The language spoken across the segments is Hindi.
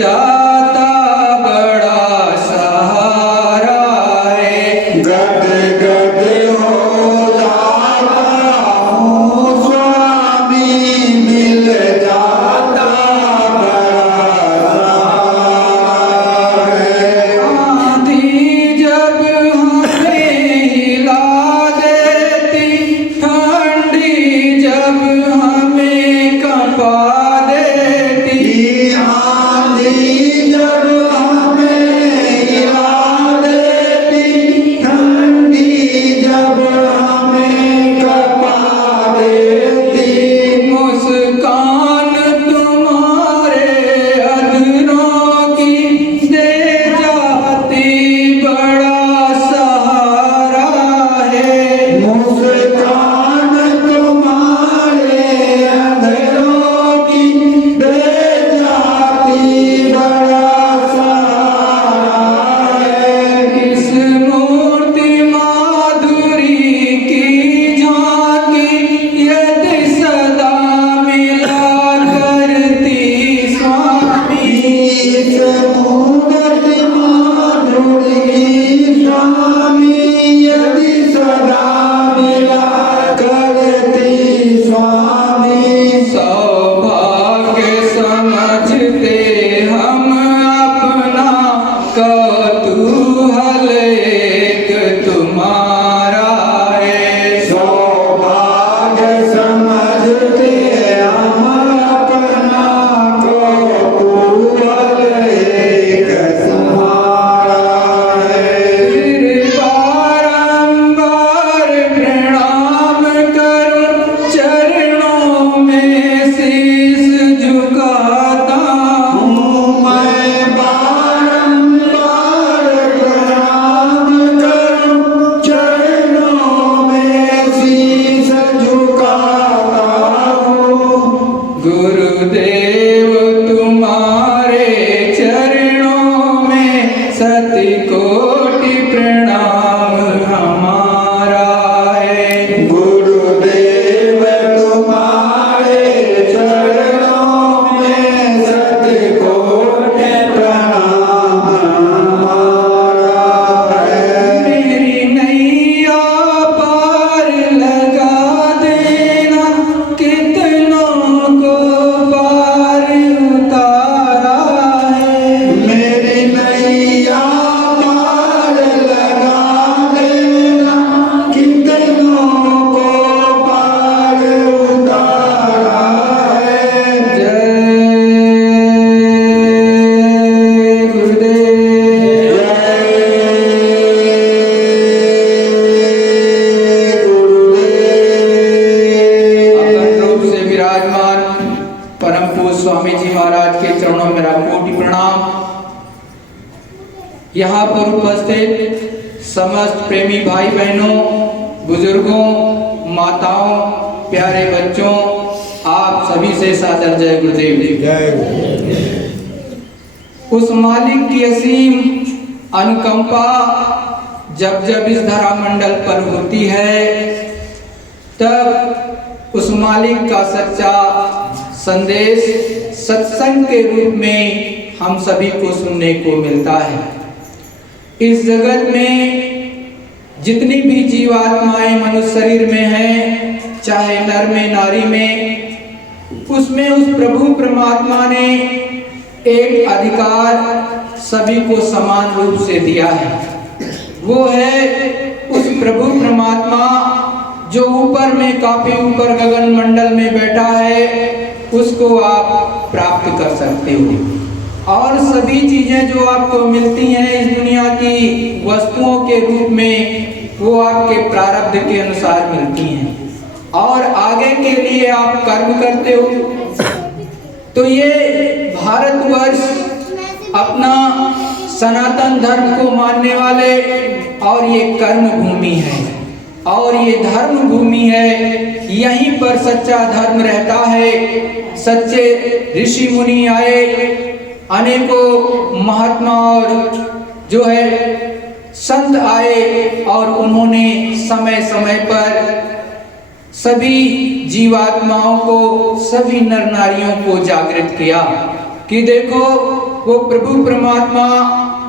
जाता बड़ा सहारा है। गद गद हो जाता हूँ स्वामी, मिल जाता बड़ा सहारा है। आंधी जब हमें हिला देती, ठंडी जब हमें कंपा देती, आंधी जब हमें हिला देती, ठंडी जब हमें कपा देती, मुस्कान तुम्हारे अधरों की दे जाती बड़ा सहारा है। मुस्कान तुम्हारे अधरों की दे जाती बड़ा सहारा है। इस मूर्ति माधुरी की झांकी यदि सदा मिला करती स्वामी, इस मूर्ति माधुरी स्वामी, यदि सदा मिला करती स्वामी। सौभाग्य समझते हम अपना, कौतूहल एक तुम्हारा है। सौभाग्य समझते हम अपना, कौतूहल एक तुम्हारा है। फिर बारंबार प्रणाम करूं, चरणों में शीश झुकाता हूँ। मैं बारंबार प्रणाम करूं, चरणों में शीश झुकाता हूँ। गुरुदेव तुम्हारे चरणों में सती कोटि प्रणाम हमारा है। गुरुदेव तुम्हारे चरणों में सतकोटि प्रणाम हमारा है। मेरी नैया पार लगा देना, कितनों को पार उतारा है। मेरी नैया पार लगा देना, कितनों को पार उतारा है। जय गुरुदेव। अखंड रूप से विराजमान परम पूज्य स्वामी जी महाराज के चरणों में मेरा कोटि प्रणाम। यहाँ पर उपस्थित समस्त प्रेमी भाई बहनों, बुजुर्गों, माताओं, प्यारे बच्चों, आप सभी से सादर जय गुरुदेव। उस मालिक की असीम अनुकंपा जब जब इस धरा मंडल पर होती है, तब उस मालिक का सच्चा संदेश सत्संग के रूप में हम सभी को सुनने को मिलता है। इस जगत में जितनी भी जीवात्माएं मनुष्य शरीर में हैं, चाहे नर में नारी में, उसमें उस प्रभु परमात्मा ने एक अधिकार सभी को समान रूप से दिया है। वो है उस प्रभु परमात्मा जो ऊपर में, काफी ऊपर गगन मंडल में बैठा है, उसको आप प्राप्त कर सकते हो। और सभी चीजें जो आपको मिलती हैं इस दुनिया की वस्तुओं के रूप में, वो आपके प्रारब्ध के अनुसार मिलती हैं। और आगे के लिए आप कर्म करते हो। तो ये भारतवर्ष अपना सनातन धर्म को मानने वाले, और ये कर्म भूमि है, और ये धर्म भूमि है। यहीं पर सच्चा धर्म रहता है। सच्चे ऋषि मुनि आए, अनेकों महात्मा और जो है संत आए, और उन्होंने समय समय पर सभी जीवात्माओं को, सभी नर नारियों को जागृत किया कि देखो वो प्रभु परमात्मा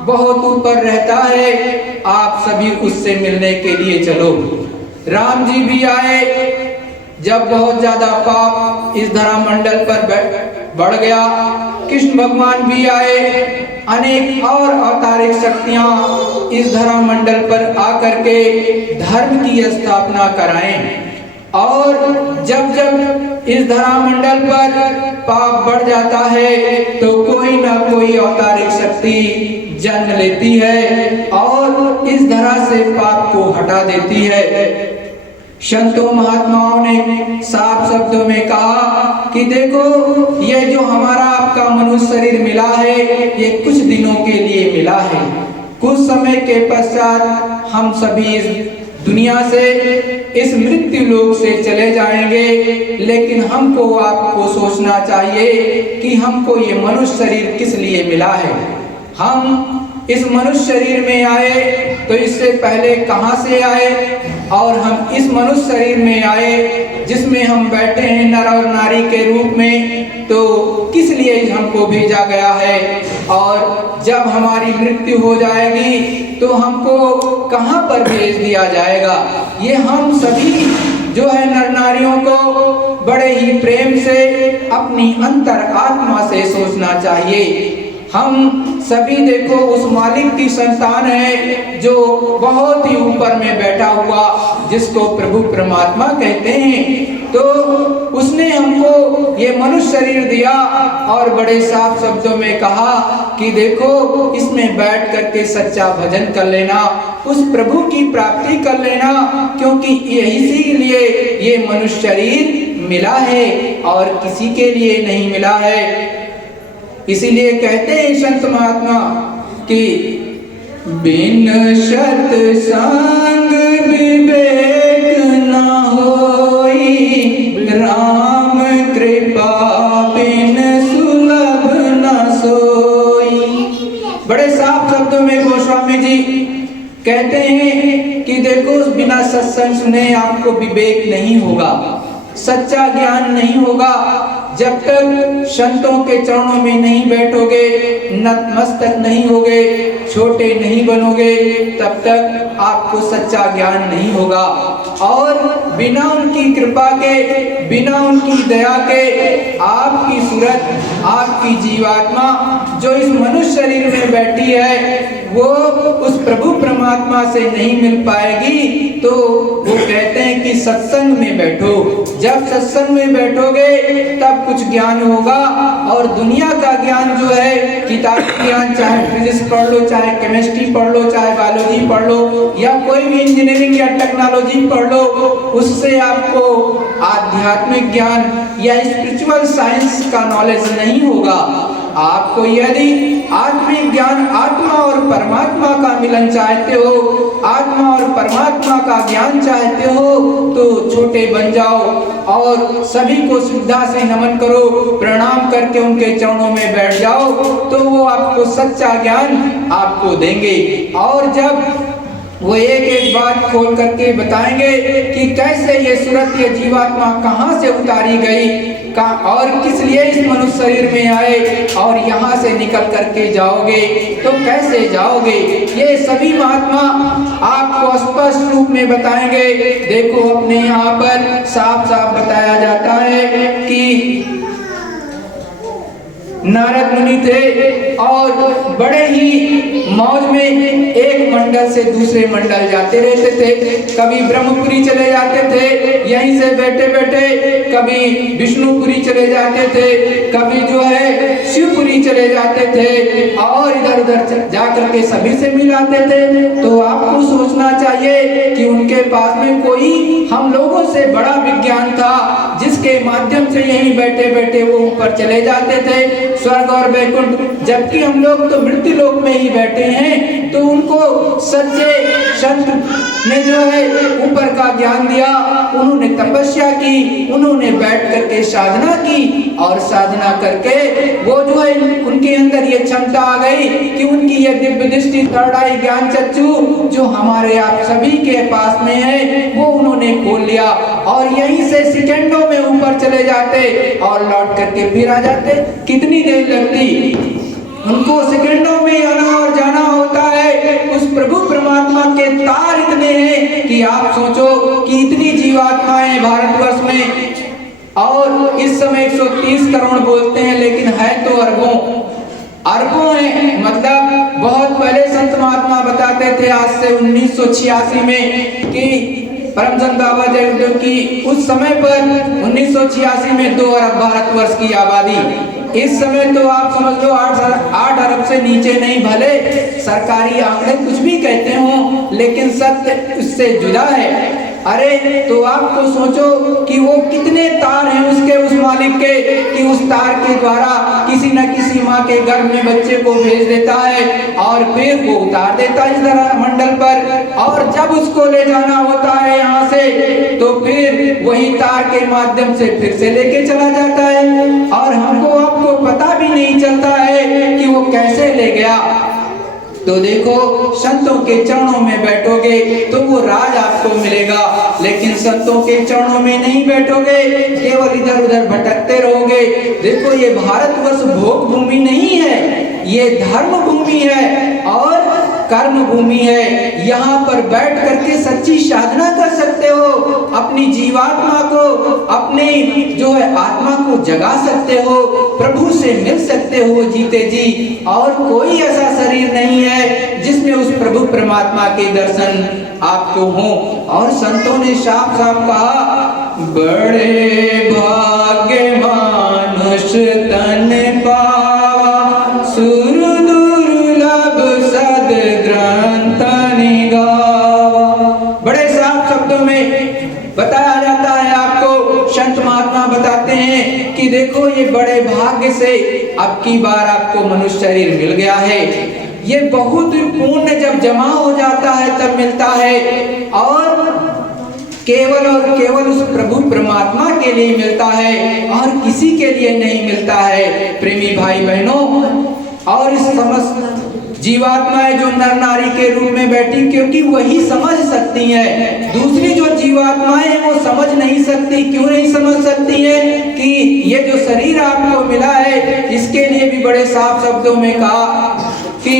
बहुत ऊपर रहता है, आप सभी उससे मिलने के लिए चलो। राम जी भी आए, जब बहुत ज्यादा पाप इस धरा मंडल पर बढ़ गया। कृष्ण भगवान भी आए, अनेक और अवतारिक शक्तियां इस धरा मंडल पर आकर के धर्म की स्थापना कराएं। और जब जब इस धरा मंडल पर पाप बढ़ जाता है तो कोई ना कोई अवतारिक शक्ति जन्म लेती है और इस धरा से पाप को हटा देती है। संतों महात्माओं ने साफ शब्दों में कहा कि देखो, ये जो हमारा आपका मनुष्य शरीर मिला है, ये कुछ दिनों के लिए मिला है। कुछ समय के पश्चात हम सभी इस दुनिया से, इस मृत्यु लोक से चले जाएंगे। लेकिन हमको आपको सोचना चाहिए कि हमको ये मनुष्य शरीर किस लिए मिला है। हम इस मनुष्य शरीर में आए तो इससे पहले कहां से आए, और हम इस मनुष्य शरीर में आए जिसमें हम बैठे हैं नर और नारी के रूप में, तो किस लिए हमको भेजा गया है। और जब हमारी मृत्यु हो जाएगी तो हमको कहां पर भेज दिया जाएगा। ये हम सभी जो है नर नारियों को बड़े ही प्रेम से अपनी अंतर आत्मा से सोचना चाहिए। हम सभी देखो उस मालिक की संतान है जो बहुत ही ऊपर में बैठा हुआ, जिसको प्रभु परमात्मा कहते हैं। तो उसने हमको ये मनुष्य शरीर दिया और बड़े साफ शब्दों में कहा कि देखो, इसमें बैठ करके सच्चा भजन कर लेना, उस प्रभु की प्राप्ति कर लेना, क्योंकि इसीलिए ये मनुष्य शरीर मिला है और किसी के लिए नहीं मिला है। इसीलिए कहते हैं संत महात्मा कि बिन सत्संग विवेक न होई, राम कृपा बिन सुलभ न सोई। बड़े साफ शब्दों में गोस्वामी जी कहते हैं कि देखो, बिना सत्संग सुने आपको विवेक नहीं होगा, सच्चा ज्ञान नहीं होगा। जब तक संतों के चरणों में नहीं बैठोगे, नतमस्तक नहीं होगे, छोटे नहीं बनोगे, तब तक आपको सच्चा ज्ञान नहीं होगा। और बिना उनकी कृपा के, बिना उनकी दया के आपकी सूरत, आपकी जीवात्मा जो इस मनुष्य शरीर में बैठी है, वो उस प्रभु परमात्मा से नहीं मिल पाएगी। तो वो कहते हैं कि सत्संग में बैठो। जब सत्संग में बैठोगे तब कुछ ज्ञान होगा। और दुनिया का ज्ञान जो है, किताबी ज्ञान, चाहे फिजिक्स पढ़ लो, चाहे केमिस्ट्री पढ़ लो, चाहे बायोलॉजी पढ़ लो, या कोई भी इंजीनियरिंग या टेक्नोलॉजी पढ़ लो, उससे आपको आध्यात्मिक ज्ञान या स्पिरिचुअल साइंस का नॉलेज नहीं होगा। आपको यदि आत्मिक ज्ञान, आत्मा और परमात्मा का मिलन चाहते हो, आत्मा और परमात्मा का ज्ञान चाहते हो, तो छोटे बन जाओ और सभी को श्रद्धा से नमन करो, प्रणाम करके उनके चरणों में बैठ जाओ, तो वो आपको सच्चा ज्ञान आपको देंगे। और जब वो एक एक बात खोल करके बताएंगे कि कैसे ये सूरत, ये जीवात्मा कहाँ से उतारी गई और किस लिए इस मनुष्य शरीर में आए, और यहाँ से निकल करके जाओगे तो कैसे जाओगे, ये सभी महात्मा आपको स्पष्ट रूप में बताएंगे। देखो, अपने यहाँ पर साफ साफ बताया जाता है कि नारद मुनि थे और बड़े ही मौज में एक मंडल से दूसरे मंडल जाते रहते थे। कभी ब्रह्मपुरी चले जाते थे, यहीं से बैठे बैठे, कभी विष्णुपुरी चले जाते थे, कभी जो है शिवपुरी चले जाते थे, और इधर उधर जाकर के सभी से मिलाते थे। तो आपको सोचना चाहिए कि उनके पास में कोई हम लोगों से बड़ा विज्ञान था, जिसके माध्यम से यहीं बैठे बैठे वो ऊपर चले जाते थे स्वर्ग और वैकुंठ। जबकि हम लोग तो मृत्यु लोक में ही बैठे हैं। तो उनको सच्चे संत ने जो है ऊपर का ज्ञान दिया, उन्होंने तपस्या की, उन्होंने बैठ करके साधना की, और साधना करके वो जो है उनके अंदर ये क्षमता आ गई कि उनकी ये दिव्य दृष्टि, थर्ड आई, ज्ञान चक्षु जो हमारे आप सभी के पास में है, वो उन्होंने खोल लिया, और यहीं से सेकंडों में ऊपर चले जाते और लौट करके फिर आ जाते। कितनी देर लगती, उनको सेकंडों में आना और जाना होता है। उस प्रभु परमात्मा के तार इतने हैं कि आप सोचो कि इतनी जीवात्माएं भारतवर्ष में, और इस समय 130 करोड़ बोलते हैं लेकिन है तो अरबों अरबों है। मतलब बहुत पहले संत महात्मा बताते थे, आज से 1986 में, कि परमचंद बाबा जयदेव की उस समय पर 1986 में 2 अरब भारतवर्ष की आबादी। इस समय तो आप समझ लो 8 अरब से नीचे नहीं, भले सरकारी आंकड़े कुछ भी कहते हो लेकिन सत्य उससे जुदा है। अरे तो आप तो सोचो कि वो कितने तार हैं उसके, उस मालिक के, कि उस तार के द्वारा किसी न किसी माँ के गर्भ में बच्चे को भेज देता है और फिर वो उतार देता है इस तरह मंडल पर, और जब उसको ले जाना होता है यहाँ से तो फिर वही तार के माध्यम से फिर से लेके चला जाता है, और हमको आपको पता भी नहीं चलता है कि वो कैसे ले गया। तो देखो, संतों के चरणों में बैठोगे तो वो राज आपको मिलेगा, लेकिन संतों के चरणों में नहीं बैठोगे, केवल इधर उधर भटकते रहोगे। देखो, ये भारतवर्ष भोग भूमि नहीं है, ये धर्म भूमि है और कर्म भूमि है। यहाँ पर बैठ करके सच्ची साधना कर सकते हो, अपनी जीवात्मा को, अपनी जो है आत्मा को जगा सकते हो, प्रभु से मिल सकते हो जीते जी। और कोई ऐसा शरीर नहीं है जिसमें उस प्रभु परमात्मा के दर्शन आपको हो। और संतों ने साफ साफ कहा, बड़े भाग्य मानुष तन पावा, सुर दुर्लभ सद ग्रंथ निगावा। बड़े साफ शब्दों में बताया जाता है आपको, संत महात्मा बताते हैं कि देखो, ये बड़े भाग्य से अब की बार आपको मनुष्य शरीर मिल गया है। ये बहुत पुण्य जब जमा हो जाता है तब मिलता है, और केवल उस प्रभु परमात्मा के लिए मिलता है और किसी के लिए नहीं मिलता है। प्रेमी भाई बहनों, और इस समस्त जीवात्माएं जो नर नारी के रूप में बैठी, क्योंकि वही समझ सकती हैं। दूसरी जो जीवात्माएं हैं वो समझ नहीं सकती। क्यों नहीं समझ सकती है? कि ये जो शरीर आपको मिला है, इसके लिए भी बड़े साफ शब्दों में कहा कि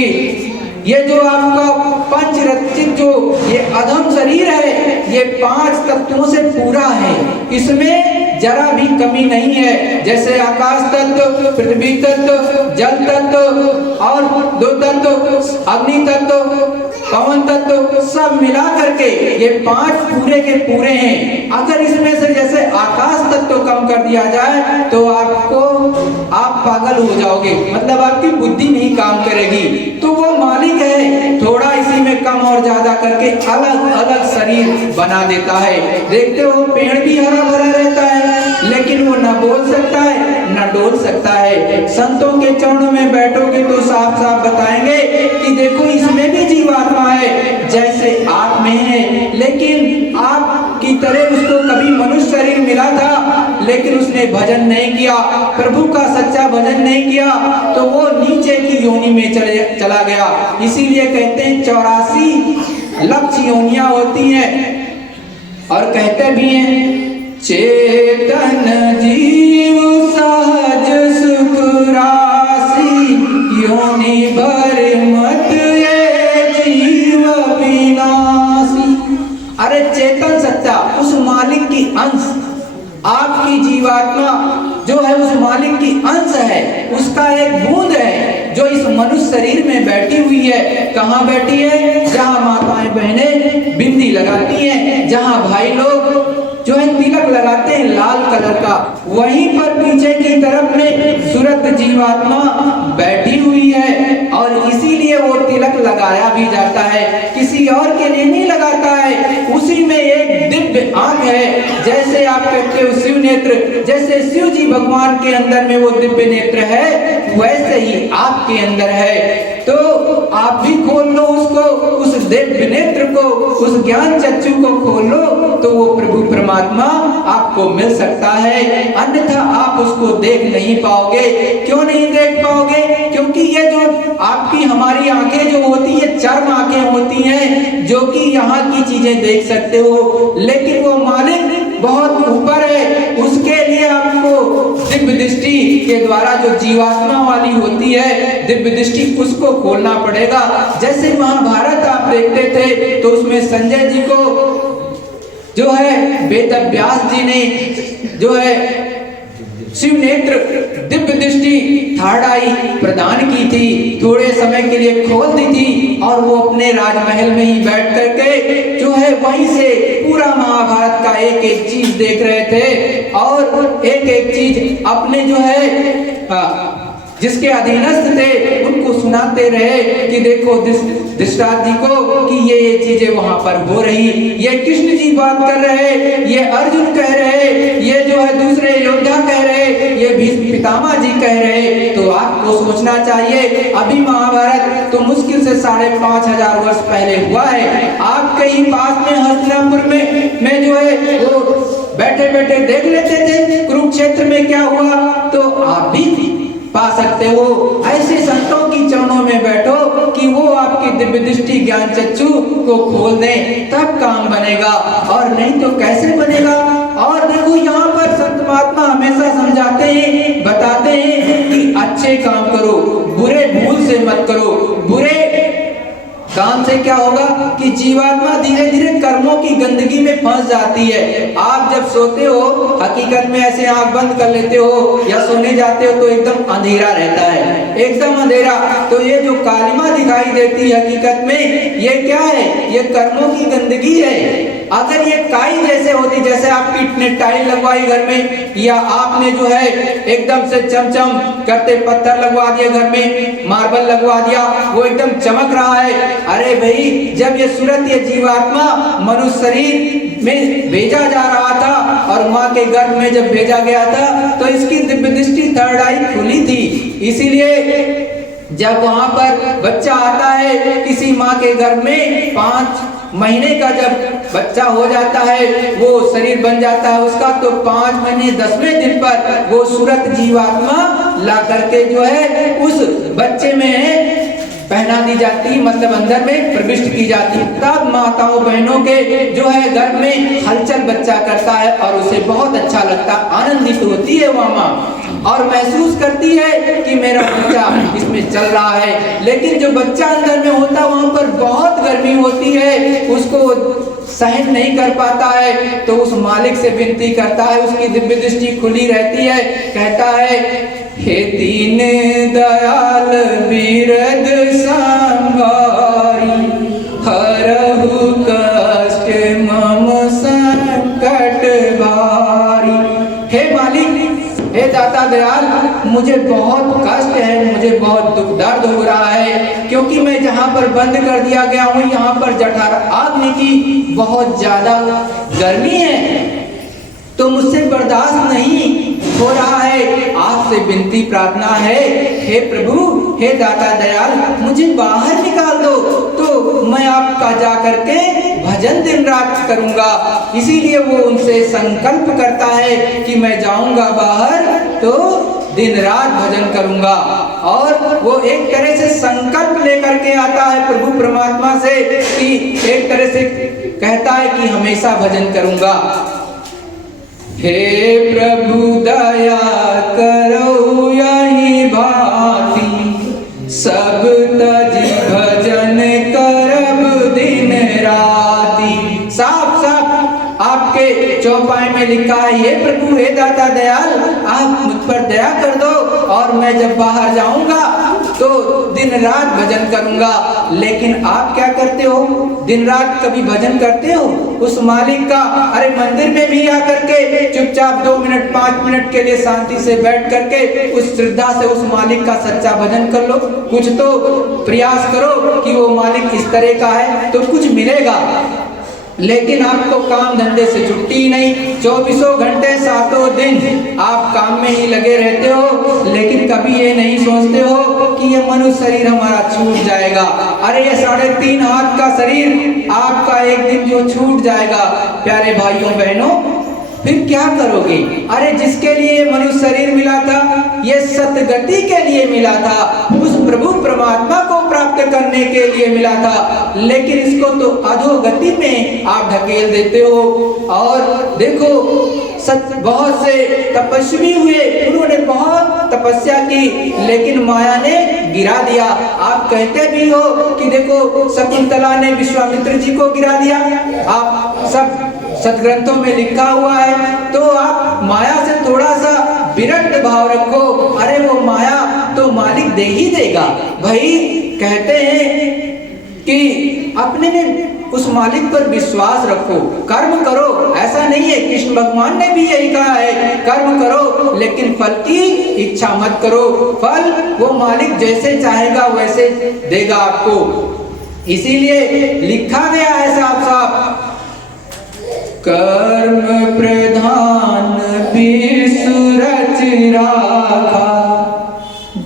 ये जो आपका पंचरचित जो ये अधम शरीर है, ये 5 तत्वों से पूरा है, इसमें जरा भी कमी नहीं है। जैसे आकाश तत्व, पृथ्वी तत्व, जल तत्व और 2 तत्व, अग्नि तत्व, पवन तत्व, सब मिला करके ये 5 पूरे के पूरे हैं। अगर इसमें से जैसे आकाश तत्व कम कर दिया जाए तो आप पागल हो जाओगे, मतलब आपकी बुद्धि नहीं काम करेगी। तो वो मालिक है, थोड़ा इसी में कम और ज्यादा करके अलग अलग शरीर बना देता है। देखते हो, पेड़ भी हरा भरा रहता है लेकिन वो ना बोल सकता है ना डोल सकता है। संतों के चरणों में बैठोगे तो साफ साफ बताएंगे कि देखो, इसमें भी जीवात्मा है जैसे आप में है, लेकिन आप की तरह उसको कभी मनुष्य शरीर मिला था लेकिन उसने भजन नहीं किया, प्रभु का सच्चा भजन नहीं किया, तो वो नीचे की योनि में चला गया। इसीलिए कहते हैं 84 लक्ष योनियां होती हैं, और कहते भी हैं, चेतन जीव सहज सुख राशि, योनि भर मत ये जीव विनाशी। अरे चेतन सत्ता, उस मालिक की अंश, आपकी जीवात्मा जो है उस मालिक की अंश है, उसका एक बूंद है जो इस मनुष्य शरीर में बैठी हुई है। कहाँ बैठी है? जहाँ माताएं बहनें बिंदी लगाती हैं, जहाँ भाई लोग जो है तिलक लगाते हैं लाल कलर का, वहीं पर पीछे की तरफ में सुरत जीवात्मा बैठी हुई है, और इसीलिए वो तिलक लगाया भी जाता है, किसी और के लिए नहीं लगाता है। उसी में एक दिव्य आंख है, जैसे आप कहते हो शिव नेत्र, जैसे शिव जी भगवान के अंदर में वो दिव्य नेत्र है, वैसे ही आपके अंदर है। तो आप भी खोल लो उसको, उस दिव्य नेत्र को, उस ज्ञान चक्षु को खोल लो, तो वो प्रभु परमात्मा आपको मिल सकता है, अन्यथा आप उसको देख नहीं पाओगे। क्यों नहीं देख पाओगे? क्योंकि ये जो आपकी हमारी आंखें जो होती है, चर्म आंखें होती हैं, जो कि यहाँ की चीजें देख सकते हो, लेकिन वो मालिक बहुत ऊपर है, उसके लिए आपको दिव्य दृष्टि के द्वारा जो जीवात्मा वाली होती है दिव्य दृष्टि, उसको खोलना पड़ेगा। जैसे महाभारत आप देखते थे तो उसमें संजय जी को जो है वेद व्यास जी ने जो है शिव नेत्र दिव्य दृष्टि थर्ड आई प्रदान की थी, थोड़े समय के लिए खोल दी थी और वो अपने राजमहल में ही बैठ करके जो है वहीं से पूरा महाभारत का एक एक चीज देख रहे थे और एक एक चीज अपने जो है जिसके अधीनस्थ थे उनको सुनाते रहे कि देखो धृतराष्ट्र जी को कि ये चीजें वहां पर हो रही, ये कृष्ण जी बात कर रहे, ये अर्जुन कह रहे, ये जो है दूसरे योद्धा कह रहे, ये भीष्म पितामह जी कह रहे। तो आपको सोचना चाहिए अभी महाभारत तो मुश्किल से 5500 वर्ष पहले हुआ है। आपके ही पास में हस्तिनापुर में जो है वो बैठे बैठे देख लेते थे कुरुक्षेत्र में क्या हुआ, तो आप भी पा सकते हो। ऐसे संतों की चरणों में बैठो कि वो आपकी दिव्य दृष्टि ज्ञान चक्षु को खोल दें, तब काम बनेगा, और नहीं तो कैसे बनेगा। और देखो यहाँ पर संत महात्मा हमेशा समझाते हैं, बताते हैं कि अच्छे काम करो, बुरे भूल से मत करो। बुरे काम से क्या होगा कि जीवात्मा धीरे धीरे कर्मों की गंदगी में फंस जाती है। आप जब सोते हो हकीकत में ऐसे आंख बंद कर लेते हो या सोने जाते हो तो एकदम अंधेरा रहता है, एकदम अंधेरा। तो ये जो कालिमा दिखाई देती है हकीकत में ये क्या है, ये कर्मों की गंदगी है। अगर ये काई जैसे होती, जैसे आपकी टाइल लगवाई घर में या आपने जो है एकदम से चमचम करते पत्थर लगवा दिए घर में, मार्बल लगवा दिया, वो एकदम चमक रहा है। अरे भाई जब ये सूरत ये जीवात्मा मनुष्य शरीर में भेजा जा रहा था और माँ के गर्भ में जब भेजा गया था तो इसकी दिव्य दृष्टि थर्ड आई खुली थी। इसीलिए जब वहां पर बच्चा आता है किसी माँ के गर्भ में 5 महीने का जब बच्चा हो जाता है, वो शरीर बन जाता है उसका, तो 5 महीने 10वें दिन पर वो सूरत जीवात्मा ला करके जो है उस बच्चे में पहना दी जाती, मतलब अंदर में प्रविष्ट की जाती। तब माताओं बहनों के जो है गर्भ में हलचल बच्चा करता है और उसे बहुत अच्छा लगता, आनंदित होती है वह माँ और महसूस करती है कि मेरा बच्चा इसमें चल रहा है। लेकिन जो बच्चा अंदर में होता वहां पर बहुत गर्मी होती है, उसको सहन नहीं कर पाता है, तो उस मालिक से विनती करता है, उसकी दिव्य दृष्टि खुली रहती है, कहता है हे दीन दयाल बिरद संगारी हरहु कष्ट मम संकट भारी। हे मालिक, हे दाता दयाल, मुझे बहुत कष्ट है, मुझे बहुत दुख दर्द हो रहा है, क्योंकि मैं जहाँ पर बंद कर दिया गया हूँ यहाँ पर जठर अग्नि की बहुत ज्यादा गर्मी है, तो मुझसे बर्दाश्त नहीं हो रहा है। आपसे विनती प्रार्थना है, हे प्रभु, हे दाता दयाल, मुझे बाहर निकाल दो, तो मैं आपका जा करके भजन दिन रात करूंगा। इसीलिए वो उनसे संकल्प करता है कि मैं जाऊंगा बाहर तो दिन रात भजन करूंगा। और वो एक तरह से संकल्प लेकर के आता है प्रभु परमात्मा से कि एक तरह से कहता है कि हमेशा भजन करूंगा। हे प्रभु दया करो यही भांति, सब तजी भजन करब दिन राति। साफ साफ आपके चौपाई में लिखा है, हे प्रभु, हे दाता दयाल, आप मुझ पर दया कर दो और मैं जब बाहर जाऊंगा तो दिन रात भजन करूंगा। लेकिन आप क्या करते हो, दिन रात कभी भजन करते हो उस मालिक का? अरे मंदिर में भी आकर के चुपचाप 2 मिनट 5 मिनट के लिए शांति से बैठ करके उस श्रद्धा से उस मालिक का सच्चा भजन कर लो। कुछ तो प्रयास करो कि वो मालिक इस तरह का है तो कुछ मिलेगा। लेकिन आपको काम धंधे से छुट्टी नहीं, 24 घंटे 7 दिन आप काम में ही लगे रहते हो, लेकिन कभी ये नहीं सोचते हो कि ये मनुष्य शरीर हमारा छूट जाएगा। अरे ये 3.5 हाथ का शरीर आपका एक दिन जो छूट जाएगा, प्यारे भाइयों बहनों, फिर क्या करोगे? अरे जिसके लिए मनुष्य शरीर मिला था, ये सतगति के लिए मिला था, उस प्रभु परमात्मा को प्राप्त करने के लिए मिला था, लेकिन इसको तो अधोगति में आप ढकेल देते हो। और देखो बहुत से तपस्वी हुए, उन्होंने बहुत तपस्या की, लेकिन माया ने गिरा दिया। आप कहते भी हो कि देखो शकुंतला ने विश्वामित्र जी को गिरा दिया, आप सब सदग्रंथों में लिखा हुआ है। तो आप माया से थोड़ा सा विरक्त भाव रखो। अरे वो माया तो मालिक दे ही देगा भाई। कहते हैं कि अपने में उस मालिक पर विश्वास रखो, कर्म करो। ऐसा नहीं है, कृष्ण भगवान ने भी यही कहा है, कर्म करो लेकिन फल की इच्छा मत करो। फल वो मालिक जैसे चाहेगा वैसे देगा आपको। इसीलिए लिखा गया है साफ साफ, कर्म प्रधान विसुरच राखा,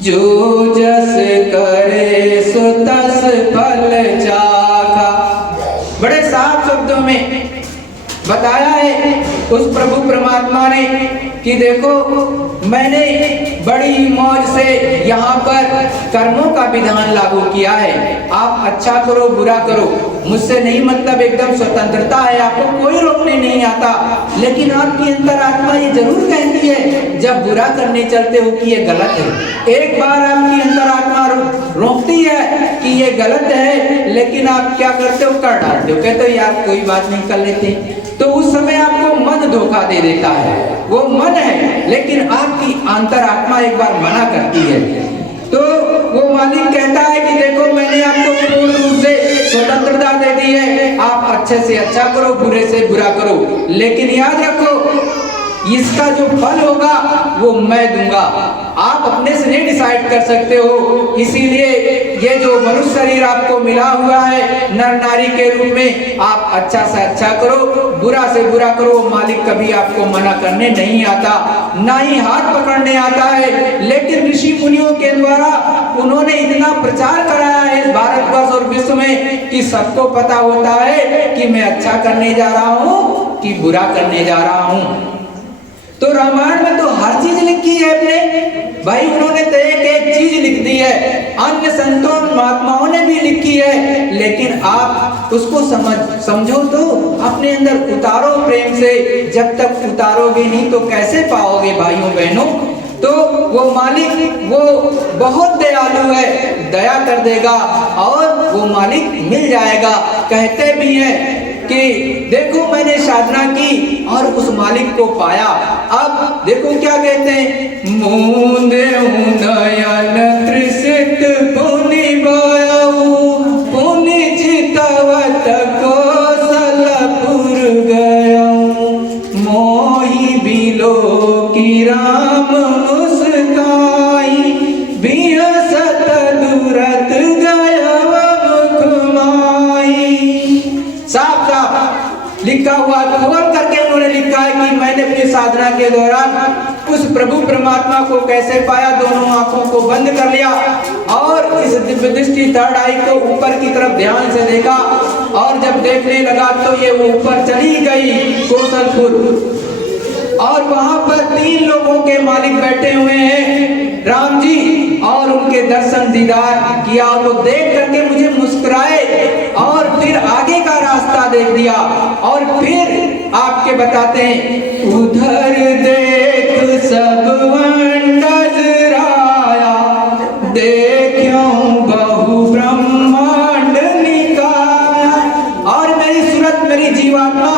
जो जस करे सो तस फल चाखा। बड़े साफ शब्दों में बताया है उस प्रभु परमात्मा ने कि देखो मैंने बड़ी मौज से यहाँ पर कर्मों का विधान लागू किया है। आप अच्छा करो बुरा करो, मुझसे नहीं मतलब, एकदम स्वतंत्रता है, आपको कोई रोकने नहीं आता। लेकिन आपकी अंतरात्मा ये जरूर कहती है जब बुरा करने चलते हो कि ये गलत है। एक बार आपकी अंतरात्मा रोकती है कि ये गलत है, लेकिन आप क्या करते हो, कर डालते हो, कहते हो यार कोई बात नहीं कर लेते। तो उस समय आपको मन धोखा दे देता है, वो मन है, लेकिन आपकी अंतरात्मा एक बार मना करती है। तो वो मालिक कहता है कि देखो मैंने आपको पूर्ण रूप से स्वतंत्रता दे दी है, आप अच्छे से अच्छा करो, बुरे से बुरा करो, लेकिन याद रखो इसका जो फल होगा वो मैं दूंगा। आप अपने से नहीं डिसाइड कर सकते हो। इसीलिए ये जो मनुष्य शरीर आपको मिला हुआ है नर नारी के रूप में, आप अच्छा से अच्छा करो, बुरा से बुरा करो। मालिक कभी आपको मना करने नहीं आता, ना ही हाथ पकड़ने आता है। लेकिन ऋषि मुनियों के द्वारा उन्होंने इतना प्रचार कराया है इस भारतवर्ष और विश्व में कि सबको पता होता है कि मैं अच्छा करने जा रहा हूँ कि बुरा करने जा रहा हूँ। तो रामायण में तो हर चीज लिखी है अपने भाई, उन्होंने तो एक चीज लिख दी है, अन्य संतों महात्माओं ने भी लिखी है, लेकिन आप उसको समझो तो अपने अंदर उतारो प्रेम से। जब तक उतारोगे नहीं तो कैसे पाओगे भाइयों बहनों। तो वो मालिक वो बहुत दयालु है, दया कर देगा और वो मालिक मिल जाएगा। कहते भी हैं कि देखो मैंने साधना की और उस मालिक को पाया। अब देखो क्या कहते हैं, मूंदे नयन त्रिसित पुनि बायऊ, पुनि चितवत कौशलपुर गयऊ, मोहि बिलो की राम मुस्काई, बिहसत दूरत गयव मुख माई। साफ साफ लिखा हुआ, खोल करके उन्होंने लिखा है कि मैंने अपनी साधना के दौरान उस प्रभु परमात्मा को कैसे पाया। दोनों आंखों को बंद कर लिया और इस दिव्य दृष्टि थर्ड आई को ऊपर की तरफ ध्यान से देखा, और जब देखने लगा तो ये वो ऊपर चली गई कौशलपुर, और वहां पर 3 लोगों के मालिक बैठे हुए हैं, राम जी, और उनके दर्शन दीदार किया और वो देख करके मुझे मुस्कुराए और फिर आगे का रास्ता देख दिया। और फिर आपके बताते हैं, उधर देख सब नजराया, देखूं बहु ब्रह्मांड निकाया। और मेरी सूरत, मेरी जीवात्मा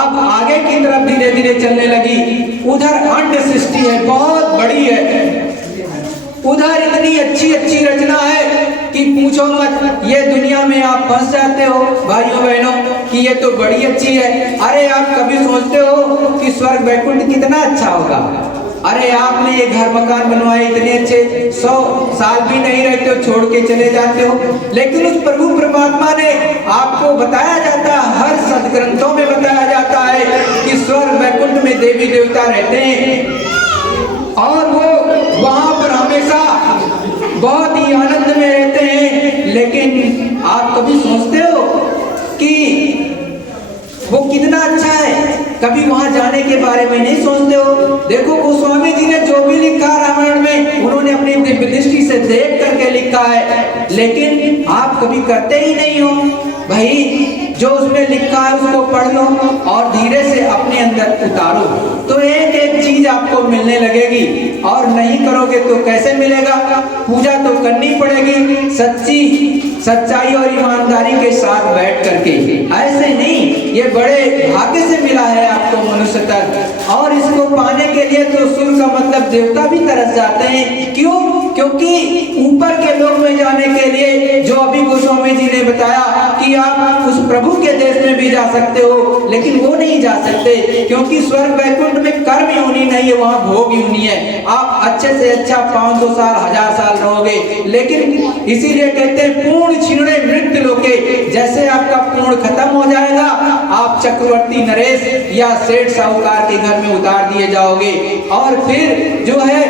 अब आगे की तरफ धीरे धीरे चलने लगी। उधर अंड सृष्टि है, बहुत बड़ी है, उधर इतनी अच्छी अच्छी रचना है कि पूछो मत। ये दुनिया में आप फंस जाते हो भाइयों बहनों कि ये तो बड़ी अच्छी है। अरे आप कभी सोचते हो कि स्वर्ग वैकुंठ कितना अच्छा होगा? अरे आपने ये घर मकान बनवाए इतने अच्छे, 100 साल भी नहीं रहते हो, छोड़ के चले जाते हो। लेकिन उस प्रभु परमात्मा ने आपको बताया जाता है, हर सदग्रंथों में बताया जाता है कि स्वर्ग वैकुंठ में देवी देवता रहते हैं और वो वहां पर हमेशा बहुत ही आनंद में रहते हैं। लेकिन आप कभी सोचते हो कि वो कितना अच्छा है? कभी वहां जाने के बारे में नहीं सोचते हो? देखो गोस्वामी जी ने जो भी लिखा रामायण में, उन्होंने अपनी दिव्य दृष्टि से देख करके लिखा है, लेकिन आप कभी करते ही नहीं हो। भाई जो उसमें लिखा है उसको पढ़ लो और धीरे से अपने अंदर उतारो, तो एक एक चीज आपको मिलने लगेगी। और नहीं करोगे तो कैसे मिलेगा? पूजा तो करनी पड़ेगी सच्चाई और ईमानदारी के साथ बैठ करके, ऐसे नहीं। ये बड़े भाग्य से मिला है आपको मनुष्य तन, और इसको पाने के लिए तो सुर का मतलब देवता भी तरस जाते हैं। क्यों? क्योंकि ऊपर के लोक में जाने के लिए जो अभी गोस्वामी जी ने बताया कि आप उस प्रभु के देश में भी जा सकते हो, लेकिन वो नहीं जा सकते, क्योंकि स्वर्ग वैकुंठ में कर्म योनि नहीं है, वहाँ भोग योनि है। आप अच्छे से अच्छा 500 साल 1000 साल रहोगे, लेकिन इसीलिए कहते हैं पूर्ण छिन्ने मृत्यु लोके, जैसे आपका पूर्ण खत्म हो जाएगा आप चक्रवर्ती नरेश या सेठ साहूकार के घर में उतार दिए जाओगे, और फिर जो है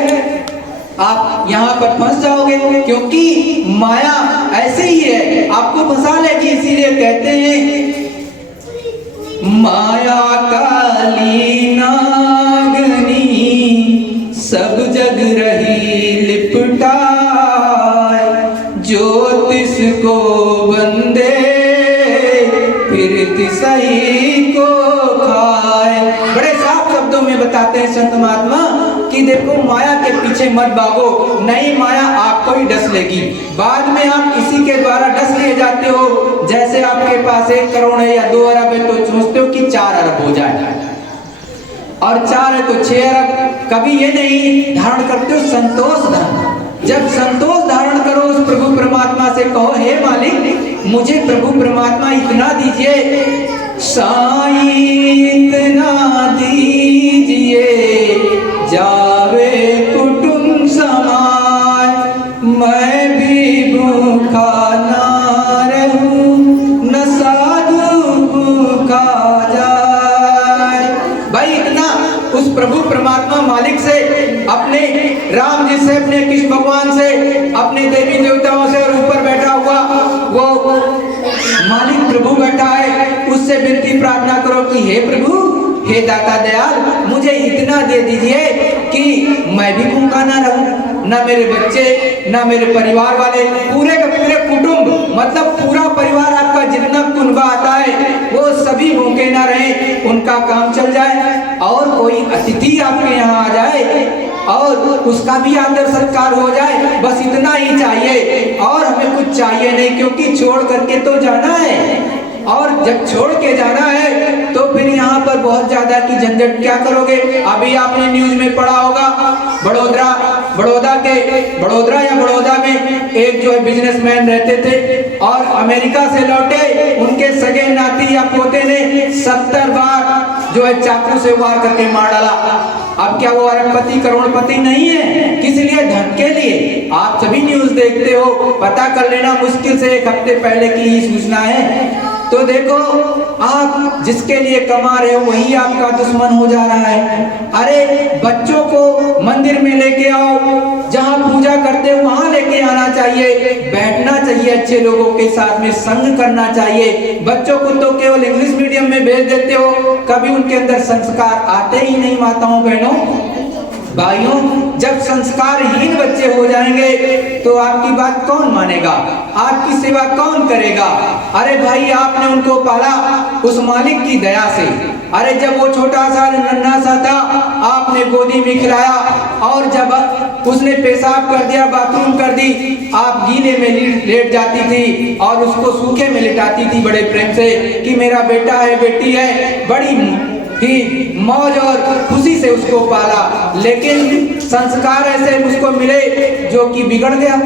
आप यहाँ पर फंस जाओगे, क्योंकि माया ऐसे ही है, आपको फंसा लेगी। इसीलिए कहते हैं माया काली नागनी सब जग रही लिपटाए, ज्योतिष को बंदे फिर तिसही को खाए। बड़े साफ शब्दों में बताते हैं संत महात्मा कि देखो माया के पीछे मत भागो, नहीं माया आपको ही डस लेगी। बाद में आप किसी के द्वारा डस लिए जाते हो, जैसे आपके पास 1 करोड़ है या 2 अरब है तो सोचते हो कि 4 अरब हो जाए, और 4 है तो 6 अरब। कभी ये नहीं धारण करते हो संतोष धर्म। जब संतोष धारण करो उस प्रभु परमात्मा से कहो, हे मालिक मुझे प्रभु परमात्मा इतना दीजिए, साईं इतना दीजिए जावे कुटुंब समाय, मैं भी भूखा ना रहूं न साधु भूखा जाए। भाई इतना उस प्रभु परमात्मा मालिक से, अपने राम जी से, अपने कृष्ण भगवान से, अपने देवी देवताओं से, और ऊपर बैठा हुआ वो मालिक प्रभु बैठा है, उससे विनती प्रार्थना करो कि हे प्रभु, हे दाता दयाल, मुझे इतना दे दीजिए कि मैं भी भूखा ना रहूं, ना मेरे बच्चे, ना मेरे परिवार वाले, पूरे का पूरे कुटुंब, मतलब पूरा परिवार आपका जितना कुनबा आता है वो सभी भूखे ना रहे, उनका काम चल जाए, और कोई अतिथि आपके यहाँ आ जाए और उसका भी आदर सत्कार हो जाए, बस इतना ही चाहिए, और हमें कुछ चाहिए नहीं, क्योंकि छोड़ करके तो जाना है। और जब छोड़ के जाना है तो फिर यहाँ पर बहुत ज्यादा की झंझट क्या करोगे? अभी आपने न्यूज में पढ़ा होगा, बड़ौदा या बड़ौदा में एक जो है बिजनेसमैन रहते थे और अमेरिका से लौटे, उनके सगे नाती या पोते ने 70 बार जो है चाकू से वार करके मार डाला। अब क्या वो अरबपति करोड़पति नहीं है? किस लिए? धन के लिए। आप सभी न्यूज देखते हो, पता कर लेना, मुश्किल से 1 हफ्ते पहले की ही सूचना है। तो देखो आप जिसके लिए कमा रहे हो वही आपका दुश्मन हो जा रहा है। अरे बच्चों को मंदिर में लेके आओ, जहाँ पूजा करते हो वहाँ लेके आना चाहिए, बैठना चाहिए अच्छे लोगों के साथ में, संग करना चाहिए। बच्चों को तो केवल इंग्लिश मीडियम में भेज देते हो, कभी उनके अंदर संस्कार आते ही नहीं। माताओं बहनों भाइयों, जब संस्कारहीन बच्चे हो जाएंगे तो आपकी बात कौन मानेगा? आपकी सेवा कौन करेगा? अरे भाई आपने उनको पाला उस मालिक की दया से। अरे जब वो छोटा सा नन्हा सा था आपने गोदी में खिलाया, और जब उसने पेशाब कर दिया, बाथरूम कर दी, आप गीले में लेट जाती थी और उसको सूखे में लिटाती थी बड़े प्रेम से कि मेरा बेटा है, बेटी है, बड़ी ही मौज और खुशी से उसको पाला। लेकिन संस्कार ऐसे उसको मिले जो कि बिगड़ गया,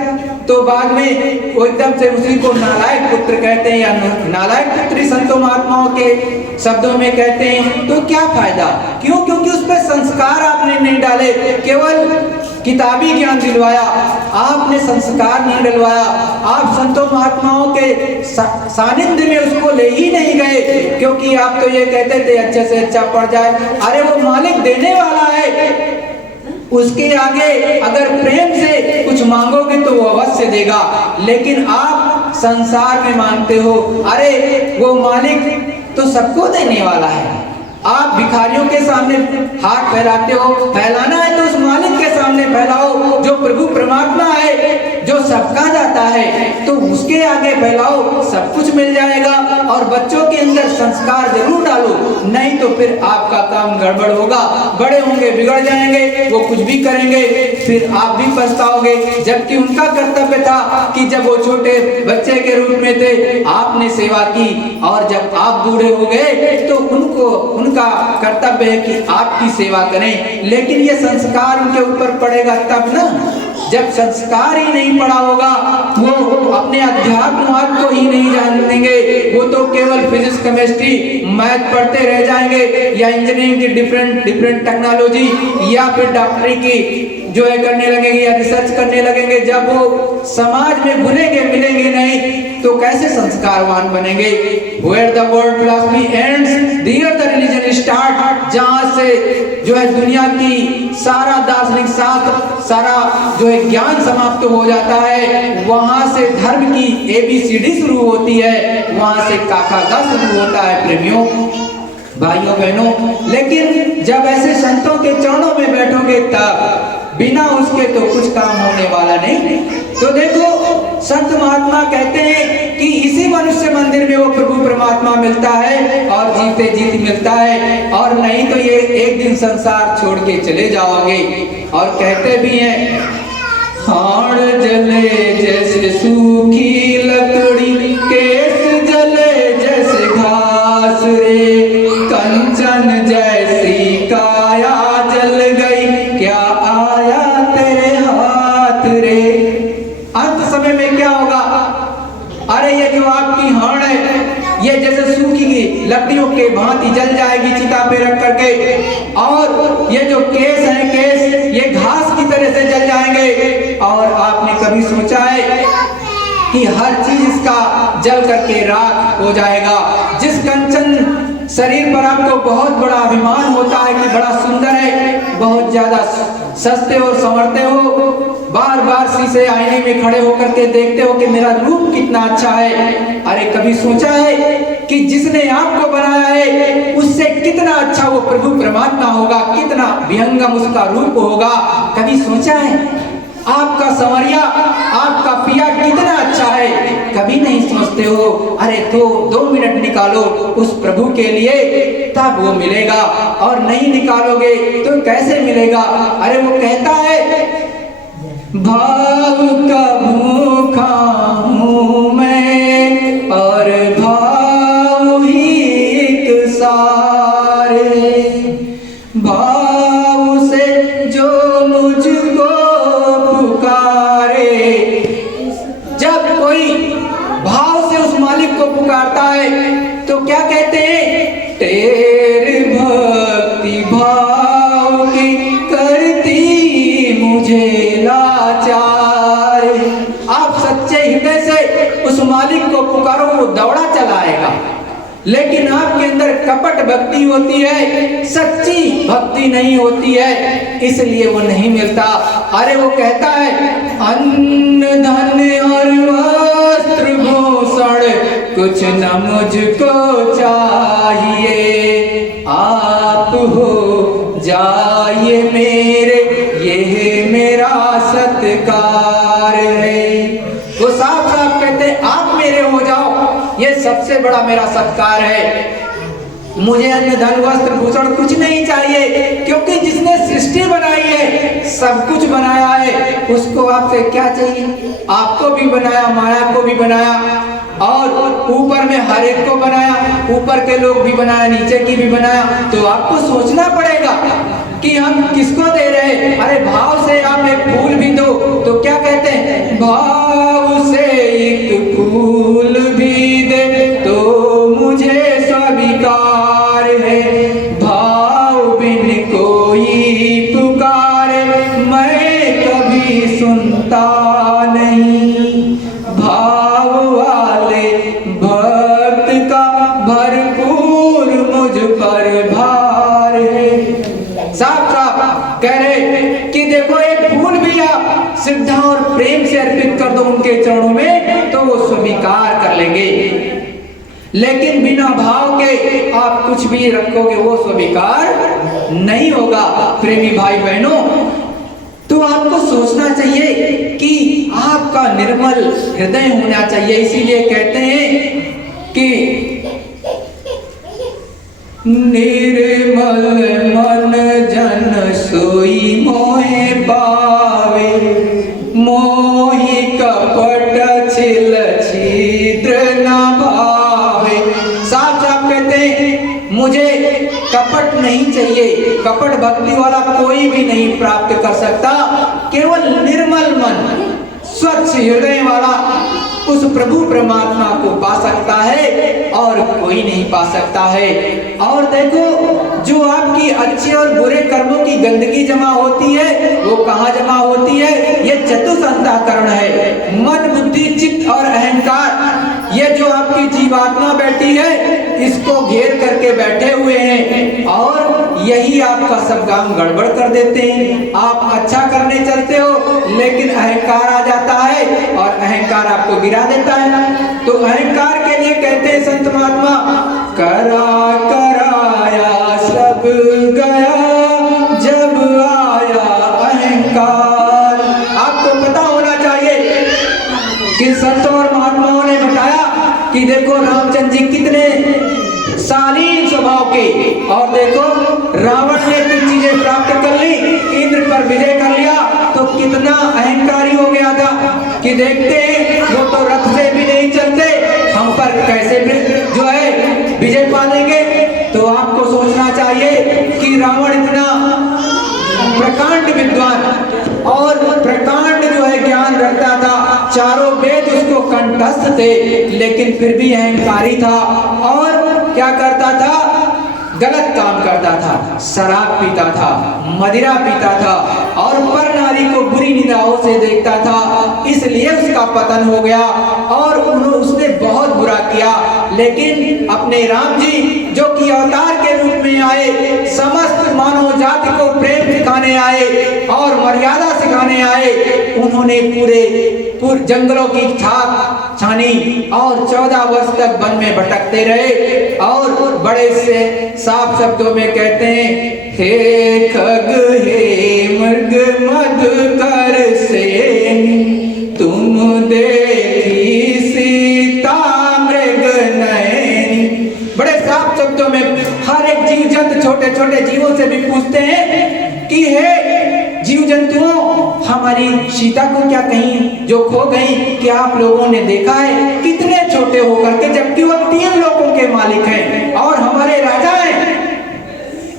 तो बाद में वो एकदम से उसी को नालायक पुत्र कहते हैं, या नालायक पुत्री संतों महात्माओं के शब्दों में कहते हैं। तो क्या फायदा? क्यों? क्योंकि उस पर संस्कार आपने नहीं डाले, केवल किताबी ज्ञान दिलवाया, आपने संस्कार नहीं डलवाया। आप संतों महात्माओं के सानिध्य में उसको ले ही नहीं गए, क्योंकि आप तो ये कहते थे अच्छे से अच्छा पढ़ जाए। अरे वो मालिक देने वाला है, उसके आगे अगर प्रेम से कुछ मांगोगे तो वो अवश्य देगा, लेकिन आप संसार में मांगते हो। अरे वो मालिक तो सबको देने वाला है। आप भिखारियों के सामने हाथ फैलाते हो, फैलाना है तो उस मालिक के सामने फैलाओ जो प्रभु परमात्मा है, जो सबका दाता है, तो उसके आगे फैलाओ, सब कुछ मिल जाएगा। और बच्चों के अंदर संस्कार जरूर डालो, नहीं तो फिर आपका काम गड़बड़ होगा, बड़े होंगे बिगड़ जाएंगे, वो कुछ भी करेंगे, फिर आप भी पछताओगे। जबकि उनका कर्तव्य था कि जब वो छोटे बच्चे के रूप में थे आपने सेवा की, और जब आप बूढ़े हो गए तो उनका कर्तव्य है कि आपकी सेवा करें। लेकिन ये संस्कार उनके ऊपर पड़ेगा तब ना, जब संस्कार ही नहीं पड़ा होगा, वो अपने अध्यात्म मार्ग को ही नहीं जानेंगे, वो तो केवल फिजिक्स केमिस्ट्री मैथ पढ़ते रह जाएंगे, या इंजीनियरिंग की डिफरेंट टेक्नोलॉजी, या फिर डॉक्टरी की जो है करने लगेंगे, या रिसर्च करने लगेंगे। जब वो समाज में घुलेंगे मिलेंगे नहीं तो कैसे संस्कारवान बनेंगे। Where the world philosophy ends, there the religion start। जहाँ से जो है दुनिया की सारा दार्शनिक शास्त्र, सारा जो है ज्ञान समाप्त हो जाता है, वहां से धर्म की ABCD शुरू होती है, वहां से काका गा शुरू होता है प्रेमियों, भाइयों बहनों। लेकिन जब ऐसे संतों के चरणों में बैठोगे तब बिना उसके तो कुछ काम होने वाला नहीं। तो देखो संत महात्मा कहते हैं कि इसी मनुष्य मंदिर में वो प्रभु परमात्मा मिलता है और जीते जीत मिलता है, और नहीं तो ये एक दिन संसार छोड़ के चले जाओगे। और कहते भी हैं, हाड़ जले जैसे सूखी लकड़ी, केस जले जैसे घास रे, कंचन जैसी काया जल गई, क्या आया तेरे हाथ रे। अंत समय में क्या होगा? अरे ये जो आपकी हाड़ है ये जैसे सूखी लकड़ियों के भांति जल जाएगी चिता पे रख करके, और ये जो केस है केस ये घास की तरह से जल जाएंगे। और आपने कभी सोचा है कि हर चीज इसका जल करके राख हो जाएगा। जिस कंचन शरीर पर आपको बहुत बड़ा अभिमान होता है कि बड़ा सुंदर है, बहुत ज्यादा सस्ते और संवरते हो, बार बार शीशे आईने में खड़े होकर के देखते हो कि मेरा रूप कितना अच्छा है। अरे कभी सोचा है कि जिसने आपको बनाया है उससे कितना अच्छा वो प्रभु परमात्मा होगा, कितना विहंगम उसका रूप होगा? कभी सोचा है? आपका संवरिया, आपका पिया कितना अच्छा है, कभी नहीं सोचते हो? अरे तो 2 मिनट निकालो उस प्रभु के लिए, तब वो मिलेगा, और नहीं निकालोगे तो कैसे मिलेगा? अरे वो कहता है, भाव का भूखा हूँ मैं और भाव ही एक सारे, भाव से जो मुझको पुकारे। जब कोई भाव से उस मालिक को पुकारता है तो क्या कहते हैं? तेरी भक्ति भाव की करती मुझे लाचार। आप सच्चे हृदय से उस मालिक को पुकारो, वो दौड़ा चला आएगा। लेकिन आपके अंदर कपट भक्ति होती है, सच्ची भक्ति नहीं होती है, इसलिए वो नहीं मिलता। अरे वो कहता है, अन्न धन और वस्त्र भूषण कुछ न मुझको चाहिए, आप हो जाइए मेरे, ये मेरा सत्कार है। वो साफ साफ कहते हैं, आप मेरे हो जाओ, ये सबसे बड़ा मेरा सत्कार है। मुझे अन्य धन वस्त्र भूषण कुछ नहीं चाहिए, क्योंकि जिसने सृष्टि बनाई है, सब कुछ बनाया है, उसको आपसे क्या चाहिए? आपको भी बनाया, माया को भी बनाया, और ऊपर में हर एक को बनाया, ऊपर के लोग भी बनाया, नीचे की भी बनाया। तो आपको सोचना पड़ेगा कि हम किसको दे रहे हैं। अरे भाव से आप एक फूल भी दो तो क्या कहते हैं? भाव से एक फूल भी दे तो मुझे स्वीकार है, भाव बिन कोई पुकारे मैं कभी सुनता नहीं, भाव वाले भक्त का भरपूर मुझ पर भार है। साफ साफ कह रहे कि देखो एक फूल भी आप श्रद्धा और प्रेम से अर्पित कर दो उनके चरणों में तो वो स्वीकार कर लेंगे, लेकिन बिना भाव के आप कुछ भी रखोगे वो स्वीकार नहीं होगा। प्रेमी भाई बहनों, तो आपको सोचना चाहिए कि कि आपका निर्मल हृदय होना चाहिए। इसीलिए कहते हैं कि निर्मल मन जन सोई मोहे पावे, मोहि कपट छिल छिद्र न भावे। साफ साफ कहते हैं मुझे कपट नहीं चाहिए, कपट भक्ति वाला कोई भी नहीं प्राप्त कर सकता। केवल निर्मल मन स्वच्छ हृदय वाला उस प्रभु परमात्मा को पा सकता है और कोई नहीं पा सकता है। और देखो जो आपकी अच्छे और बुरे कर्मों की गंदगी जमा होती है वो कहाँ जमा होती है? ये चतुष अंतःकरण है, मन बुद्धि चित्त और अहंकार। ये जो आपकी जीवात्मा बैठी है इसको घेर करके बैठे हुए हैं और यही आपका सब काम गड़बड़ कर देते हैं। आप अच्छा करने चलते हो लेकिन अहंकार आ जाता है और अहंकार आपको गिरा देता है। तो अहंकार के लिए कहते हैं संत महात्मा, करा कराया सब गया जब आया अहंकार। आपको पता होना चाहिए कि संतों और महात्माओं ने बताया कि देखो रामचंद्र जी कितने शालीन स्वभाव के, और देखो रावण ने कुछ चीजें प्राप्त कर ली, इंद्र पर विजय कर लिया, तो कितना अहंकारी हो गया था कि देखते हैं वो तो रथ से भी नहीं चलते, हम पर कैसे जो है विजय पा लेंगे। तो आपको सोचना चाहिए कि रावण इतना प्रकांड विद्वान और प्रकांड जो है ज्ञान रखता था, चारों वेद उसको कंठस्थ थे, लेकिन फिर भी अहंकारी था और क्या करता था? गलत काम करता था, शराब पीता था, मदिरा पीता था और पर नारी को बुरी निगाहों से देखता था। इसलिए उसका पतन हो गया और उसने बहुत बुरा किया। लेकिन अपने राम जी जो कि अवतार के रूप में आए, समस्त मानव जाति को प्रेम सिखाने आए और मर्यादा सिखाने आए, उन्होंने पूरे जंगलों की छाप छानी और 14 वर्ष तक वन में भटकते रहे। और बड़े से साफ शब्दों में कहते हैं, हे खग हे मृग मधुकर सेनी, तुम देखी सीता मृग नयनी। बड़े साफ शब्दों में हर एक जीव जंतु छोटे छोटे जीवों से भी पूछते हैं कि हे जीव जंतुओं, हमारी सीता को क्या कहीं जो खो गई, क्या आप लोगों ने देखा है? कितने छोटे होकर के, जबकि वो 3 लोगों के मालिक हैं और हमारे राजा हैं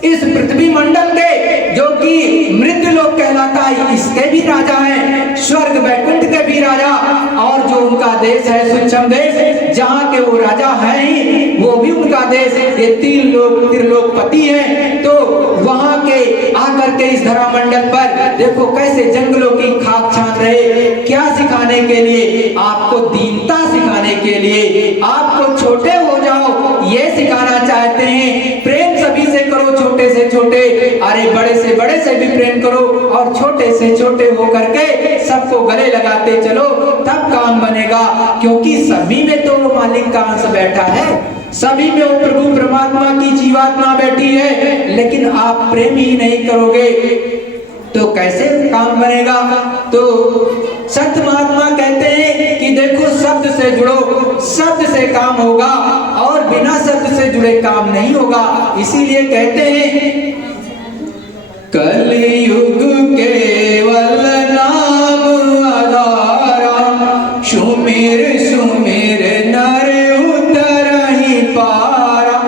इस पृथ्वी मंडल के, जो कि मृत्यु लोक कहलाता है, इसके भी राजा हैं, स्वर्ग वैकुंठ के भी राजा, और जो उनका देश है सूक्ष्म देश जहाँ के वो राजा हैं ही, वो भी उनका देश। ये 3 लोग त्रिलोकपति हैं। तो वहां के आकर के इस धरा मंडल पर देखो कैसे जंगलों की खाक छान रहे, क्या सिखाने के लिए? आपको दीनता सिखाने के लिए, आपको छोटे हो जाओ ये सिखाना चाहते हैं। प्रेम सभी से करो, छोटे से छोटे, अरे बड़े से बड़े से भी प्रेम करो और छोटे से छोटे होकर के सबको गले लगाते चलो, तब काम बनेगा। क्योंकि सभी में तो मालिक का अंश बैठा है, सभी में वो प्रभु परमात्मा की जीवात्मा बैठी है, लेकिन आप प्रेम ही नहीं करोगे तो कैसे काम बनेगा? तो संत महात्मा कहते हैं कि देखो शब्द से जुड़ो, शब्द से काम होगा और बिना शब्द से जुड़े काम नहीं होगा। इसीलिए कहते हैं कलयुग केवल नाम आधारा, सुमिर सुमिर नर उतरहि पारा।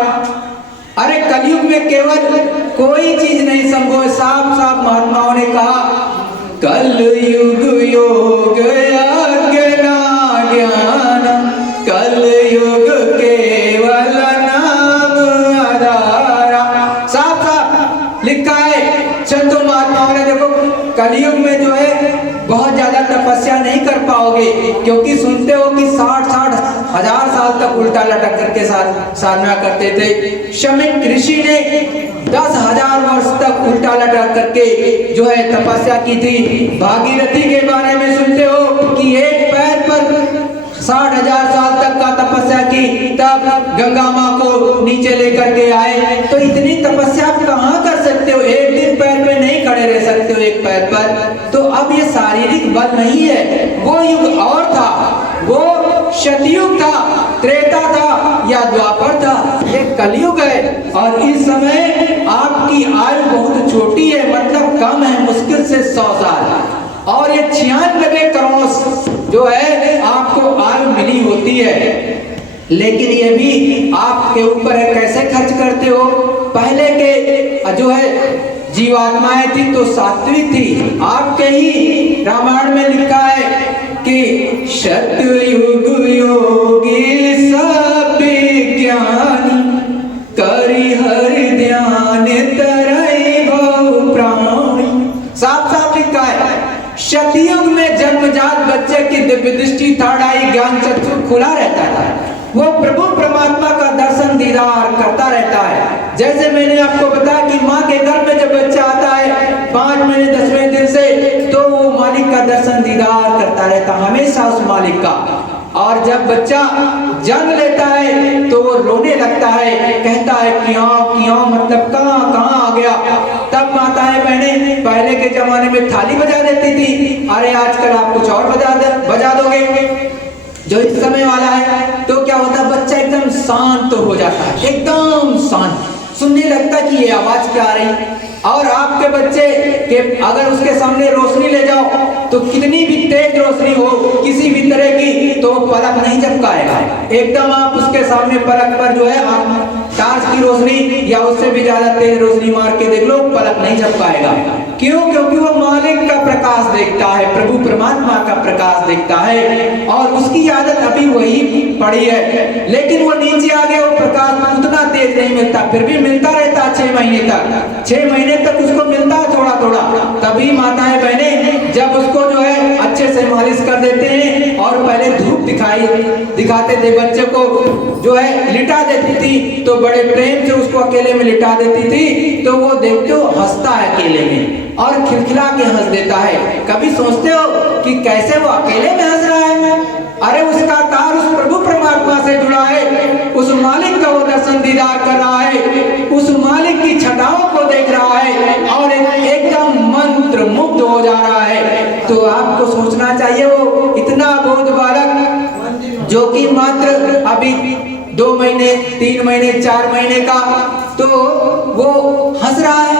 अरे कलयुग में केवल कोई चीज नहीं संभव है। साफ साफ महात्माओं ने कहा कलयुग योग अज्ञान ज्ञान, कलयुग केवल नाम आधारा। साफ साफ लिखा है संतों महात्माओं ने। देखो कलयुग में जो है बहुत ज्यादा तपस्या नहीं कर पाओगे, क्योंकि सुनते हो कि 60-60 हजार साल तक उल्टा लटक करके साधना करते थे। शमिक ऋषि ने 10,000 वर्ष तक उल्टा लटक करके जो है तपस्या की थी। भागीरथी के बारे में सुनते हो कि एक पैर पर 60,000 साल तक का तपस्या की, तब गंगा माँ को नीचे लेकर के आए। तो इतनी तपस्या आप कहाँ कर सकते हो? एक दिन पैर पे नहीं खड़े रह सकते हो एक पैर पर। तो अब ये शारीरिक बल नहीं है, सतयुग था, त्रेता था या द्वापर था, ये कलयुग है। और इस समय आपकी आयु बहुत छोटी है, मतलब कम है, मुश्किल से 100 साल। और ये 96 करोड़ जो है आपको आयु मिली होती है। लेकिन ये भी आपके ऊपर है, कैसे खर्च करते हो। पहले के जो है जीवात्माएं थी तो सात्विक थी। आपके ही रामायण में लिखा है कि सतयुग योगी सब ज्ञानी, करि हरि ध्यान तरई भव प्राणी। साफ साफ लिखा है, सतयुग में जन्मजात बच्चे की दिव्य दृष्टि, थर्ड आई, ज्ञान चक्षु खुला रहता था। वो प्रभु परमात्मा का दर्शन दीदार करता रहता है। जैसे मैंने आपको बताया कि माँ के गर्भ में जब बच्चा आता है 5 महीने 10वें दिन से, तो वो मालिक का दर्शन दीदार करता रहता हमेशा उस मालिक का। और जब बच्चा जन्म लेता है तो वो रोने लगता है, कहता है क्यों क्यों, मतलब कहाँ कहाँ आ गया। तब माताएं बहने पहले के जमाने में थाली बजा देती थी, अरे आजकल आप कुछ और बजा दोगे जो इस समय वाला है। तो क्या होता है, बच्चा एकदम शांत हो जाता है, एकदम शांत, सुनने लगता कि ये आवाज क्या आ रही। और आपके बच्चे के अगर उसके सामने रोशनी ले जाओ तो कितनी भी तेज रोशनी हो किसी भी तरह की, तो पलक नहीं झपकाएगा। एकदम आप उसके सामने पलक पर जो है आप टार्च की रोशनी या उससे भी ज्यादा तेज रोशनी मार के देख लो, पलक नहीं झपकाएगा। क्यों? क्योंकि वो मालिक का प्रकाश देखता है, प्रभु परमात्मा का प्रकाश देखता है, और उसकी आदत अभी वही पड़ी है। लेकिन वो नीचे आ गया, वो प्रकाश उतना तेज नहीं मिलता, फिर भी मिलता रहता 6 महीने तक। 6 महीने तक उसको मिलता है थोड़ा थोड़ा। तभी माताएं बहने जब उसको जो है अच्छे से मालिश कर देते हैं, और पहले धूप दिखाते थे बच्चे को, जो है लिटा देती थी, तो बड़े प्रेम से उसको अकेले में लिटा देती थी। तो वो देखते हो हंसता है अकेले में, और खिलखिला के हंस देता है। कभी सोचते हो कि कैसे वो अकेले में हंस रहा है? अरे उसका तार उस प्रभु परमात्मा से जुड़ा है, उस मालिक का वो दर्शन दीदार कर रहा है, उस मालिक की छटाओं को देख रहा है, और एकदम मंत्र मुग्ध हो जा रहा है। तो आपको सोचना चाहिए, वो इतना बोध बालक जो कि मात्र अभी 2 महीने 3 महीने 4 महीने का, तो वो हंस रहा है,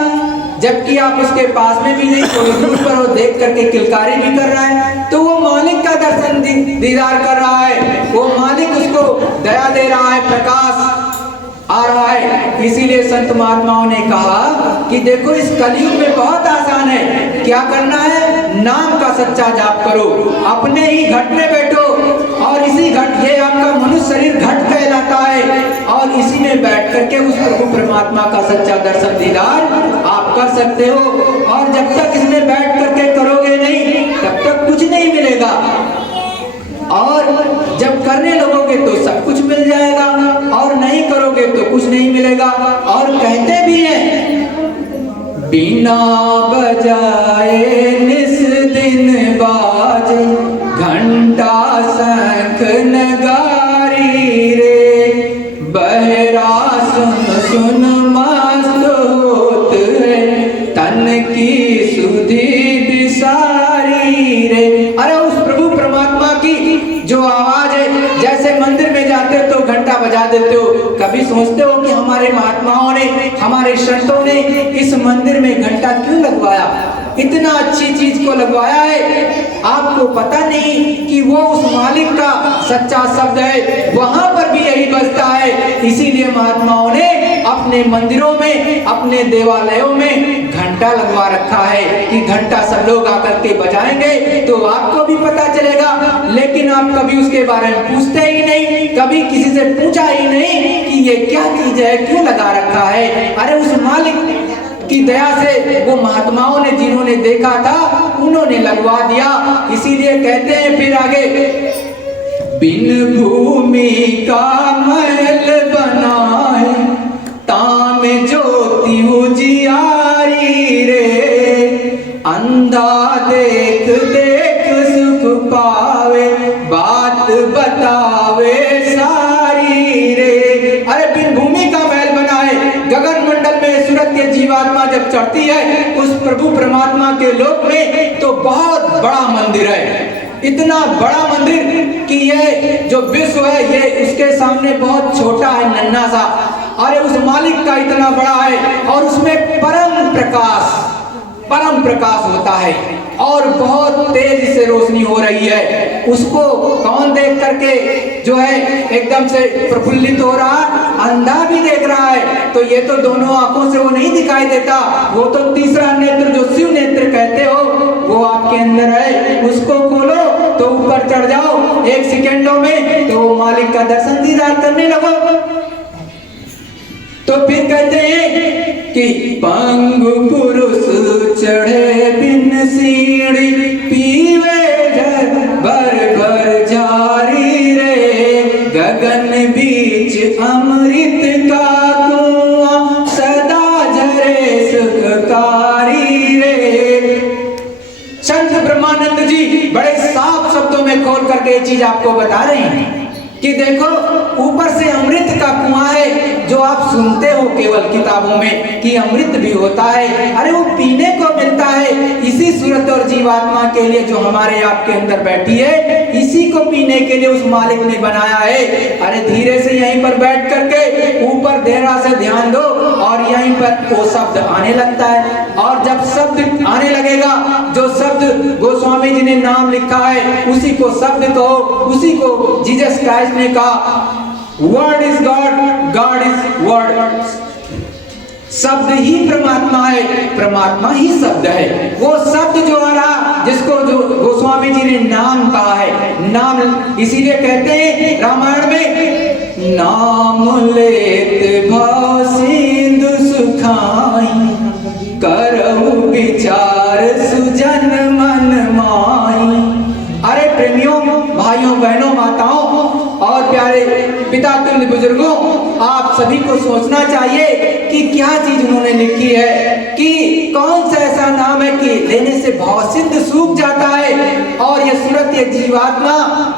जबकि आप उसके पास में भी नहीं, थोड़ी दूर पर वो देख करके किलकारी भी कर रहा है। तो वो मालिक का दर्शन दीदार कर रहा है, वो मालिक उसको दया दे रहा है, प्रकाश आ रहा है। इसीलिए संत महात्माओं ने कहा कि देखो इस कलयुग में बहुत आसान है, क्या करना है, नाम का सच्चा जाप करो, अपने ही घट में बैठो, और इसी घट, ये आपका मनुष्य शरीर घट कहलाता है, और इसी में बैठ करके उस प्रभु परमात्मा का सच्चा दर्शन दीदार आप कर सकते हो। और जब तक इसमें बैठ करके करोगे नहीं, तब तक कुछ नहीं मिलेगा, और जब करने लगोगे तो सब कुछ मिल जाएगा, और नहीं करोगे तो कुछ नहीं मिलेगा। और कहते भी हैं, बिना बजाए निस दिन बाजे, घंटा शंख नगारी रे, बहरा सुन सुन मस्त होत है, तन की सुधि बिसारी रे। अरे उस प्रभु परमात्मा की जो आवाज है, जैसे मंदिर में जाते हो तो घंटा बजा देते हो, कभी सोचते हो कि हमारे महात्माओं ने, हमारे संतों ने इस मंदिर में घंटा क्यों लगवाया? इतना अच्छी चीज को लगवाया है, आपको पता नहीं कि वो उस मालिक का सच्चा शब्द है, वहां पर भी यही बजता है। इसीलिए महात्माओं ने अपने मंदिरों में, अपने देवालयों में घंटा लगवा रखा है कि घंटा सब लोग आकर के बजाएंगे तो आपको भी पता चलेगा। लेकिन आप कभी उसके बारे में पूछते ही नहीं, कभी किसी से पूछा ही नहीं कि ये क्या चीज है, क्यों लगा रखा है। अरे उस मालिक की दया से वो महात्माओं ने, जिन्होंने देखा था, उन्होंने लगवा दिया। इसीलिए कहते हैं फिर आगे, बिन भूमि का महल बनाए, ताम ज्योति उजियारी रे, अंधा देख देख सुख पावे, बात बतावे सारी रे। अरे बिन भूमि का महल बनाए, गगन मंडल में सूरत के जीवात्मा जब चढ़ती है उस प्रभु परमात्मा के लोक में, तो बहुत बड़ा मंदिर है, इतना बड़ा मंदिर कि ये जो विश्व है ये उसके सामने बहुत छोटा है, नन्हा सा। अरे उस मालिक का इतना बड़ा है और उसमें परम प्रकाश होता है और बहुत तेज से रोशनी हो रही है। उसको कौन देख करके जो है एकदम से प्रफुल्लित हो रहा, अंधा भी देख रहा है। तो ये तो दोनों आंखों से वो नहीं दिखाई देता, वो तो तीसरा नेत्र जो शिव नेत्र कहते हो वो आपके अंदर है। उसको खोलो तो ऊपर चढ़ जाओ 1 सेकेंडों में, तो मालिक का दर्शन दीदार करने लगो। तो फिर कहते हैं कि पंगु पुरुष चढ़े बिन सीढ़ी, पीवे भर भर जारी रे, गगन बीच अमृत का कुआं, सदा झरे सुखकारी रे। संत ब्रह्मानंद जी बड़े साफ शब्दों में खोल करके ये चीज आपको बता रहे हैं कि देखो ऊपर से अमृत का कुआं है, जो आप सुनते हो केवल किताबों में कि अमृत भी होता है। अरे वो पीने को मिलता है इसी सूरत और जीवात्मा के लिए जो हमारे आपके अंदर बैठी है, इसी को पीने के लिए उस मालिक ने बनाया है। अरे धीरे से यहीं पर बैठ करके ऊपर देरा से ध्यान दो और यहीं पर वो शब्द आने लगता है। और जब शब्द आने लगेगा, जो शब्द गोस्वामी जी ने नाम लिखा है उसी को शब्द कहो, उसी को जीसस क्राइस्ट ने कहा word is God, God is word. शब्द ही परमात्मा है, परमात्मा ही शब्द है। वो शब्द जो आ रहा, जिसको जो गोस्वामी जी ने नाम कहा है, नाम इसीलिए कहते हैं रामायण में, नाम लेत भाव सिंधु सुखाई, करहु विचार सुजन मन माई। अरे प्रेमियों, भाइयों बहनों, माताओं और प्यारे पिता तुल्य बुजुर्गों, आप सभी को सोचना चाहिए कि क्या चीज उन्होंने लिखी है, कि कौन सा ऐसा नाम है कि लेने से भाव सिंधु सूख जाता है और ये सूरत ये जीवात्मा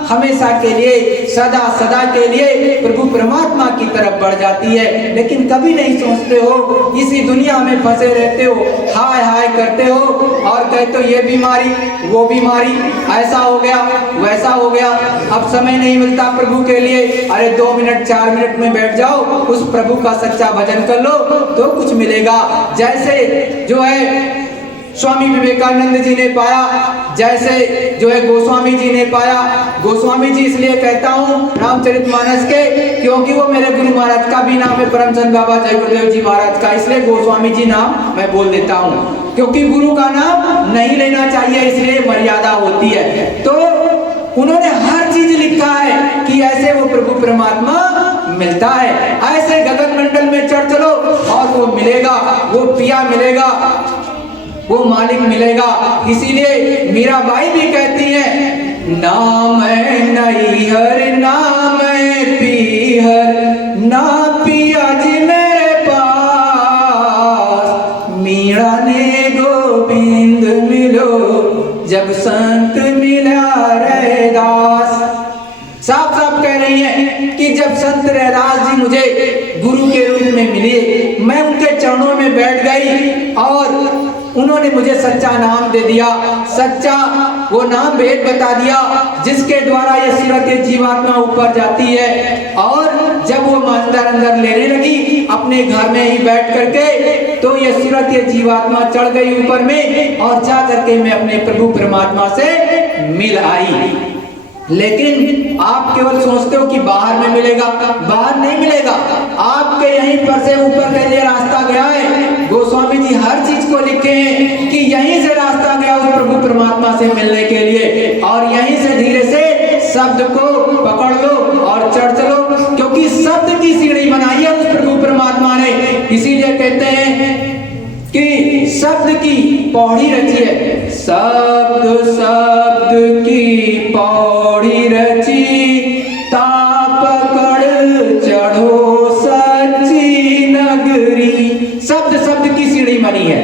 हमेशा के लिए सदा सदा के लिए प्रभु परमात्मा की तरफ बढ़ जाती है। लेकिन कभी नहीं सोचते हो, इसी दुनिया में फंसे रहते हो, हाय हाय करते हो और कहते हो ये बीमारी वो बीमारी, ऐसा हो गया वैसा हो गया। अब समय नहीं मिलता प्रभु के लिए, अरे 2 मिनट 4 मिनट में बैठ जाओ, उस प्रभु का सच्चा भजन कर लो तो कुछ मिलेगा। जैसे जो है स्वामी विवेकानंद जी ने पाया, जैसे जो है गोस्वामी जी ने पाया। गोस्वामी जी इसलिए कहता हूँ रामचरितमानस के, क्योंकि वो मेरे गुरु महाराज का भी नाम है, परमचंद बाबा जय गुरुदेव जी महाराज का, इसलिए गोस्वामी जी नाम मैं बोल देता हूँ, क्योंकि गुरु का नाम नहीं लेना चाहिए, इसलिए मर्यादा होती है। तो उन्होंने हर चीज लिखा है कि ऐसे वो प्रभु परमात्मा मिलता है, ऐसे गगन मंडल में चढ़ चलो और वो मिलेगा, वो पिया मिलेगा, वो मालिक मिलेगा। इसीलिए मीराबाई भी कहती है, नाम नैहर नाम पीहर, ना पिया जी मेरे पास, मीरा ने गोविंद मिलो जब संत मिला रैदास। साफ साफ कह रही है कि जब संत रैदास जी मुझे गुरु के रूप में मिले, मैं उनके चरणों में बैठ गई और उन्होंने मुझे सच्चा नाम दे दिया, सच्चा वो नाम भेद बता दिया, जिसके द्वारा ये सूरत ये जीवात्मा ऊपर जाती है। और जब वो अंदर अंदर लेने लगी अपने घर में ही बैठ करके, तो ये सूरत ये जीवात्मा चढ़ गई ऊपर में और जा करके मैं अपने प्रभु परमात्मा से मिल आई। लेकिन आप केवल सोचते हो कि बाहर में मिलेगा, बाहर नहीं मिलेगा, आपके यहीं पर से ऊपर के लिए रास्ता गया है। गोस्वामी जी हर चीज को लिखे हैं कि यहीं से रास्ता गया उस प्रभु परमात्मा से मिलने के लिए, और यहीं से धीरे से शब्द को पकड़ लो और चढ़ चलो, क्योंकि शब्द की सीढ़ी बनाई है उस प्रभु परमात्मा ने। इसीलिए कहते हैं कि शब्द की पौड़ी रची है, शब्द शब्द की पौड़ी रची, ताप पकड़ चढ़ो सच्ची नगरी। शब्द शब्द की सीढ़ी बनी है,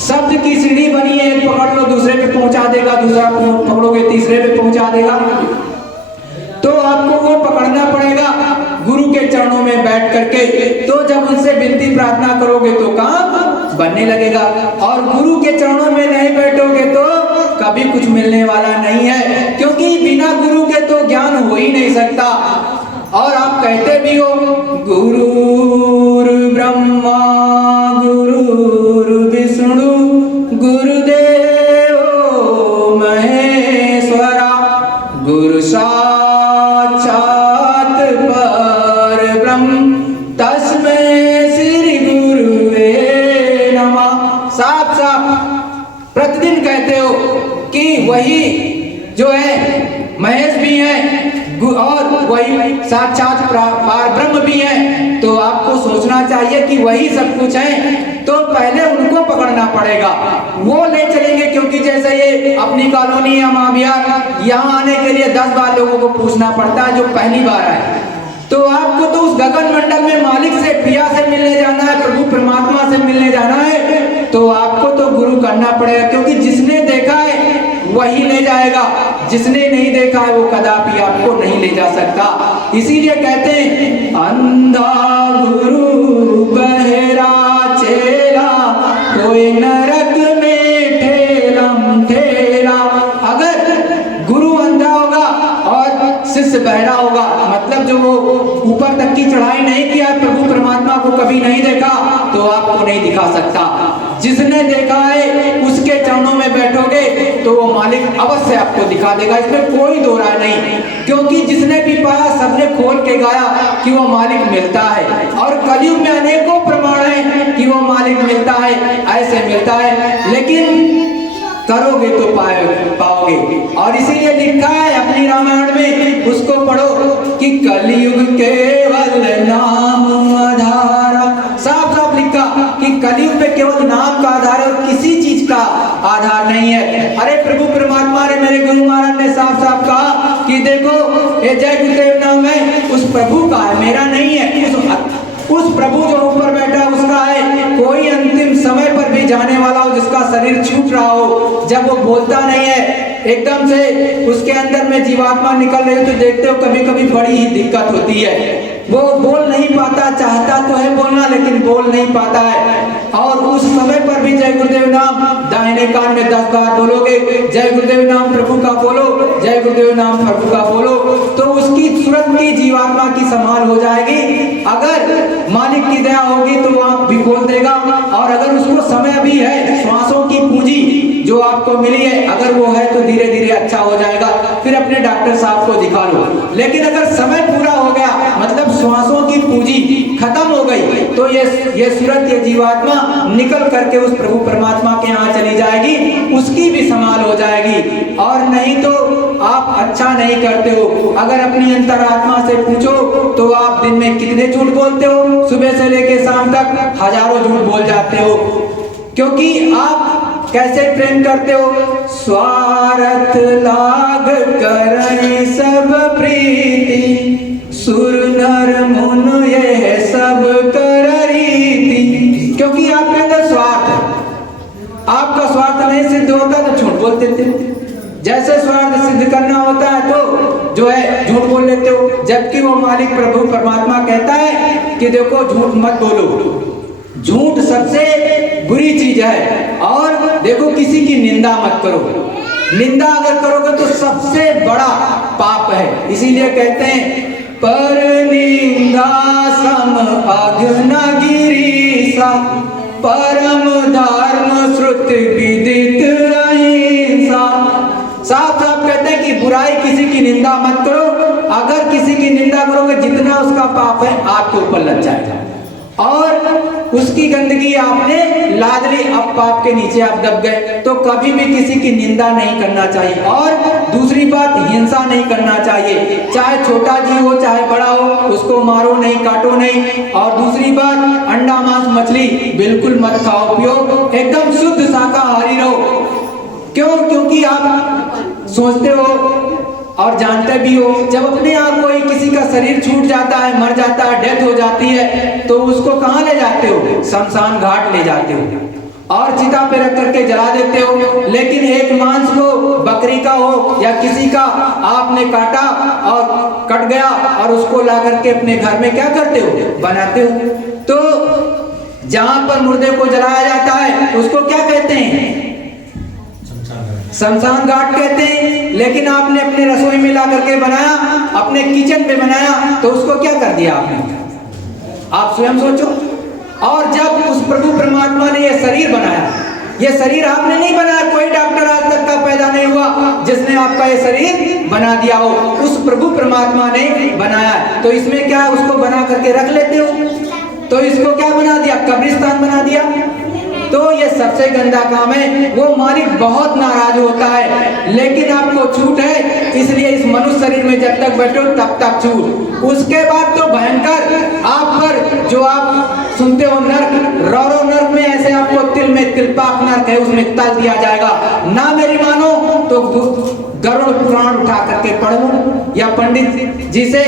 शब्द की सीढ़ी बनी है, एक पकड़ लो दूसरे पे पहुंचा देगा, दूसरा पकड़ोगे तीसरे पे पहुंचा देगा। तो आपको वो पकड़ना पड़ेगा गुरु के चरणों में बैठ करके। तो जब उनसे विनती प्रार्थना करोगे तो काम बनने लगेगा, और गुरु के चरणों में नहीं बैठोगे तो कभी कुछ मिलने वाला नहीं है, क्योंकि बिना गुरु के तो ज्ञान हो ही नहीं सकता। और आप कहते भी हो गुरुर् ब्रह्मा गुरुर् विष्णु गुरुदेव महेश्वरा गुरु साक्षात परब्रह्म तस्मै श्री गुरुवे नमः। साफ साफ प्रतिदिन कहते हो कि वही जो है महेश भी है और वही साक्षात परब्रह्म भी है। तो आपको सोचना चाहिए कि वही सब कुछ है, तो पहले उनको पकड़ना पड़ेगा, वो ले चलेंगे। क्योंकि जैसे ये अपनी कॉलोनी या महाविहार, यहाँ आने के लिए 10 बार लोगों को पूछना पड़ता है जो पहली बार आए। तो आपको तो उस गगन मंडल में मालिक से, पिया से मिलने जाना है, प्रभु परमात्मा से मिलने जाना है, तो आपको तो गुरु करना पड़ेगा। क्योंकि जिसने देखा है वही ले जाएगा, जिसने नहीं देखा है वो कदापि आपको नहीं ले जा सकता। इसीलिए कहते हैं अंधा गुरु बहरा चेला कोई नरक में ठेलम ठेला। अगर गुरु अंधा होगा और शिष्य बहरा होगा, मतलब जो वो ऊपर तक की चढ़ाई नहीं किया, प्रभु परमात्मा को कभी नहीं देखा, तो आपको नहीं दिखा सकता। जिसने देखा है उसके चरणों में बैठोगे तो वो मालिक अवश्य आपको दिखा देगा, इसमें कोई दो राय नहीं। क्योंकि जिसने भी पाया सबने खोल के गाया कि वो मालिक मिलता है, और कलयुग में अनेकों प्रमाण है कि वो मालिक मिलता है, ऐसे मिलता है। लेकिन करोगे तो पाओगे। और इसीलिए लिखा है अपनी रामायण में, उसको पढ़ो कि कलयुग केवल नाम आधारा। साफ साफ लिखा कि कलयुग में केवल नाम का आधार है और किसी चीज का आधार नहीं है। अरे प्रभु परमात्मा ने, मेरे गुरु महाराज ने साफ साफ कहा कि देखो ये जय गुरुदेव नाम है उस प्रभु का है, मेरा नहीं है। उस प्रभु जो ऊपर बैठा है उसका है। कोई अंतिम समय पर भी जाने वाला हो, जिसका शरीर छूट रहा हो, जब वो बोलता नहीं है, एकदम से उसके अंदर में जीवात्मा निकल रही हो, तो देखते हो कभी कभी बड़ी ही दिक्कत होती है। वो बोल नहीं पाता, चाहता तो है बोलना लेकिन बोल नहीं पाता है। और उस समय पर भी जय गुरुदेव नाम दाहिने कान में 10 बार बोलोगे, जय गुरुदेव नाम प्रभु का बोलो, जय गुरुदेव नाम प्रभु का बोलो, तो उसकी तुरंत की जीवात्मा की संभाल हो जाएगी। अगर मालिक की दया होगी तो आप भी बोल देगा, और अगर उसको समय भी है, श्वासों की पूंजी जो आपको मिली है अगर वो है, तो धीरे धीरे अच्छा हो जाएगा। फिर अपने डॉक्टर साहब को दिखा लो। लेकिन अगर समय पूरा हो गया, मतलब श्वासों की पूंजी खत्म हो गई, तो ये सूरत, ये जीवात्मा निकल करके उस प्रभु परमात्मा के यहाँ चली जाएगी, उसकी भी संभाल हो जाएगी। और नहीं तो आप अच्छा नहीं करते हो। अगर अपनी अंतरात्मा से पूछो तो आप दिन में कितने झूठ बोलते हो? सुबह से लेके शाम तक हजारों झूठ बोल जाते हो। क्योंकि आप कैसे प्रेम करते हो? स्वार्थ लाग करई सब प्रीति, सुर नर मुन ये सब कर रीति। क्योंकि आपके अंदर स्वार्थ है, आपका स्वार्थ नहीं सिद्ध होता तो झूठ बोलते थे। जैसे स्वार्थ सिद्ध करना होता है तो जो है झूठ बोल लेते हो। जबकि वो मालिक प्रभु परमात्मा कहता है कि देखो झूठ मत बोलो, झूठ सबसे बुरी चीज है। और देखो किसी की निंदा मत करो, निंदा अगर करोगे तो सबसे बड़ा पाप है। इसीलिए कहते हैं पर निंदा सम अघ्न गिरीसा, परम धर्म श्रुति विदित अहिंसा। साफ साफ कहते हैं कि बुराई किसी की निंदा मत करो। अगर किसी की निंदा करोगे जितना उसका पाप है आपके ऊपर लग जाएगा, और उसकी गंदगी आपने लाद ली, अब पाप के नीचे आप दब गए। तो कभी भी किसी की निंदा नहीं करना चाहिए। और दूसरी बात, हिंसा नहीं करना चाहिए। चाहे छोटा जीव हो चाहे बड़ा हो, उसको मारो नहीं, काटो नहीं। और दूसरी बात, अंडा मांस मछली बिल्कुल मत खाओ पियो, एकदम शुद्ध शाकाहारी रहो। क्यों? क्योंकि आप सोचते हो और जानते भी हो, जब अपने आप कोई किसी का शरीर छूट जाता है, मर जाता है, डेथ हो जाती है, तो उसको कहाँ ले जाते हो? शमशान घाट ले जाते हो और चिता पे रख करके जला देते हो। लेकिन एक मांस को, बकरी का हो या किसी का, आपने काटा और कट गया और उसको ला करके अपने घर में क्या करते हो? बनाते हो। तो जहां पर मुर्दे को जलाया जाता है उसको क्या कहते हैं? शमशान घाट कहते हैं, लेकिन आपने अपने रसोई में ला करके बनाया, अपने किचन में बनाया, तो उसको क्या कर दिया आपने? आप स्वयं सोचो। और जब उस प्रभु परमात्मा ने यह शरीर बनाया, ये शरीर आपने नहीं बनाया, कोई डॉक्टर आज तक का पैदा नहीं हुआ जिसने आपका ये शरीर बना दिया हो, उस प्रभु परमात्मा ने बनाया। तो इसमें क्या उसको बना करके रख लेते हो, तो इसको क्या बना दिया? कब्रिस्तान बना दिया। तो ये सबसे गंदा काम है। वो मालिक बहुत नाराज होता है, लेकिन आपको छूट है, इसलिए इस मनुष्य शरीर में जब तक बैठो तब तक छूट। उसके बाद तो भयंकर आप पर जो आप सुनते हो नर्क, रौरो नर्क में ऐसे आपको तिल में तिलपाक नर्क है, उसमें तल दिया जाएगा। ना मेरी मानो तो गरुड़ पुराण उठा करके पढ़ो, या पंडित जी से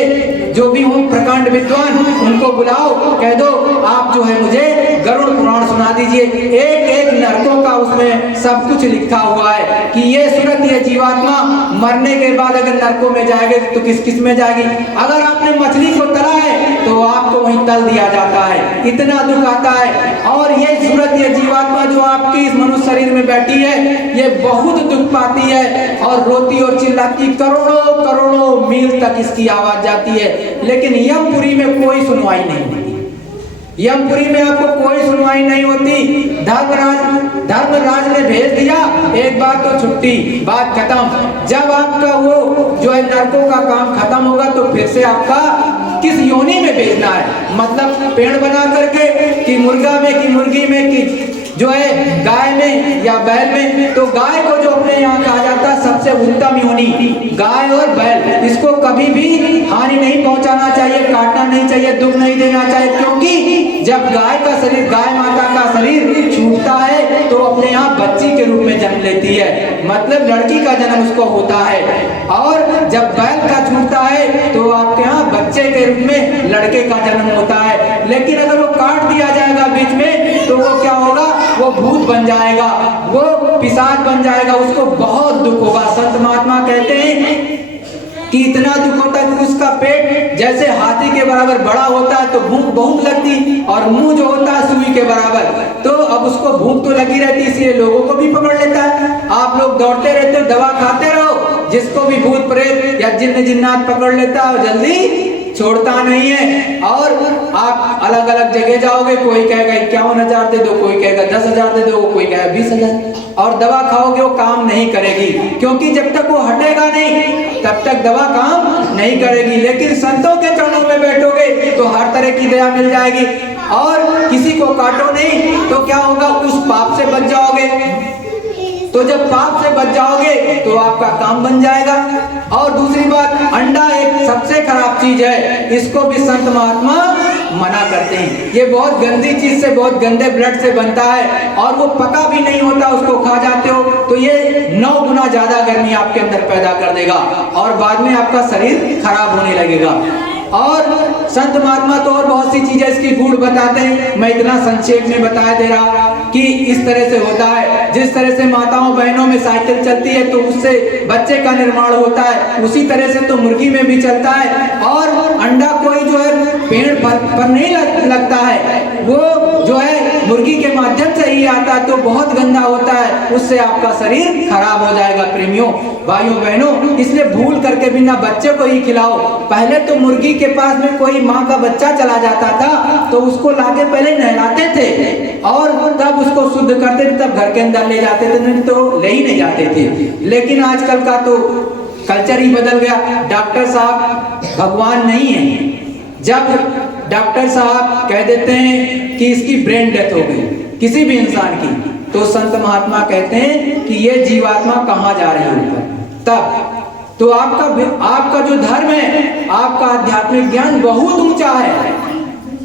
जो भी हो प्रकांड विद्वान उनको बुलाओ, कह दो आप जो है मुझे गरुड़ पुराण सुना दीजिए। एक एक नरकों का उसमें सब कुछ लिखा हुआ है कि ये सूरत, ये जीवात्मा मरने के बाद अगर नरकों में जाएगी तो किस किस में जाएगी। अगर आपने मछली को तला है तो आपको वहीं तल दिया जाता है, इतना दुख आता है। और ये सूरत, ये जीवात्मा जो आपकी इस मनुष्य शरीर में बैठी है, ये बहुत दुख पाती है और रोती और चिल्लाती, करोड़ों करोड़ों मील तक इसकी आवाज जाती है, लेकिन यमपुरी में कोई सुनवाई नहीं होती। यमपुरी में आपको कोई सुनवाई नहीं होती। धर्मराज ने भेज दिया, एक बार तो छुट्टी, बात खत्म। जब आपका वो जो है नरकों का काम खत्म होगा तो फिर से आपका किस योनि में भेजना है, मतलब पेड़ बना करके कि मुर्गा में कि मुर्गी में कि जो है गाय में या बैल में। तो गाय को जो अपने यहाँ कहा जाता है सबसे उत्तम योनि, गाय और बैल, इसको कभी भी हानि नहीं पहुंचाना चाहिए, काटना नहीं चाहिए, दुख नहीं देना चाहिए, क्योंकि जब गाय का शरीर, गाय माता का शरीर छूटता है तो अपने यहाँ बच्ची के रूप में जन्म लेती है, मतलब लड़की का जन्म उसको होता है। और जब बैल का छूटता है तो आपके यहाँ बच्चे के रूप में लड़के का जन्म होता है। लेकिन अगर वो काट दिया जाएगा बीच में तो वो क्या होगा? वो भूत बन जाएगा, वो पिशाच बन जाएगा, उसको बहुत दुख होगा। संत महात्मा कहते हैं कि इतना दुख होता है कि उसका पेट जैसे हाथी के बराबर बड़ा होता है तो भूख बहुत लगती, और मुंह जो होता है सुई के बराबर, तो अब उसको भूख तो लगी रहती, इसलिए लोगों को भी पकड़ लेता है। आप लोग दौड़ते रहते हो, दवा खाते रहो, जिसको भी भूत प्रेत या जिन्न जिन्नात पकड़ लेता है जल्दी छोड़ता नहीं है। और आप अलग अलग जगह जाओगे, कोई कहेगा 51,000 दे दो, कोई कहेगा 10,000 दे दो, कोई कहेगा 20,000, और दवा खाओगे वो काम नहीं करेगी, क्योंकि जब तक वो हटेगा नहीं तब तक दवा काम नहीं करेगी। लेकिन संतों के चरणों में बैठोगे तो हर तरह की दया मिल जाएगी, और किसी को काटो नहीं तो क्या होगा? उस पाप से बच जाओगे। तो जब पाप से बच जाओगे तो आपका काम बन जाएगा। और दूसरी बात, अंडा एक सबसे खराब चीज है, इसको भी संत महात्मा मना करते हैं। ये बहुत गंदी चीज से, बहुत गंदे ब्लड से बनता है, और वो पका भी नहीं होता, उसको खा जाते हो तो ये 9 गुना ज्यादा गर्मी आपके अंदर पैदा कर देगा, और बाद में आपका शरीर खराब होने लगेगा। और संत महात्मा तो और बहुत सी चीजें इसकी गूढ़ बताते हैं, मैं इतना संक्षेप में बता दे रहा कि इस तरह से होता है। जिस तरह से माताओं बहनों में साइकिल चलती है तो उससे बच्चे का निर्माण होता है, उसी तरह से तो मुर्गी में भी चलता है। और अंडा कोई जो है पेड़ पर नहीं लगता है, वो जो है मुर्गी के माध्यम से ही आता है, तो बहुत गंदा होता है, उससे आपका शरीर खराब हो जाएगा। प्रेमियों, भाइयों बहनों, इसलिए भूल करके भी ना बच्चे को ही खिलाओ। पहले तो मुर्गी के पास में कोई माँ का बच्चा चला जाता था तो उसको लाके पहले नहलाते थे और तब उसको शुद्ध करते थे, तब घर के अंदर ले जाते थे, नहीं तो ले ही नहीं जाते थे। लेकिन आजकल का तो कल्चर ही बदल गया। डॉक्टर साहब भगवान नहीं है। जब डॉक्टर साहब कह देते हैं कि इसकी ब्रेन डेथ हो गई किसी भी इंसान की, तो संत महात्मा कहते हैं कि ये जीवात्मा कहाँ जा रही है ऊपर। तब तो आपका जो धर्म है, आपका आध्यात्मिक ज्ञान बहुत ऊंचा है।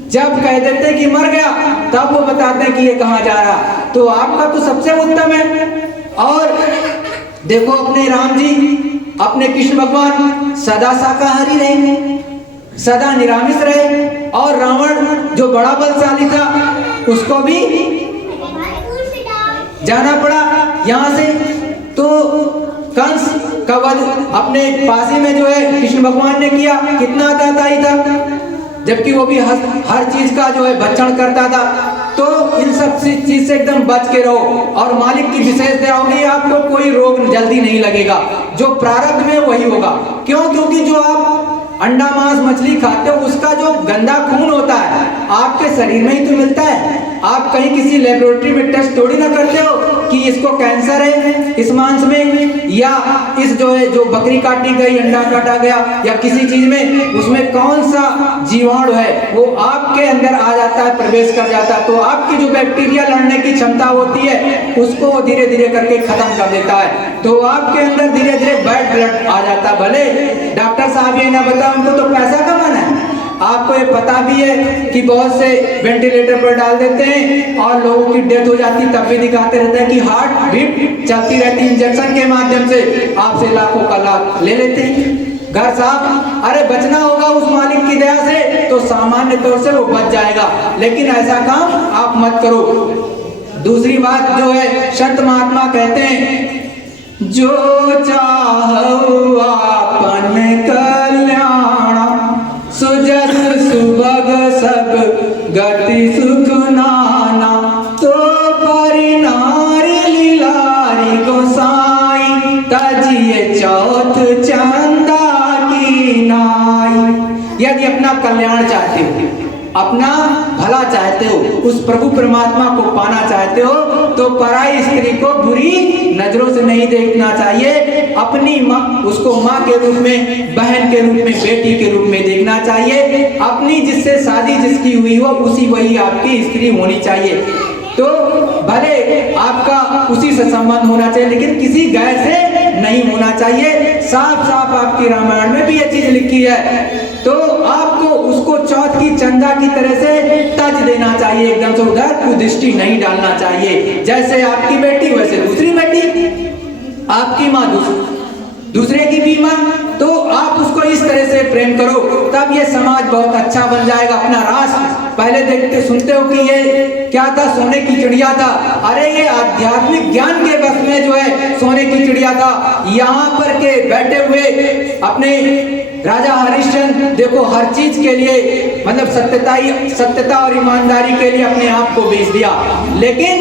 जब कह देते हैं कि मर गया, तब वो बताते हैं कि ये कहाँ जा रहा, तो आपका तो सबसे उत्तम है। और देखो अपने राम जी, अपने कृष्ण भगवान सदा शाकाहारी रहे, सदा निरामिष रहे, और रावण जो बड़ा बलशाली था उसको भी जाना पड़ा यहाँ से। तो कंस का वध अपने पासी में जो है कृष्ण भगवान ने किया, कितना आताताई था, जबकि वो भी हर चीज का जो है भक्षण करता था। तो इन सब चीज से एकदम बच के रहो। और मालिक की विशेष दया होगी, आपको कोई रोग जल्दी नहीं लगेगा, जो प्रारब्ध में वही होगा। क्यों? क्योंकि जो आप अंडा मांस मछली खाते हो उसका जो गंदा खून होता है आपके शरीर में ही तो मिलता है। आप कहीं किसी लेबोरेटरी में टेस्ट थोड़ी ना करते हो कि इसको कैंसर है इस मांस में, या इस जो है जो बकरी काटी गई, अंडा काटा गया या किसी चीज में उसमें कौन सा जीवाणु है वो आपके अंदर आ जाता है, प्रवेश कर जाता है, तो आपकी जो बैक्टीरिया लड़ने की क्षमता होती है उसको धीरे धीरे करके खत्म कर देता है। तो आपके अंदर धीरे धीरे बैड ब्लड आ जाता है। भले डॉक्टर साहब ये ना बताओ, उनको तो पैसा कमाना है। आपको ये पता भी है कि बहुत से वेंटिलेटर पर डाल देते हैं और लोगों की डेथ हो जाती, तब भी दिखाते रहते हैं कि हार्ट बीट चलती रहती, इंजेक्शन के माध्यम से आपसे लाखों का लाभ ले लेते हैं। घर साहब, अरे बचना होगा उस मालिक की दया से तो सामान्य तौर से वो बच जाएगा, लेकिन ऐसा काम आप मत करो। दूसरी बात जो है, संत महात्मा कहते हैं, जो चाहु आपन कल्याण, सुजस सुभग सब गति सुख नाना, तो परि नारी लीलारी गोसाई, तजिए चौथ चंदा की नाई। यदि अपना कल्याण चाहते हो, अपना भला चाहते हो, उस प्रभु परमात्मा को पाना चाहते हो, तो पराई स्त्री को बुरी नजरों से नहीं देखना चाहिए। अपनी माँ, उसको माँ के रूप में, बहन के रूप में, बेटी के रूप में देखना चाहिए। अपनी जिससे शादी जिसकी हुई हो उसी वही आपकी स्त्री होनी चाहिए। तो भले आपका उसी से संबंध होना चाहिए, लेकिन किसी गाय से नहीं होना चाहिए। साफ साफ आपकी रामायण में भी ये चीज लिखी है। तो आपको उसको चौथ की चंदा की तरह से तज देना चाहिए, एकदम से उधर कुदृष्टि नहीं डालना चाहिए। जैसे आपकी बेटी वैसे दूसरी बेटी, आपकी माँ दूसरे की भी माँ, तो आप उसको इस तरह से प्रेम करो, तब ये समाज बहुत अच्छा बन जाएगा। अपना राष्ट्र पहले देखते सुनते हो कि ये क्या था, सोने की चिड़िया था। अरे ये आध्यात्मिक ज्ञान के बस में जो है सोने की चिड़िया था। यहाँ पर के बैठे हुए अपने राजा हरिश्चंद्र देखो हर चीज के लिए, मतलब सत्यता और ईमानदारी के लिए अपने आप को बेच दिया, लेकिन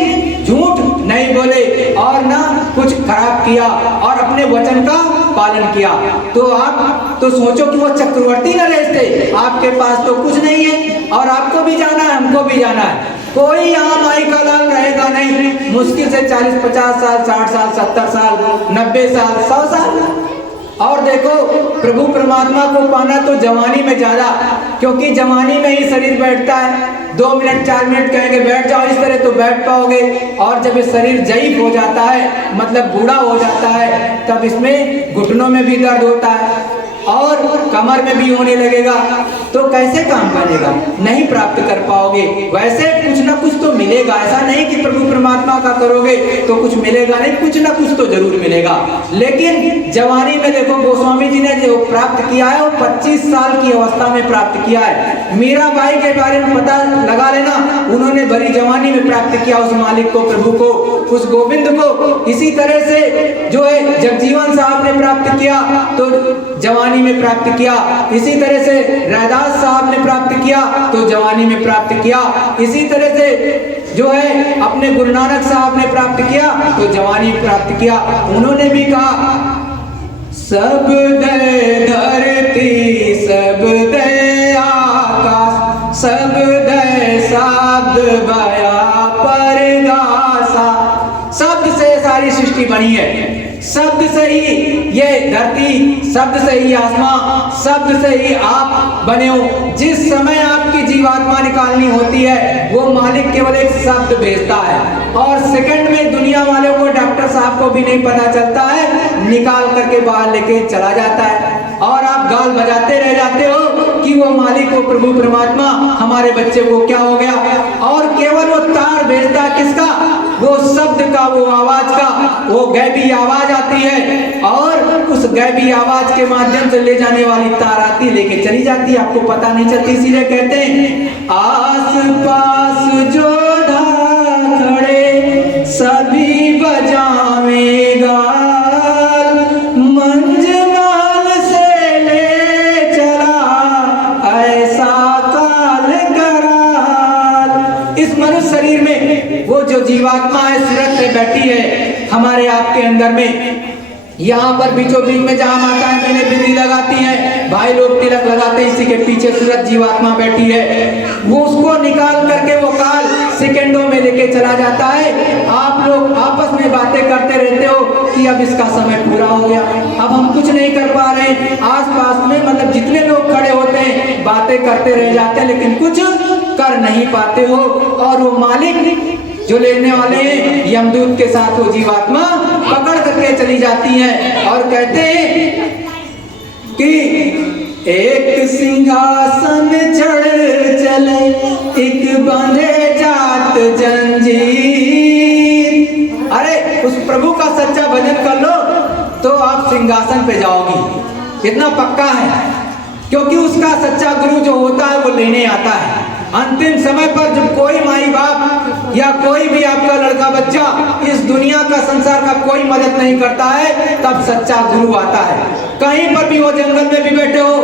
झूठ नहीं बोले और ना कुछ खराब किया और अपने वचन का पालन किया। तो आप तो सोचो कि वो चक्रवर्ती न रहते, आपके पास तो कुछ नहीं है और आपको भी जाना है, हमको भी जाना है। कोई यहाँ माई का लाल रहेगा नहीं, मुश्किल से 40-50 साल, 60 साल, 70 साल, 90 साल, 100 साल। और देखो प्रभु परमात्मा को पाना तो जवानी में ज्यादा, क्योंकि जवानी में ही शरीर बैठता है। 2 मिनट 4 मिनट कहेंगे बैठ जाओ इस तरह तो बैठ पाओगे, और जब ये शरीर ज़ईफ हो जाता है, मतलब बूढ़ा हो जाता है, तब इसमें घुटनों में भी दर्द होता है और कमर में भी होने लगेगा, तो कैसे काम बनेगा, नहीं प्राप्त कर पाओगे। वैसे कुछ ना कुछ तो मिलेगा, ऐसा नहीं कि प्रभु परमात्मा का करोगे तो कुछ मिलेगा नहीं, कुछ ना कुछ तो जरूर मिलेगा। लेकिन जवानी में देखो गोस्वामी जी ने जो प्राप्त किया है वो 25 साल की अवस्था में प्राप्त किया है। मीराबाई के बारे में पता लगा लेना, उन्होंने भरी जवानी में प्राप्त किया उस मालिक को, प्रभु को, उस गोविंद को। इसी तरह से जो है जगजीवन साहब ने प्राप्त किया तो जवानी में प्राप्त किया, इसी तरह से रैदास साहब ने प्राप्त किया तो जवानी में प्राप्त किया, इसी तरह से जो है अपने गुरु नानक साहब ने प्राप्त किया तो जवानी में प्राप्त किया। उन्होंने भी कहा सब दे धरती सब दे आकाश, सब दे शब्द बया परगासा। शब्द से सारी सृष्टि बनी है, शब्द से ही ये धरती, शब्द से ही आसमां, शब्द से ही आप बने हो। जिस समय आपकी जीवात्मा निकालनी होती है वो मालिक केवल एक शब्द भेजता है और सेकंड में दुनिया वालों को, डॉक्टर साहब को भी नहीं पता चलता है, निकाल करके बाहर लेके चला जाता है और आप गाल बजाते रह जाते हो कि वो मालिक, वो प्रभु परमात्मा हमारे बच्चे को क्या हो गया। और केवल वो तार भेजता है किसका, वो शब्द का, वो आवाज का, वो गैबी आवाज आती है और उस गैबी आवाज के माध्यम से ले जाने वाली तार आती, लेके चली जाती है, आपको पता नहीं चलती। इसीलिए कहते हैं आस पास जो खड़े सभी बजावेगा, मंजमाल से ले चला ऐसा काल कराल। इस मनुष्य शरीर जो जीवात्मा है सूरत में बैठी है हमारे आपके अंदर में, यहाँ पर बीचों बीच में जहाँ माताएं बहनें बिंदी लगाती हैं, भाई लोग तिलक लगाते हैं, इसी के पीछे सूरत जीवात्मा बैठी है। वो उसको निकाल करके वो काल सेकंडों में लेके चला जाता है। आप लोग आपस में बातें करते रहते हो कि अब इसका समय पूरा हो गया, अब हम कुछ नहीं कर पा रहे। आस पास में मतलब जितने लोग खड़े होते हैं बातें करते रह जाते हैं, लेकिन कुछ कर नहीं पाते हो। और वो मालिक जो लेने वाले हैं यमदूत के साथ वो जीवात्मा पकड़ करके चली जाती है और कहते हैं कि एक सिंहासन चढ़ चले, एक बांधे जात जंजीर। अरे उस प्रभु का सच्चा भजन कर लो तो आप सिंहासन पे जाओगी, इतना पक्का है। क्योंकि उसका सच्चा गुरु जो होता है वो लेने आता है। अंतिम समय पर जब कोई माई बाप या कोई भी आपका लड़का बच्चा इस दुनिया का संसार का कोई मदद नहीं करता है, तब सच्चा गुरु आता है। कहीं पर भी हो, जंगल में भी बैठे हो,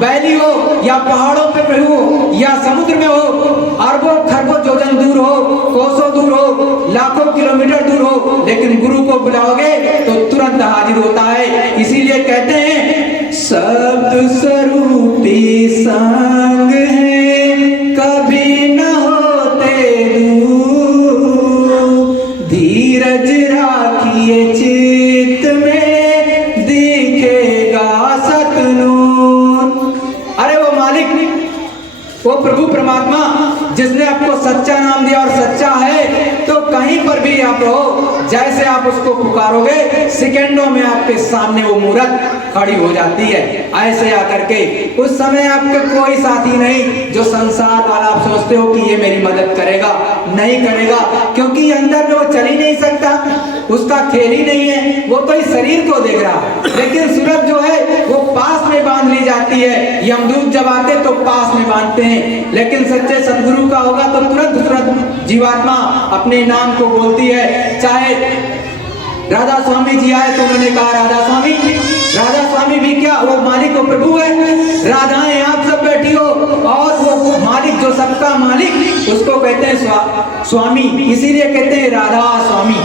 वैली हो या पहाड़ों पे भी हो या समुद्र में हो, अरबों खरबों योजन दूर हो, कोसों दूर हो, लाखों किलोमीटर दूर हो, लेकिन गुरु को बुलाओगे तो तुरंत हाजिर होता है। इसीलिए कहते हैं शब्द स्वरूपी संग है, कभी न होते दूर, धीरज राखिए चित्त में दिखेगा सतनूर। अरे वो मालिक, वो प्रभु परमात्मा जिसने आपको सच्चा नाम दिया और सच्चा है, तो कहीं पर भी आप रहो, जैसे आप उसको पुकारोगे सेकंडों में आपके सामने वो मूरत खड़ी हो जाती है। ऐसे आकर के उस समय आपके कोई साथी नहीं जो संसार वाला आप सोचते हो कि ये मेरी मदद करेगा, नहीं करेगा, क्योंकि अंदर में वो चल ही नहीं सकता, उसका खेल ही नहीं है, वो तो इस शरीर को देख रहा। लेकिन सूरत जो है वो पास में बांध ली जाती है। यमदूत जब आते तो पास में बांधते हैं, लेकिन सच्चे सदगुरु का होगा तो तुरंत तुरंत जीवात्मा अपने नाम को बोलती है। चाहे राधा स्वामी जी आए तो उन्होंने कहा राधा स्वामी, राधा स्वामी भी क्या, वो मालिक, वो प्रभु है। राधाएं आप सब बैठी हो और वो मालिक जो सबका मालिक उसको कहते हैं स्वामी। इसीलिए कहते हैं राधा स्वामी,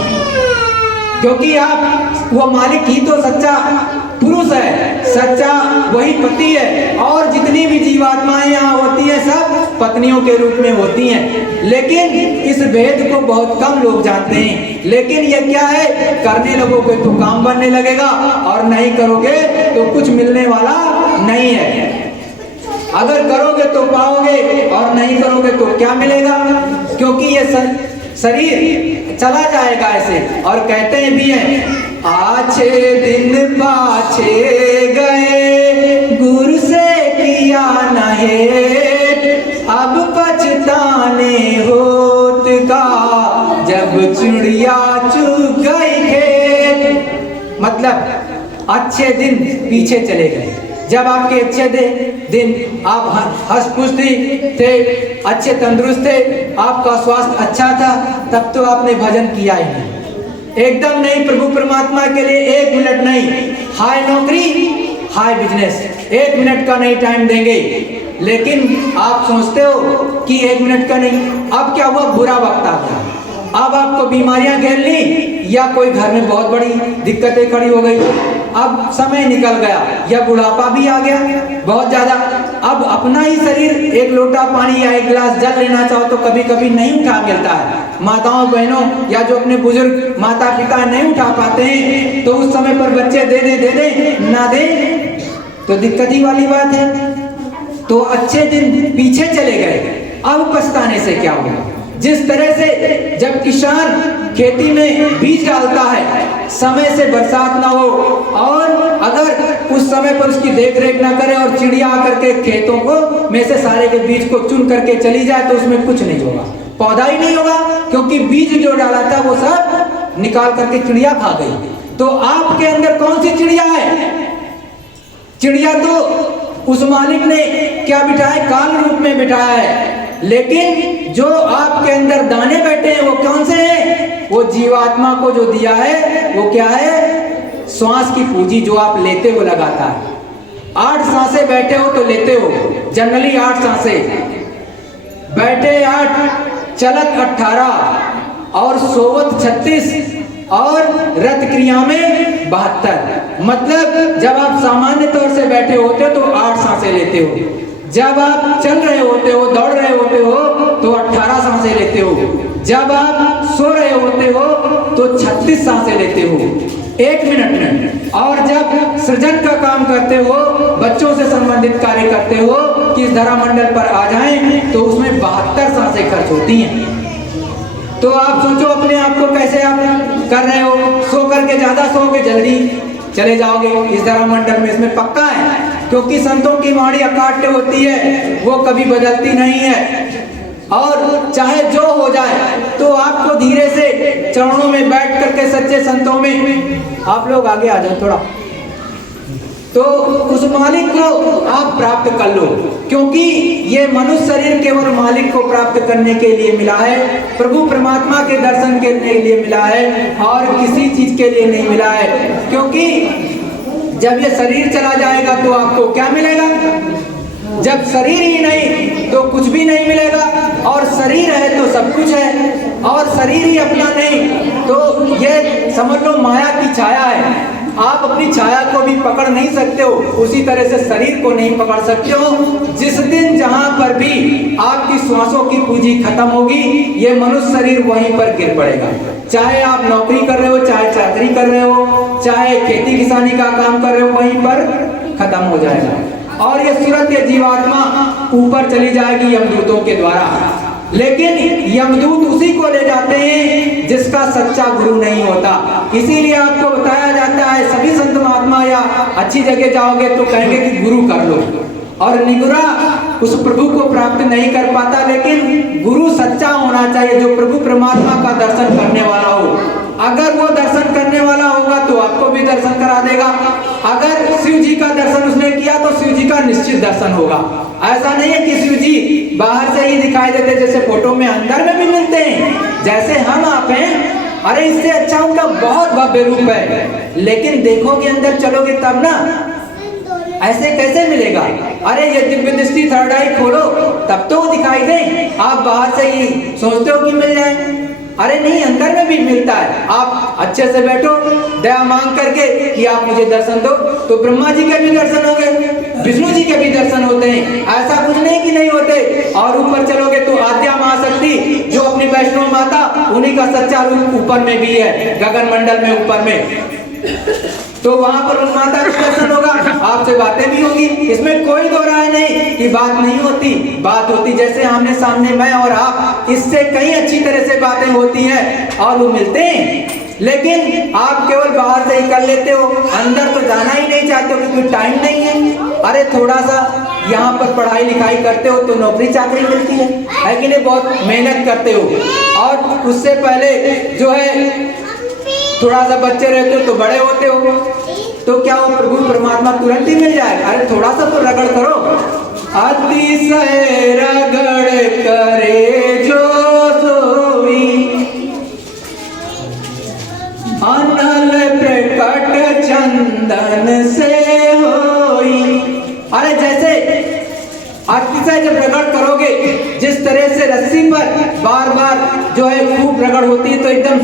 क्योंकि आप वो मालिक ही तो सच्चा पुरुष है, सच्चा वही पति है। और जितनी भी जीवात्माएं यहाँ होती हैं सब पत्नियों के रूप में होती हैं, लेकिन इस भेद को बहुत कम लोग जानते हैं। लेकिन ये क्या है, करने लगोगे तो काम बनने लगेगा और नहीं करोगे तो कुछ मिलने वाला नहीं है। अगर करोगे तो पाओगे और नहीं करोगे तो क्या मिलेगा, क्योंकि ये शरीर चला जाएगा ऐसे। और कहते हैं भी हैं, आछे दिन पाछे गए गुरु से किया नहे, अब पछताने होत का जब चिड़िया चुग गई खेत। मतलब अच्छे दिन पीछे चले गए। जब आपके अच्छे दिन आप हंस खुशी थे, अच्छे तंदुरुस्त थे, आपका स्वास्थ्य अच्छा था, तब तो आपने भजन किया ही नहीं, एकदम नहीं। प्रभु परमात्मा के लिए 1 मिनट नहीं, हाय नौकरी हाय बिजनेस, 1 मिनट का नहीं टाइम देंगे। लेकिन आप सोचते हो कि 1 मिनट का नहीं। अब क्या हुआ, बुरा वक्त आ गया, अब आपको बीमारियां घेर ली या कोई घर में बहुत बड़ी दिक्कतें खड़ी हो गई, अब समय निकल गया या बुढ़ापा भी आ गया बहुत ज्यादा। अब अपना ही शरीर, 1 लोटा पानी या 1 गिलास जल लेना चाहो तो कभी कभी नहीं उठा मिलता है। माताओं बहनों या जो अपने बुजुर्ग माता पिता नहीं उठा पाते हैं, तो उस समय पर बच्चे दे दे ना दे तो दिक्कत ही वाली बात है। तो अच्छे दिन पीछे चले गए, अब पछताने से क्या होगा। जिस तरह से जब किसान खेती में बीज डालता है, समय से बरसात ना हो और अगर उस समय पर उसकी देख रेख ना करे और चिड़िया आकर के खेतों को में से सारे के बीज को चुन करके चली जाए, तो उसमें कुछ नहीं होगा, पौधा ही नहीं होगा, क्योंकि बीज जो डाला था वो सब निकाल करके चिड़िया खा गई। तो आपके अंदर कौन सी चिड़िया है? चिड़िया तो उस मालिक ने क्या बिठाया, काल रूप में बिठाया है। लेकिन जो आपके अंदर दाने बैठे हैं वो कौन से हैं? वो जीवात्मा को जो दिया है वो क्या है? श्वास की पूंजी जो आप लेते हो लगाता है। 8 सांसें बैठे हो तो लेते हो, जनरली 8 सांसें, बैठे 8, चलत 18, और सोवत 36 और रत क्रिया में 72। मतलब जब आप सामान्य तौर से बैठे होते हो तो 8 सांसें लेते हो, जब आप चल रहे होते हो, दौड़ रहे होते हो तो 18 सांसें लेते हो, जब आप सो रहे होते हो तो 36 सांसें लेते हो 1 मिनट में, और जब सृजन का काम करते हो, बच्चों से संबंधित कार्य करते हो कि इस धरामंडल पर आ जाएं, तो उसमें 72 सांसें खर्च होती हैं। तो आप सोचो अपने आप को कैसे आप कर रहे हो। सो करके ज्यादा सोओगे जल्दी चले जाओगे इस धरामंडल में, इसमें पक्का है, क्योंकि संतों की वाणी अकाट्य होती है, वो कभी बदलती नहीं है। और चाहे जो हो जाए तो आपको धीरे से चरणों में बैठ करके सच्चे संतों में, आप लोग आगे आ जाओ थोड़ा, तो उस मालिक को आप प्राप्त कर लो, क्योंकि ये मनुष्य शरीर केवल मालिक को प्राप्त करने के लिए मिला है, प्रभु परमात्मा के दर्शन करने के लिए मिला है, और किसी चीज के लिए नहीं मिला है। क्योंकि जब ये शरीर चला जाएगा तो आपको क्या मिलेगा? जब शरीर ही नहीं तो कुछ भी नहीं मिलेगा, और शरीर है तो सब कुछ है, और शरीर ही अपना नहीं तो ये समझ लो माया की छाया है। आप अपनी छाया को भी पकड़ नहीं सकते हो, उसी तरह से शरीर को नहीं पकड़ सकते हो। जिस दिन जहां पर भी आपकी श्वासों की पूंजी खत्म होगी, ये मनुष्य शरीर वहीं पर गिर पड़ेगा। चाहे आप नौकरी कर रहे हो, चाहे चाकरी कर रहे हो, चाहे खेती किसानी का काम कर रहे हो, वहीं पर खत्म हो जाएगा, और ये सूरत ये जीवात्मा ऊपर चली जाएगी यमदूतों के द्वारा। लेकिन यमदूत उसी को ले जाते हैं जिसका सच्चा गुरु नहीं होता। इसीलिए आपको बताया जाता है, सभी संत महात्मा या अच्छी जगह जाओगे तो कहेंगे कि गुरु कर लो, और निगुरा उस प्रभु को प्राप्त नहीं कर पाता। लेकिन गुरु सच्चा होना चाहिए, जो प्रभु परमात्मा का दर्शन करने वाला हो। अगर वो दर्शन करने वाला होगा तो आपको भी दर्शन करा देगा। अगर शिव जी का दर्शन उसने किया तो शिव जी का निश्चित दर्शन होगा। ऐसा नहीं है कि शिव जी बाहर से ही दिखाई देते, जैसे फोटो में, अंदर में भी मिलते हैं, जैसे हम आप हैं। अरे इससे अच्छा उनका बहुत भव्य रूप है, लेकिन देखोगे अंदर चलोगे तब ना, ऐसे कैसे मिलेगा? अरे ये दिव्य दृष्टि थर्ड आई खोलो तब तो वो दिखाई दे। आप बाहर से ही सोचते हो कि मिल जाए, अरे नहीं, अंदर में भी मिलता है। आप अच्छे से बैठो दया मांग करके कि आप मुझे दर्शन दो, तो ब्रह्मा जी के भी दर्शन हो गए, विष्णु जी के भी दर्शन होते हैं। ऐसा कुछ नहीं कि नहीं होते। और ऊपर चलोगे तो आद्या महाशक्ति जो अपनी वैष्णव माता, उन्हीं का सच्चा रूप ऊपर में भी है, गगन मंडल में ऊपर में, तो वहां पर उस माता का दर्शन होगा, आपसे बातें भी होगी। इसमें कोई दो राय नहीं कि बात नहीं होती, बात होती। जैसे आमने सामने मैं और आप, इससे कई अच्छी तरह से बातें होती हैं और वो मिलते हैं। लेकिन आप केवल बाहर से ही कर लेते हो, अंदर तो जाना ही नहीं चाहते हो क्योंकि टाइम नहीं है। अरे थोड़ा सा यहाँ पर पढ़ाई लिखाई करते हो तो नौकरी चाकरी मिलती है कि नहीं? बहुत मेहनत करते हो, और उससे पहले जो है थोड़ा सा बच्चे रहते हो तो बड़े होते हो, तो क्या वो प्रभु परमात्मा तुरंत ही मिल जाएगा? अरे थोड़ा सा तो रगड़ करो। अतिशय रगड़ करे जो सोई, अनल प्रकट चंदन से होई। अरे जैसे अतिशय जब रगड़ करोगे, जिस तरह से रस्सी पर बार बार जो है खूब रगड़ होती है तो एकदम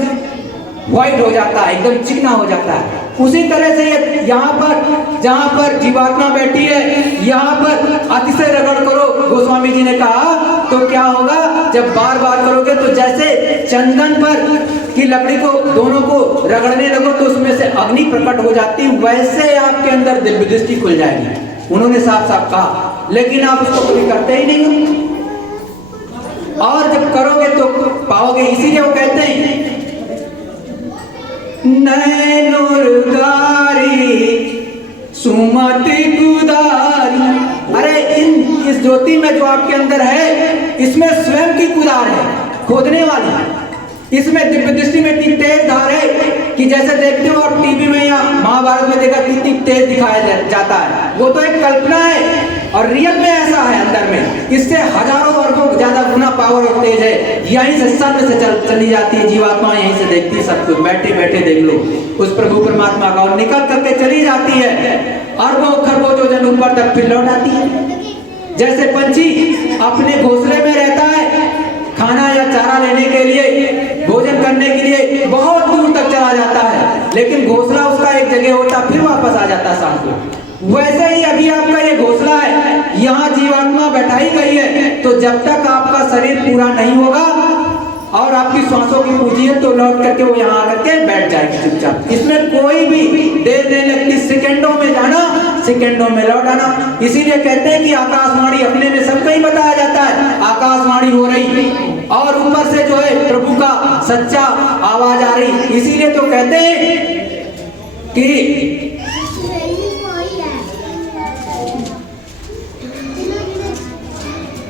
व्हाइट हो जाता है, एकदम चिकना हो जाता है। उसी तरह से यहाँ पर जहाँ पर जीवात्मा बैठी है, यहाँ पर अतिशय रगड़ करो, गोस्वामी जी ने कहा, तो क्या होगा? जब बार बार करोगे तो जैसे चंदन पर की लकड़ी को दोनों को रगड़ने लगो तो उसमें से अग्नि प्रकट हो जाती, वैसे आपके अंदर दिव्य दृष्टि खुल जाएगी। उन्होंने साफ साफ कहा, लेकिन आप उसको कभी करते ही नहीं हो, और जब करोगे तो पाओगे। इसीलिए वो कहते हैं नैनुरगारी सुमति कुदारी। अरे इस ज्योति में जो आपके अंदर है, इसमें स्वयं की कुदार है, खोदने वाली। इसमें दिव्य दृष्टि में इतनी तेज धार है कि जैसे देखते हो आप टीवी में या महाभारत में देखा कितनी तेज दिखाया जाता है, वो तो एक कल्पना है, और रियल में ऐसा है अंदर में। इससे हजारों वर्गों ज्यादा गुना पावर और तेज है। यहीं से सन से चली जाती है जीवात्मा, यहीं से देखती है सब कुछ। बैठे बैठे देख लो उस प्रभु परमात्मा का, और निकल करके चली जाती है अरबों खरबों जो जन ऊपर तक फिर लौट आती है। जैसे पंछी अपने घोंसले में रहता है, खाना या चारा लेने के लिए, भोजन जाता शाम को। वैसे ही अभी आपका ये घोंसला है, यहाँ जीवात्मा बैठाई गई है, तो जब तक आपका शरीर पूरा नहीं होगा और आपकी श्वासों की पूंजी है तो लौट करके वो यहाँ आकर के बैठ जाएगी चुपचाप। इसमें कोई भी देर नहीं लगती, सेकंडों में जाना, सेकंडों में लौट आना। इसीलिए कहते हैं कि आकाशवाणी अपने में सबको ही बताया जाता है, आकाशवाणी हो रही और ऊपर से जो है प्रभु का सच्चा आवाज आ रही। इसीलिए तो कहते हैं कि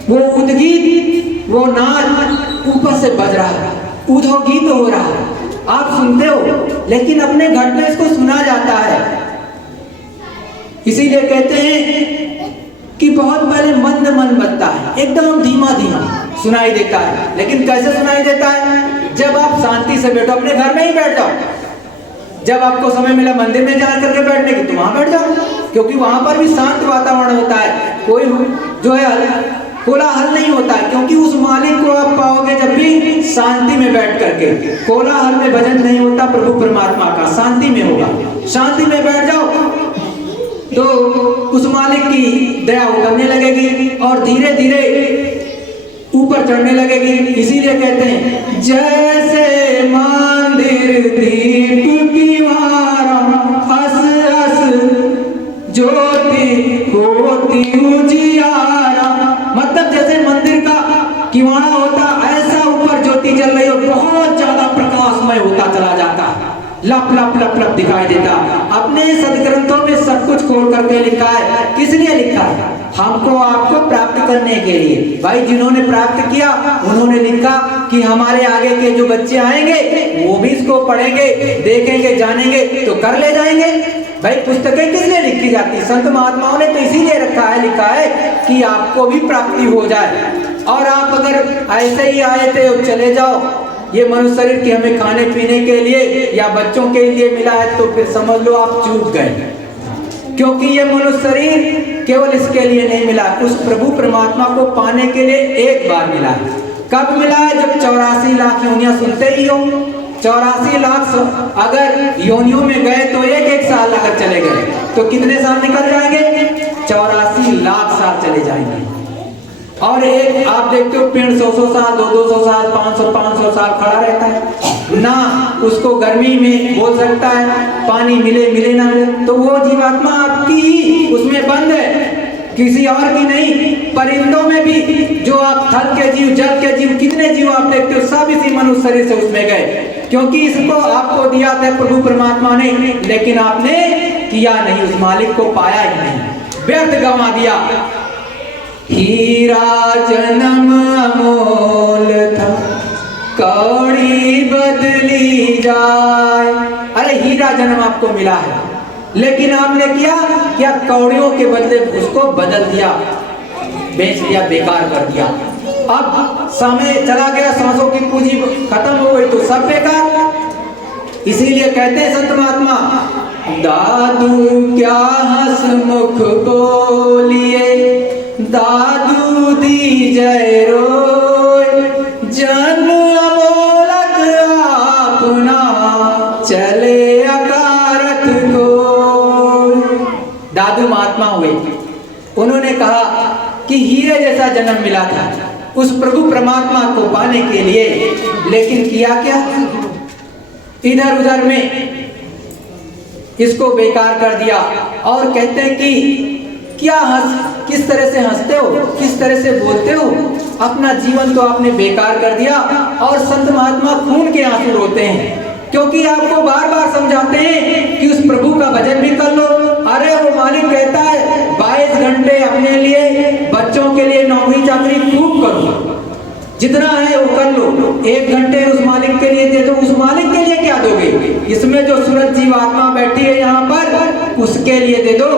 वो उद्गीत, वो नाच ऊपर से बज रहा है, उद्गीत हो रहा है, आप सुनते हो, लेकिन अपने घर में इसको सुना जाता है। इसीलिए कहते हैं कि बहुत पहले मंद मन बजता है, एकदम धीमा धीमा सुनाई देता है। लेकिन कैसे सुनाई देता है? जब आप शांति से बैठो, अपने घर में ही बैठ जाओ। जब आपको समय मिला मंदिर में जा करके बैठने की तो वहां बैठ जाओ, क्योंकि वहां पर भी शांत वातावरण होता है, कोई जो है कोलाहल नहीं होता है, क्योंकि उस मालिक को आप पाओगे जब भी शांति में बैठ करके। कोलाहल में भजन नहीं होता प्रभु परमात्मा का, शांति में होगा। शांति में बैठ जाओ तो उस मालिक की दया उतरने लगेगी और धीरे धीरे ऊपर चढ़ने लगेगी। इसीलिए कहते हैं जैसे मंदिर दीप की मारा हस हस ज्योति होती उजियारा। मतलब जैसे मंदिर का किवाड़ा होता, ऐसा ऊपर ज्योति जल रही और बहुत ज्यादा प्रकाशमय होता चला जाता, लप लप लप लप दिखाई देता। अपने सदग्रंथों में सब कुछ खोल करके लिखा है। किस लिए लिखा है? हमको आपको प्राप्त करने के लिए। भाई जिन्होंने प्राप्त किया उन्होंने लिखा कि हमारे आगे के जो बच्चे आएंगे वो भी इसको पढ़ेंगे, देखेंगे, जानेंगे तो कर ले जाएंगे। भाई पुस्तकें किस लिए लिखी जाती? संत महात्माओं ने तो इसीलिए लिखा है कि आपको भी प्राप्ति हो जाए। और आप अगर ऐसे ही आए थे और चले जाओ, ये मनुष्य शरीर की हमें खाने पीने के लिए या बच्चों के लिए मिला है, तो फिर समझ लो आप चूक गए, क्योंकि ये मनुष्य शरीर केवल इसके लिए नहीं मिला, उस प्रभु परमात्मा को पाने के लिए एक बार मिला है। कब मिला है? जब 84 लाख योनियां सुनते ही हो। 84 लाख अगर योनियों में गए तो एक साल अगर चले गए तो कितने साल निकल जाएंगे? 84 लाख साल चले जाएंगे। और एक आप देखते हो पेड़ 100 साल, 200 साल, 500 साल खड़ा रहता है ना, उसको गर्मी में बोल सकता है, पानी मिले मिले ना मिले, तो वो जीवात्मा आपकी उसमें बंद है, किसी और की नहीं। परिंदों में भी जो आप थल के जीव, जल के जीव, कितने जीव आप देखते हो, सब इसी मनुष्य शरीर से उसमें गए, क्योंकि इसको आपको दिया था प्रभु परमात्मा ने, लेकिन आपने किया नहीं, उस मालिक को पाया ही नहीं, व्यर्थ गंवा दिया। हीरा जन्म अमोल था, कौड़ी बदली जाए। अरे हीरा जन्म आपको मिला है, लेकिन आपने क्या कौड़ियों के बदले उसको बदल दिया, बेच दिया, बेकार कर दिया। अब समय चला गया, सांसों की पूंजी खत्म हो गई तो सब बेकार। इसीलिए कहते हैं संत महात्मा, दादू क्या हंसमुख बोलिए, दादू दी जय रोय, जन्म अमोलक अपना चले अकारत को। दादू महात्मा हुए, उन्होंने कहा कि हीरे जैसा जन्म मिला था उस प्रभु परमात्मा को पाने के लिए, लेकिन किया क्या? इधर उधर में इसको बेकार कर दिया। और कहते हैं कि क्या किस तरह से हंसते हो, किस तरह से बोलते हो, अपना जीवन तो आपने बेकार कर दिया। और संत महात्मा खून के आंसू रोते हैं, क्योंकि आपको बार बार समझाते हैं कि उस प्रभु का भजन भी कर लो। अरे वो मालिक कहता है 22 घंटे अपने लिए, बच्चों के लिए नौकरी चाकरी खूब करो, जितना है वो कर लो, 1 घंटे उस मालिक के लिए दे दो। उस मालिक के लिए क्या दोगे? इसमें जो सूरज जीवात्मा बैठी है यहाँ पर, उसके लिए दे दो,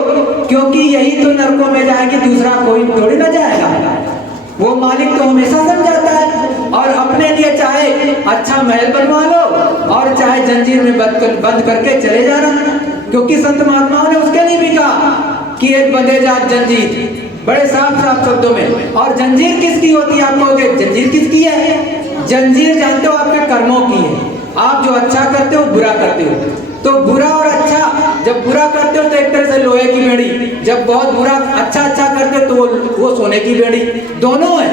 क्योंकि यही तो नरकों में जाएगी, दूसरा कोई थोड़ी ना जाएगा। वो मालिक तो हमेशा समझाता है। और अपने लिए चाहे अच्छा महल बनवा लो और चाहे जंजीर में बंद करके चले जाना, क्योंकि संत महात्माओं ने उसके लिए भी कहा कि एक बंधे जात जंजीर, बड़े साफ साफ शब्दों में। और जंजीर किसकी होती है? आप कहोगे जंजीर किसकी है? जंजीर जानते हो आपके कर्मों की है। आप जो अच्छा करते हो बुरा करते हो, तो बुरा और अच्छा जब बुरा करते हो तो एक तरह से लोहे की बेड़ी, जब बहुत बुरा अच्छा करते हो तो वो सोने की बेड़ी, दोनों है।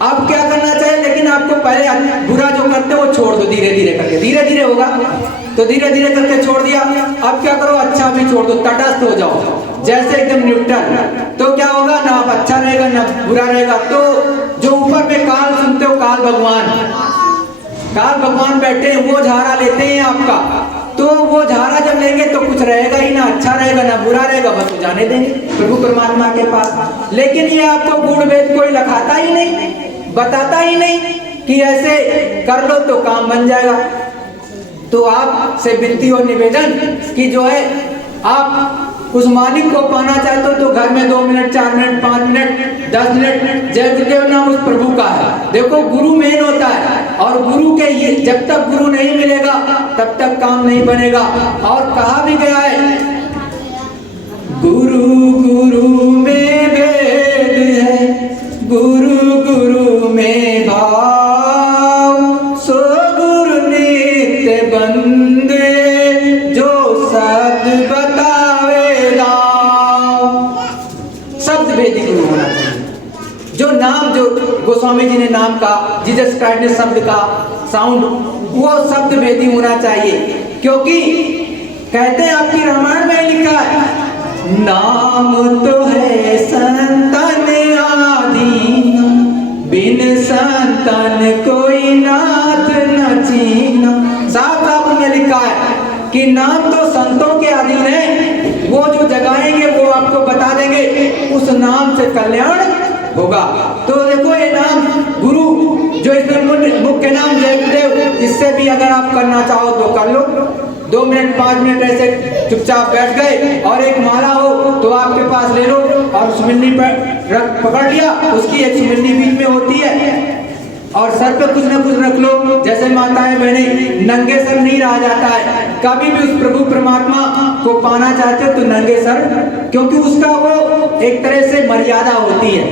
अब क्या करना चाहिए, लेकिन आपको पहले बुरा जो करते हो वो छोड़ दो, धीरे धीरे करके, धीरे धीरे होगा तो धीरे धीरे करके छोड़ दिया। अब क्या करो, अच्छा भी छोड़ दो, तटस्थ हो जाओ, जैसे एकदम न्यूट्रल। तो क्या होगा ना, आप अच्छा रहेगा ना बुरा रहेगा। तो जो ऊपर में काल सुनते हो, काल भगवान बैठे हैं, वो झाड़ा लेते हैं आपका। तो वो झाड़ा जब लेंगे तो कुछ रहेगा ही ना, अच्छा रहेगा ना बुरा रहेगा, बस वो जाने देंगे प्रभु परमात्मा के पास। लेकिन ये आपको गुण वेद कोई लिखाता ही नहीं, बताता ही नहीं कि ऐसे कर लो तो काम बन जाएगा। तो आपसे विनती और निवेदन कि जो है आप उस मालिक को पाना चाहते हो तो घर में 2 मिनट 4 मिनट 5 मिनट 10 मिनट जय गुरुदेव नाम उस प्रभु का है। देखो गुरु मेन होता है, और गुरु के ये जब तक गुरु नहीं मिलेगा तब तक काम नहीं बनेगा। और कहा भी गया है, गुरु गुरु में भेद है, गुरु गुरु में भाव, सो गुरु नित्य बंदे जो शब्द बतावे दाव। शब्द भेदी गुरु होना चाहिए। जो नाम, जो गोस्वामी जी ने नाम का, जीसस क्राइस्ट ने शब्द का साउंड, वो शब्द भेदी होना चाहिए। क्योंकि कहते हैं, आपकी रामायण में लिखा है, नाम तो है संतन आदीन, बिन संतन कोई नाथ न चीना। साफ साफ में लिखा है कि नाम तो संतों के अधीन है, वो जो जगाएंगे वो आपको बता देंगे, उस नाम से कल्याण होगा। तो देखो ये नाम गुरु जो इसमें मुख्य नाम जय गुरुदेव, इससे भी अगर आप करना चाहो तो कर लो। 2 मिनट 5 मिनट ऐसे चुपचाप बैठ गए, और एक माला हो तो आपके पास ले लो और सुमिरनी पर पकड़ लिया, उसकी एक सुमिरनी बीच में होती है, और सर पे कुछ ना कुछ रख लो। जैसे माताएं बहनें, नंगे सर नहीं रहा जाता है। कभी भी उस प्रभु परमात्मा को पाना चाहते हो तो नंगे सर, क्योंकि उसका वो एक तरह से मर्यादा होती है।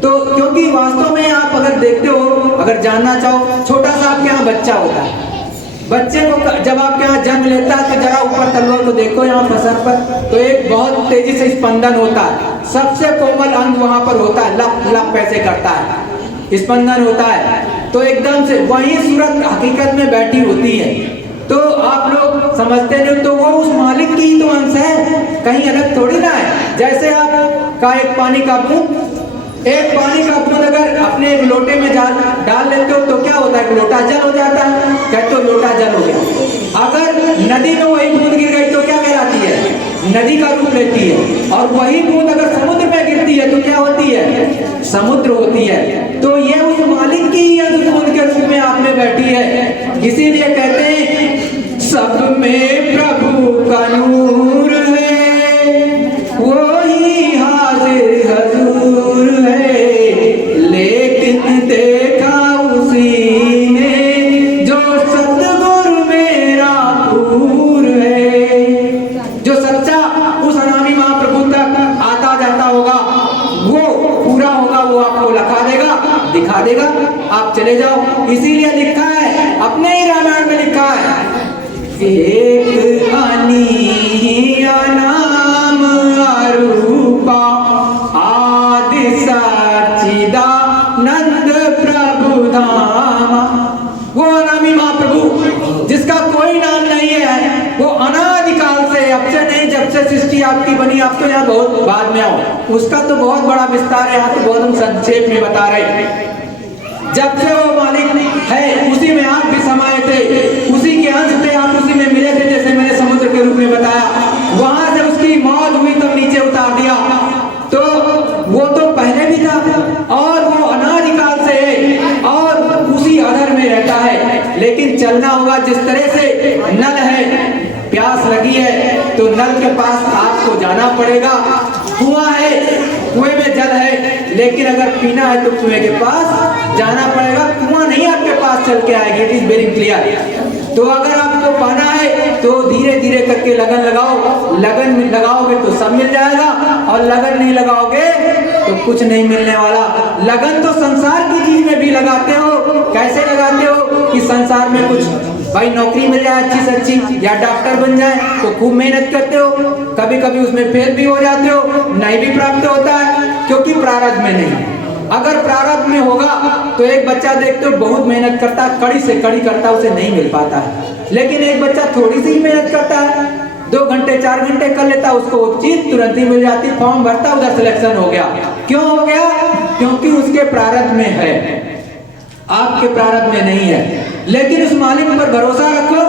तो क्योंकि वास्तव में आप अगर देखते हो, अगर जानना चाहो, छोटा सा आपके यहाँ बच्चा होता है, बच्चे को जब आपके यहाँ जन्म लेता है तो जरा ऊपर तलवार को देखो यहाँ फसर पर, तो एक बहुत तेजी से स्पंदन होता है, सबसे कोमल अंग वहां पर होता है, लप लप पैसे करता है, स्पंदन होता है। तो एकदम से वही सूरत हकीकत में बैठी होती है। तो आप लोग समझते नहीं, तो वो उस मालिक की ही तो अंश है, कहीं अलग थोड़ी ना है। जैसे आप का एक पानी का बूंद अगर अपने एक लोटे में डाल लेते हो तो क्या होता है, एक लोटा जल हो जाता है, कहते हो लोटा जल हो गया। अगर नदी में वही बूंद गिर गई तो क्या कहलाती है, नदी का रूप लेती है। और वही बूंद अगर समुद्र में गिरती है तो क्या होती है, समुद्र होती है। तो ये उस मालिक की बूंद के रूप में आप में बैठी है। इसीलिए कहते हैं, सब में प्रभु का नूर है, वो ही हाजिर हजूर है, लेकिन देखा उसी ने जो सतगुरु मेरा पूर है। जो सच्चा उस अनामी महाप्रभु तक आता जाता होगा, वो पूरा होगा, वो आपको लिखा देगा, दिखा देगा, आप चले जाओ। इसीलिए लिखा है, अपने ही रामायण में लिखा है, एक अनीया नाम अरूपा आदि सच्चिदानंद प्रभु धामा। वो अनामी महाप्रभु जिसका कोई नाम नहीं है, वो अनादिकाल से, अब से नहीं, जब से सृष्टि आपकी बनी, आप तो यहाँ बहुत बाद में आओ, उसका तो बहुत बड़ा विस्तार है, यहाँ तो बहुत हम संक्षेप में बता रहे हैं। जब से वो मालिक है, उसी में आप भी समाये थे, उसी के अंश थे, आप उसी में मिले थे, जैसे मैंने समुद्र के रूप में बताया। वहां से उसकी मौत हुई तब नीचे उतार दिया, तो वो तो पहले भी था, और वो अनादिकाल से है, और उसी अधर में रहता है। लेकिन चलना होगा, जिस तरह से नल है, प्यास लगी है तो नल के पास आपको जाना पड़ेगा। कुआं है, कुएं में जल है, लेकिन अगर पीना है तो कुएं के पास जाना पड़ेगा, कुआं नहीं आपके पास चल के आएगी। It is very clear. तो अगर आपको पाना है तो धीरे धीरे करके लगन लगाओ, लगन लगाओगे तो सब मिल जाएगा, और लगन नहीं लगाओगे तो कुछ नहीं मिलने वाला। लगन तो संसार की चीज में भी लगाते हो। कैसे लगाते हो कि संसार में कुछ भाई नौकरी मिल जाए अच्छी से अच्छी, या डॉक्टर बन जाए, तो खूब मेहनत करते हो, कभी कभी उसमें फेल भी हो जाते हो, नहीं भी प्राप्त होता है, क्योंकि प्रारब्ध में नहीं। अगर प्रारब्ध में होगा तो एक बच्चा देखते हो बहुत मेहनत करता है, कड़ी से कड़ी करता है, उसे नहीं मिल पाता है। लेकिन एक बच्चा थोड़ी सी ही मेहनत करता है, 2 घंटे 4 घंटे कर लेता, उसको वो चीज तुरंत ही मिल जाती, फॉर्म भरता, उधर सिलेक्शन हो गया। क्यों हो गया? क्योंकि उसके प्रारब्ध में है, आपके प्रारब्ध में नहीं है। लेकिन उस मालिक पर भरोसा रखो,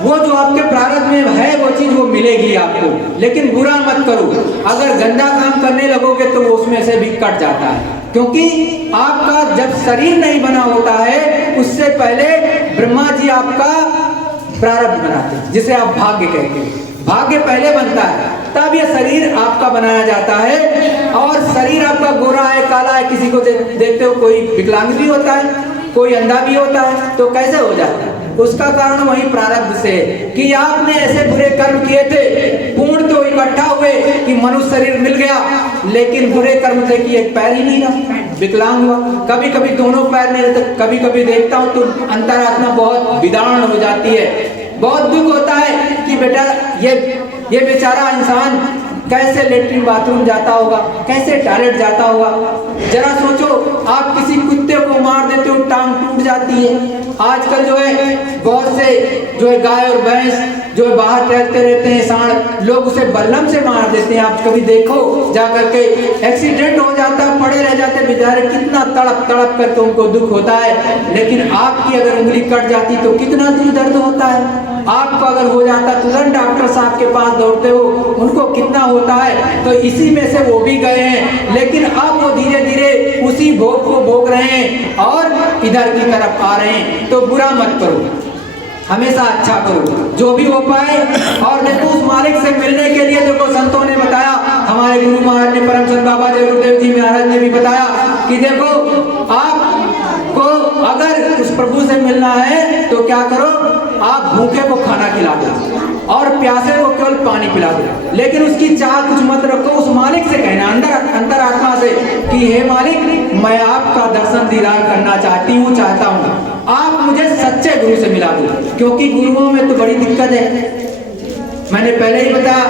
वो जो आपके प्रारब्ध में है वो चीज वो मिलेगी आपको। लेकिन बुरा मत करो, अगर गंदा काम करने लगोगे तो वो उसमें से भी कट जाता है। क्योंकि आपका जब शरीर नहीं बना होता है, उससे पहले ब्रह्मा जी आपका प्रारब्ध बनाते हैं, जिसे आप भाग्य कहते हैं। भाग्य पहले बनता है, तब ये शरीर आपका बनाया जाता है। और शरीर आपका गोरा है, काला है, किसी को देखते हो कोई विकलांग भी होता है, कोई अंधा भी होता है, तो कैसे हो जाता है? उसका कारण वही प्रारब्ध से कि आपने ऐसे बुरे कर्म किए थे, पूर्ण तो इकट्ठा हुए कि मनुष्य शरीर मिल गया, लेकिन बुरे कर्म थे कि एक पैर ही नहीं रहा, विकलांग हुआ। कभी कभी दोनों पैर नहीं रहते, कभी कभी देखता हूँ तो अंतरात्मा बहुत विदारण हो जाती है, बहुत दुख होता है कि बेटा ये बेचारा इंसान कैसे लेटरिन बाथरूम जाता होगा, कैसे टॉयलेट जाता होगा। जरा सोचो, आप किसी कुत्ते को मार देते हो, टांग टूट जाती है। आजकल जो है बहुत से जो है गाय और भैंस जो है बाहर टहलते रहते हैं, सांड, लोग उसे बल्लम से मार देते हैं। आप कभी देखो जाकर के, एक्सीडेंट हो जाता है, पड़े रह जाते बेचारे, कितना तड़प तड़प करके उनको दुख होता है। लेकिन आपकी अगर उंगली कट जाती तो कितना दिल दर्द होता है। आपको अगर हो जाता तुरंत डॉक्टर साहब के पास दौड़ते हो, उनको कितना होता है। तो इसी में से वो भी गए हैं, लेकिन अब वो धीरे धीरे उसी भोग को भोग रहे हैं और इधर की तरफ आ रहे हैं। तो बुरा मत करो, हमेशा अच्छा करो जो भी हो पाए। और देखो उस मालिक से मिलने के लिए देखो संतों ने बताया, हमारे गुरु महाराज ने, परम संत बाबा गुरुदेव जी महाराज ने भी बताया कि देखो आपको अगर उस प्रभु से मिलना है तो क्या करो, आप भूखे को खाना खिला दो और प्यासे को केवल पानी पिला दो। लेकिन उसकी चाह कुछ मत रखो, उस मालिक से कहना अंतर आत्मा से कि हे मालिक, मैं आपका दर्शन दीदार करना चाहती हूँ, चाहता हूँ, आप मुझे सच्चे गुरु से मिला दो। क्योंकि गुरुओं में तो बड़ी दिक्कत है, मैंने पहले ही बताया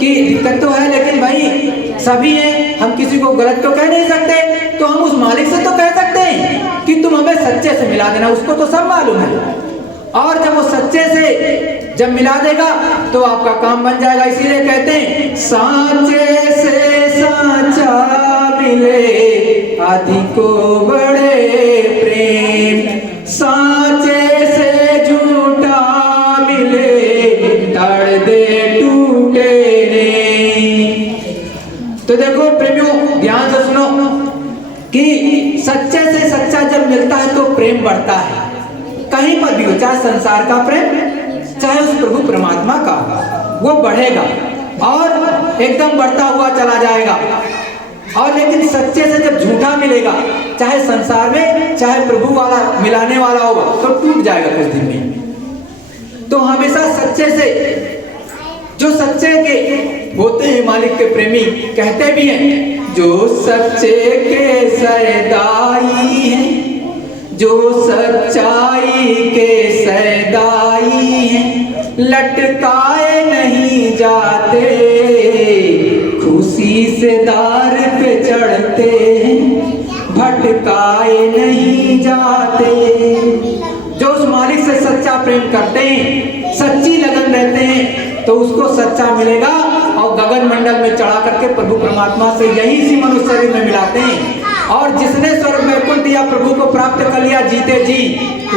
कि दिक्कत तो है, लेकिन भाई सभी हैं, हम किसी को गलत तो कह नहीं सकते। तो हम उस मालिक से तो कह सकते हैं कि तुम हमें सच्चे से मिला देना, उसको तो सब मालूम है। और जब वो सच्चे से जब मिला देगा तो आपका काम बन जाएगा। इसीलिए कहते हैं सांचे से सांचा मिले अधिको बड़े प्रेम, सांचे से झूठा मिले तड़ दे टूटे नहीं। तो देखो प्रेमियों, ध्यान से सुनो कि सच्चे से सच्चा जब मिलता है तो प्रेम बढ़ता है, कहीं पर भी हो, चाहे संसार का प्रेम, चाहे उस प्रभु परमात्मा का, वो बढ़ेगा और एकदम बढ़ता हुआ चला जाएगा। और लेकिन सच्चे से जब झूठा मिलेगा, चाहे संसार में चाहे प्रभु वाला मिलाने वाला होगा, तो टूट जाएगा कुछ दिन में। तो हमेशा सच्चे से, जो सच्चे के होते हैं मालिक के प्रेमी, कहते भी हैं जो सच्चे के सैदाई हैं, जो सच्चाई के सैदाई हैं, लटकाए नहीं जाते, खुशी से दार पे चढ़ते हैं, भटकाए नहीं जाते। जो उस मालिक से सच्चा प्रेम करते हैं, सच्ची लगन रहते हैं, तो उसको सच्चा मिलेगा और गगन मंडल में चढ़ा करके प्रभु परमात्मा से यही इसी मनुष्य शरीर में मिलाते हैं। और जिसने स्वर्ग वैकुंठ या प्रभु को प्राप्त कर लिया जीते जी,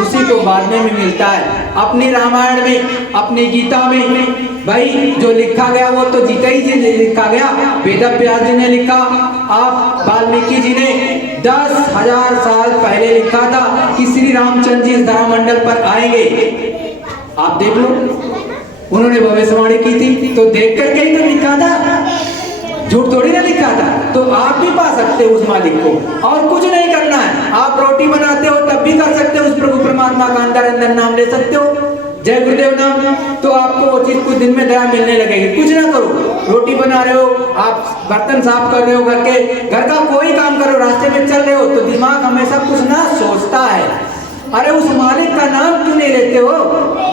उसी को बाद में भी मिलता है। अपनी रामायण में, अपनी गीता में भाई जो लिखा गया वो तो जीते ही जी लिखा गया, वेद व्यास जी ने लिखा, आप वाल्मीकि जी ने 10,000 साल पहले लिखा था कि श्री रामचंद्र जी इस धरा मंडल पर आएंगे। आप देख लो, उन्होंने भविष्यवाणी की थी, तो देख करके ही तो लिखा था, झूठ थोड़ी ना लिखा था। तो आप भी पा सकते हो उस मालिक को, और कुछ नहीं करना है। आप रोटी बनाते हो तब भी कर सकते हो, उस प्रभु परमात्मा का अंदर अंदर नाम ले सकते हो, जय गुरुदेव नाम, तो आपको वो चीज कुछ दिन में दया मिलने लगेगी। कुछ ना करो, रोटी बना रहे हो, आप बर्तन साफ कर रहे हो, घर का कोई काम कर रहे हो, रास्ते में चल रहे हो, तो दिमाग हमेशा कुछ ना सोचता है। अरे उस मालिक का नाम क्यों नहीं लेते हो?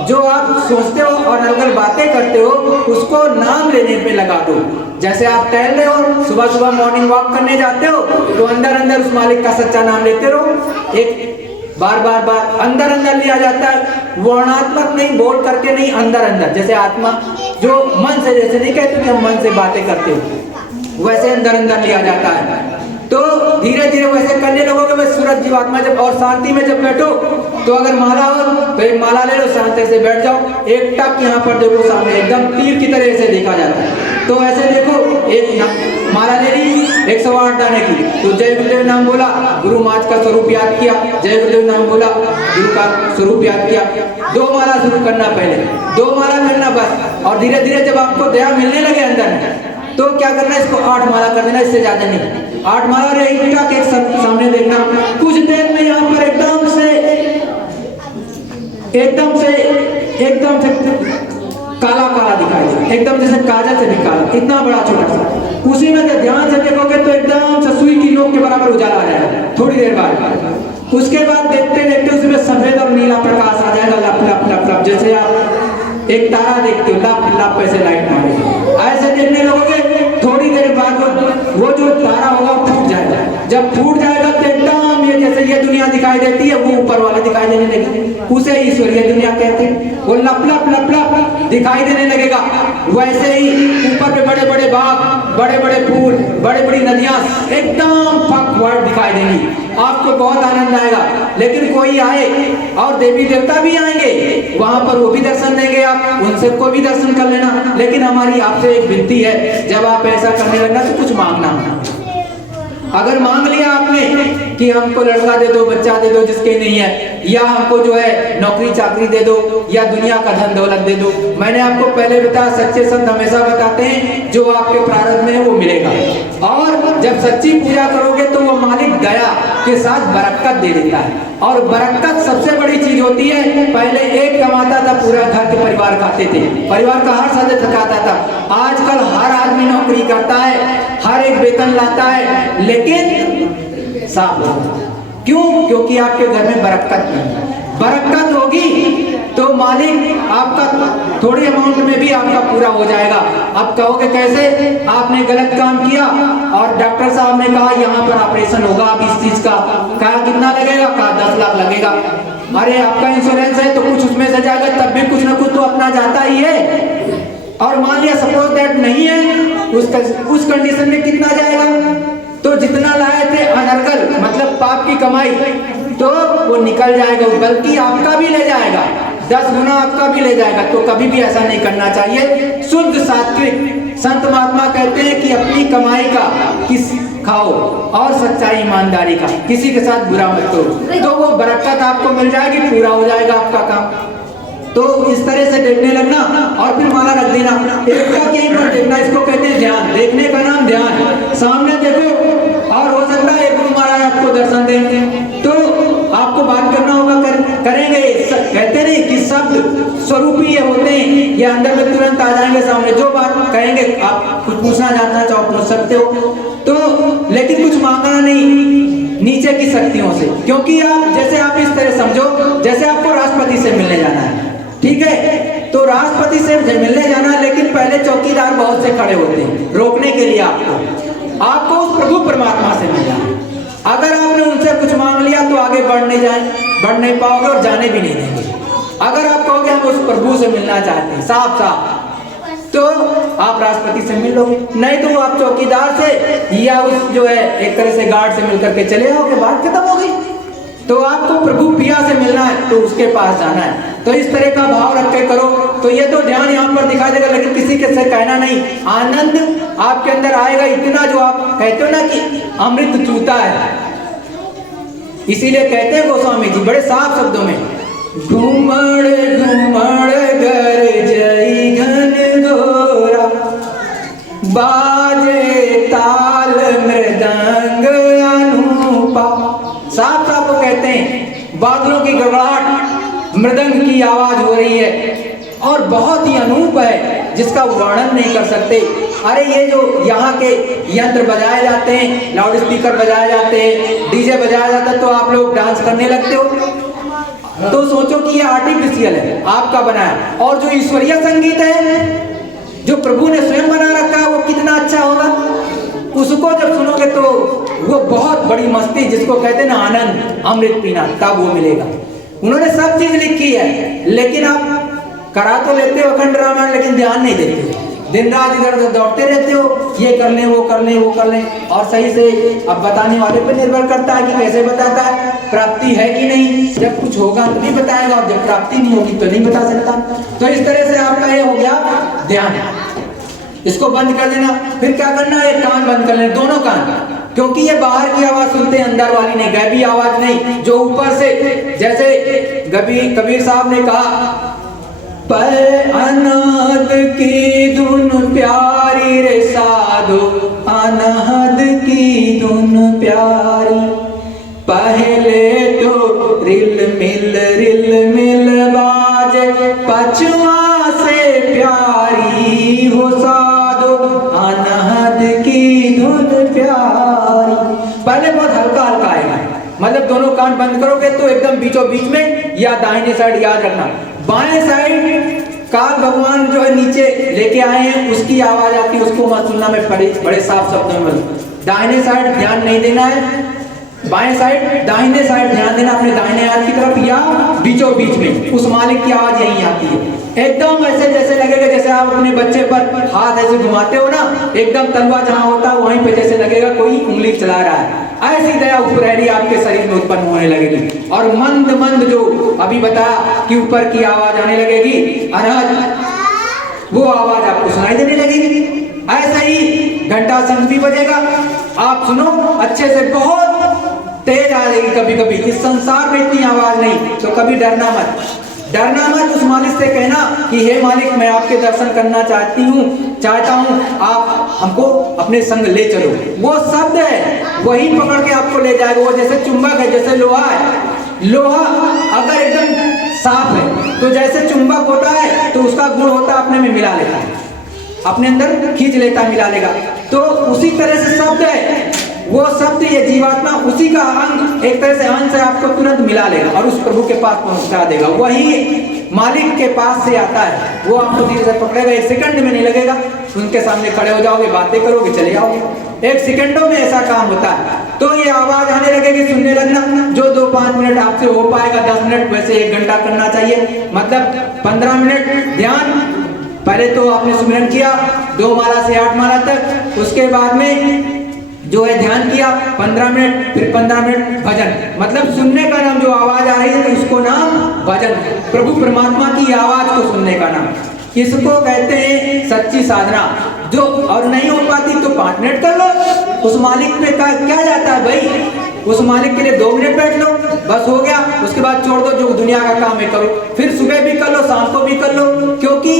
जो आप सोचते हो और अगर बातें करते हो उसको नाम लेने पे लगा दो। जैसे आप टहल रहे हो, सुबह सुबह मॉर्निंग वॉक करने जाते हो, तो अंदर अंदर उस मालिक का सच्चा नाम लेते रहो। एक बार बार बार अंदर अंदर लिया जाता है, वर्णात्मक नहीं, बोल करके नहीं, अंदर अंदर। जैसे आत्मा जो मन से, जैसे नहीं कहते कि हम मन से बातें करते हो, वैसे अंदर अंदर लिया जाता है। तो धीरे धीरे वैसे करने लगोगे। मैं सूरज जीवात्मा जब और शांति में जब बैठो, तो अगर माला हो तो एक माला ले लो, शांति से बैठ जाओ। एक टक यहाँ पर देखो सामने एकदम तीर की तरह से देखा जाता है। तो ऐसे देखो, एक माला ले ली 108 दाने की, तो जय गुरुदेव नाम बोला, गुरु महाराज का स्वरूप याद किया, जय गुरुदेव नाम बोला, गुरु का स्वरूप याद किया। 2 माला शुरू करना, पहले 2 माला करना बस। और धीरे धीरे जब आपको दया मिलने लगे अंदर, तो क्या करना है, इसको 8 माला कर देना, इससे ज्यादा नहीं। 8 माला रे एक सामने देखना। कुछ देर में यहाँ पर एकदम से काला काला दिखाई दे, एकदम जैसे काजल से भी काला, इतना बड़ा छोटा सा। उसी में जब ध्यान से देखोगे तो एकदम से सुई की नोक के बराबर उजाला आ जाएगा थोड़ी देर बाद। उसके बाद देखते देखते उसमें सफेद और नीला प्रकाश आ जाएगा, लप लप लप लप, जैसे आप एक तारा देखते हो, लप लप ऐसे लाइट मारेगी। ऐसे देखने लगोगे, थोड़ी देर बाद वो जो तारा होगा फूट जाएगा। जब फूट जाएगा तो एकदम ये जैसे ये दुनिया दिखाई देती है, वो ऊपर वाले दिखाई देने लगेगी, उसे ईश्वरीय दुनिया कहते हैं। वो लप लप लप लप दिखाई देने लगेगा। वैसे ही ऊपर पे बड़े बड़े बाग, बड़े बड़े फूल, बड़ी बड़ी नदियां एकदम फकवर्ड दिखाई देंगी, आपको बहुत आनंद आएगा। लेकिन कोई आए और देवी देवता भी आएंगे, वहां पर वो भी दर्शन देंगे, आप उनसे को भी दर्शन कर लेना। लेकिन हमारी आपसे एक विनती है, जब आप ऐसा करने लगना तो कुछ मांगना। अगर मांग लिया आपने कि हमको लड़का दे दो, बच्चा दे दो जिसके नहीं है, या हमको जो है नौकरी चाकरी दे दो, या दुनिया का धन दौलत दे दो, मैंने आपको पहले बताया, सच्चे संत हमेशा बताते हैं जो आपके प्रारब्ध में है वो मिलेगा। और जब सच्ची पूजा करोगे तो वो मालिक दया के साथ बरकत दे देता है। और बरकत सबसे बड़ी चीज होती है। पहले एक कमाता था, पूरा घर के परिवार खाते थे, परिवार का हर सदस्य खाता था। आजकल हर आदमी नौकरी करता है, हर एक वेतन लाता है, लेकिन साफ हो। क्यों? क्योंकि आपके घर में बरकत नहीं। बरकत होगी तो मालिक आपका थोड़ी अमाउंट में भी आपका पूरा हो जाएगा। अब कहोगे कैसे? आपने गलत काम किया और डॉक्टर साहब ने कहा यहाँ पर ऑपरेशन होगा, अब इस चीज का, कहा कितना लगेगा? कहा 10 लाख लगेगा। अरे आपका इंश्योरेंस है तो कुछ उसमें से जाएगा, तब भी कुछ ना कुछ तो अपना जाता ही है। और मान लिया सपोज दैट नहीं है, उस कंडीशन में कितना जाएगा? तो जितना लाए थे अनर्गल मतलब पाप की कमाई, तो वो निकल जाएगा, बल्कि आपका भी ले जाएगा, 10 गुना आपका भी ले जाएगा। तो कभी भी ऐसा नहीं करना चाहिए। शुद्ध सात्विक संत महात्मा कहते हैं कि अपनी कमाई का किस खाओ और सच्चाई ईमानदारी का, किसी के साथ बुरा मत करो, तो वो बरकत आपको मिल जाएगी, पूरा हो जाएगा आपका काम। तो इस तरह से देखने लगना और फिर माला रख देना, एक का यहीं पर देखना, इसको कहते हैं ध्यान। देखने का नाम ध्यान। सामने देखो और हो सकता है गुरु महाराज आपको दर्शन देंगे, तो आपको बात करना होगा, करेंगे। कहते नहीं कि शब्द स्वरूपी ये होते हैं, ये अंदर में तुरंत आ जाएंगे सामने। जो बात कहेंगे, आप कुछ पूछना जानना चाहो पूछ सकते हो, तो लेकिन कुछ मांगना नहीं नीचे की शक्तियों से। क्योंकि आप जैसे आप इस तरह समझो जैसे आपको राष्ट्रपति से मिलने जाना है, ठीक है? तो राष्ट्रपति से मिलने जाना, लेकिन पहले चौकीदार बहुत से खड़े होते हैं रोकने के लिए आपको उस प्रभु परमात्मा से मिलना। अगर आपने उनसे कुछ मांग लिया तो आगे बढ़ नहीं पाओगे और जाने भी नहीं देंगे। अगर आप कहोगे हम उस प्रभु से मिलना चाहते हैं साफ साफ, तो आप राष्ट्रपति से मिल लोगे, नहीं तो आप चौकीदार से या उस जो है एक तरह से गार्ड से मिलकर के चले आओगे, बात खत्म हो गई। तो आपको प्रभु पिया से मिलना है तो उसके पास जाना है। तो इस तरह का भाव रख के करो, तो ये तो ध्यान यहाँ पर दिखाई देगा, लेकिन किसी के से कहना नहीं। आनंद आपके अंदर आएगा इतना, जो आप कहते हो ना कि अमृत चूता है, इसीलिए कहते हैं गोस्वामी जी बड़े साफ शब्दों में, घूमड़ घूमड़ घर जई घन घोरा, बाजे ताल मृदंग अनूपा। साफ साफ वो कहते हैं बादलों की गड़गड़ाहट, मृदंग की आवाज हो रही है, और बहुत ही अनूप है जिसका वर्णन नहीं कर सकते। अरे ये जो यहाँ के यंत्र बजाए जाते हैं, लाउड स्पीकर बजाए जाते हैं, डीजे बजाया जाता है, तो आप लोग डांस करने लगते हो, तो सोचो कि ये आर्टिफिशियल है, आपका बनाया। और जो ईश्वरीय संगीत है जो प्रभु ने स्वयं बना रखा है, वो कितना अच्छा होगा। उसको जब सुनोगे तो वो बहुत बड़ी मस्ती, जिसको कहते हैं ना आनंद, अमृत पीना, तब वो मिलेगा। उन्होंने सब चीज लिखी है, लेकिन आप करा तो लेते हो अखंड रामायण, लेकिन ध्यान नहीं देते हो, दिन रात इधर उधर दौड़ते रहते हो, ये कर लें वो कर लें वो कर लें। और सही से अब बताने वाले पे निर्भर करता है कि कैसे बताता है, प्राप्ति है कि नहीं। जब कुछ होगा तो नहीं बताएगा, और जब प्राप्ति नहीं होगी तो नहीं बता सकता। तो इस तरह से आपका ये हो गया ध्यान। इसको बंद कर देना। फिर क्या करना है, कान बंद कर लेना, दोनों कान, क्योंकि ये बाहर की आवाज सुनते हैं, अंदर वाली नहीं, गैबी आवाज नहीं, जो ऊपर से, जैसे कबीर साहब ने कहा, पर अनाद की धुन प्यारी रे साधो, अनाद की धुन प्यारी, पहले तो रिल मिल बाजे, पछुआ से प्यारी हो साधो, अनाद की धुन प्यारी। पहले बहुत हल्का हल्का आएगा, मतलब दोनों कान बंद करोगे तो एकदम बीचों बीच में, या दाहिने साइड याद रखना, बाएं साइड काल भगवान जो है नीचे लेके आए हैं, उसकी आवाज आती है, उसको मत सुनना, मैं बड़े साफ शब्दों में। दाहिने साइड ध्यान नहीं देना है, बाएं साइड, दाहिने साइड ध्यान देना, अपने दाहिने हाथ की तरफ या बीचों बीच में, उस मालिक की आवाज यहीं आती है। एकदम ऐसे जैसे लगेगा जैसे आप अपने बच्चे पर हाथ ऐसे घुमाते हो ना, एकदम तलवा जहां होता है वहीं पे जैसे लगेगा कोई उंगली चला रहा है, ऐसी दया उपरैली आपके शरीर में उत्पन्न होने लगेगी। और मंद मंद जो अभी बताया कि ऊपर की आवाज आने लगेगी, अनाहत, वो आवाज आपको सुनाई देने लगेगी। ऐसा ही घंटा शंख भी बजेगा, आप सुनो अच्छे से, बहुत तेज आ जाएगी कभी कभी। इस संसार में इतनी आवाज नहीं, तो कभी डरना मत, डरना मत। उस मालिक से कहना कि हे मालिक, मैं आपके दर्शन करना चाहता हूँ, आप हमको अपने संग ले चलो। वो शब्द है, वही पकड़ के आपको ले जाएगा। वो जैसे चुंबक है, जैसे लोहा है। लोहा अगर एकदम साफ है तो जैसे चुंबक होता है तो उसका गुण होता है अपने में मिला लेता है, अपने अंदर खींच लेता, मिला लेगा। तो उसी तरह से शब्द है, वो शब्द, ये जीवात्मा, उसी का अंग, एक तरह से अंश है, आपको तुरंत मिला लेगा और उस प्रभु के पास पहुंचा देगा। वही मालिक के पास से आता है, वो आपको धीरे से पकड़ेगा, 1 सेकंड में नहीं लगेगा। उनके सामने खड़े हो जाओगे, बातें करोगे, चले जाओगे, 1 सेकंडों में ऐसा काम होता है। तो ये आवाज आने लगेगी, सुनने लगना। जो 2-5 मिनट आपसे हो पाएगा, 10 मिनट, वैसे 1 घंटा करना चाहिए, मतलब 15 मिनट ध्यान। पहले तो आपने सुमिरन किया 2 माला से 8 माला तक, उसके बाद में जो है ध्यान किया 15 मिनट, फिर 15 मिनट भजन, मतलब सुनने का नाम, जो आवाज आ रही है तो उसको नाम भजन, प्रभु परमात्मा की आवाज को सुनने का नाम। इसको कहते हैं सच्ची साधना। जो और नहीं हो पाती तो 5 मिनट कर लो, उस मालिक पे क्या जाता है भाई, उस मालिक के लिए 2 मिनट बैठ लो, बस हो गया। उसके बाद छोड़ दो, जो दुनिया का काम है करो, फिर सुबह भी कर लो, शाम को भी कर लो, क्योंकि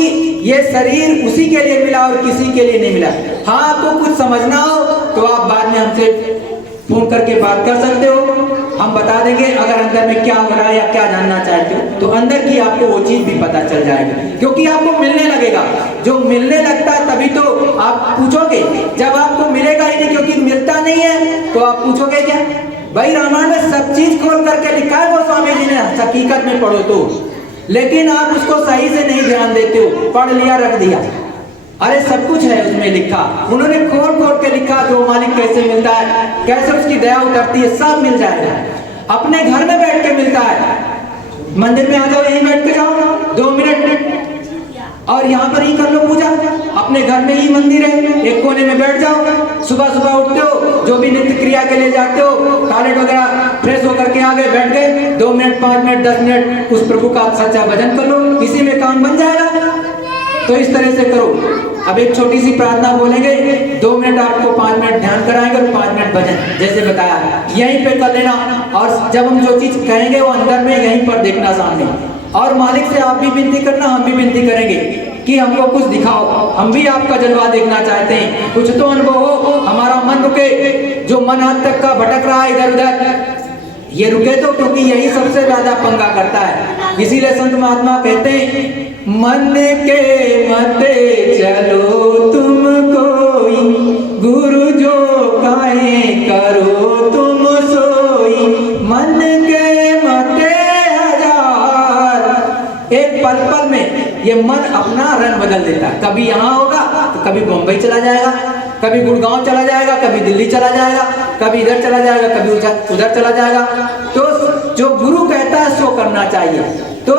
ये शरीर उसी के लिए मिला और किसी के लिए नहीं मिला। हाँ, आपको कुछ समझना हो तो आप बाद में हमसे फोन करके बात कर सकते हो, हम बता देंगे। अगर अंदर में क्या हो रहा है या क्या जानना चाहते हो तो अंदर की आपको वो चीज भी पता चल जाएगी, क्योंकि आपको मिलने लगेगा। जो मिलने लगता है तभी तो आप पूछोगे, जब आपको मिलेगा ही नहीं, क्योंकि मिलता नहीं है तो आप पूछोगे क्या। भाई रामायण में सब चीज खोल करके लिखा है वो स्वामी जी ने, हकीकत में पढ़ो तो, लेकिन आप उसको सही से नहीं ध्यान देते हो, पढ़ लिया रख दिया। अरे सब कुछ है उसमें लिखा, उन्होंने खोल खोल के लिखा, जो मालिक कैसे मिलता है, कैसे उसकी दया उतरती है, सब मिल जाएगा। अपने घर में बैठ के मिलता है, मंदिर में आ जाओ, यहीं बैठ के जाओ 2 मिनट और यहाँ पर ही कर लो पूजा। अपने घर में ही मंदिर है, एक कोने में बैठ जाओ, सुबह सुबह उठते हो, जो भी नित्य क्रिया के लिए जाते हो, टॉयलेट वगैरह फ्रेश होकर के आ गए, बैठ गए 2 मिनट 5 मिनट 10 मिनट उस प्रभु का सच्चा भजन कर लो, इसी में काम बन जाएगा। तो इस तरह से करो। अब एक छोटी सी प्रार्थना बोलेंगे, 2 मिनट आपको 5 मिनट ध्यान कराएंगे और 5 मिनट भजन, जैसे बताया यहीं पे कर लेना। और जब हम जो चीज कहेंगे वो अंदर में यहीं पर देखना सामने, और मालिक से आप भी विनती करना, हम भी विनती करेंगे कि हमको कुछ दिखाओ, हम भी आपका जलवा देखना चाहते हैं, कुछ तो अनुभव हो, हमारा मन रुके। जो मन आज तक का भटक रहा है इधर उधर, ये रुके तो, क्योंकि यही सबसे ज्यादा पंगा करता है। इसीलिए संत महात्मा कहते हैं, मन के मते चलो तुम कोई, गुरु जो कहे करो तुम सोई। मन के मते हजार, एक पल पल में ये मन अपना रंग बदल देता है। कभी यहाँ होगा तो कभी बम्बई चला जाएगा, कभी गुड़गांव चला जाएगा, कभी दिल्ली चला जाएगा, कभी इधर चला जाएगा, कभी उधर चला जाएगा। तो जो गुरु कहता है सो करना चाहिए। तो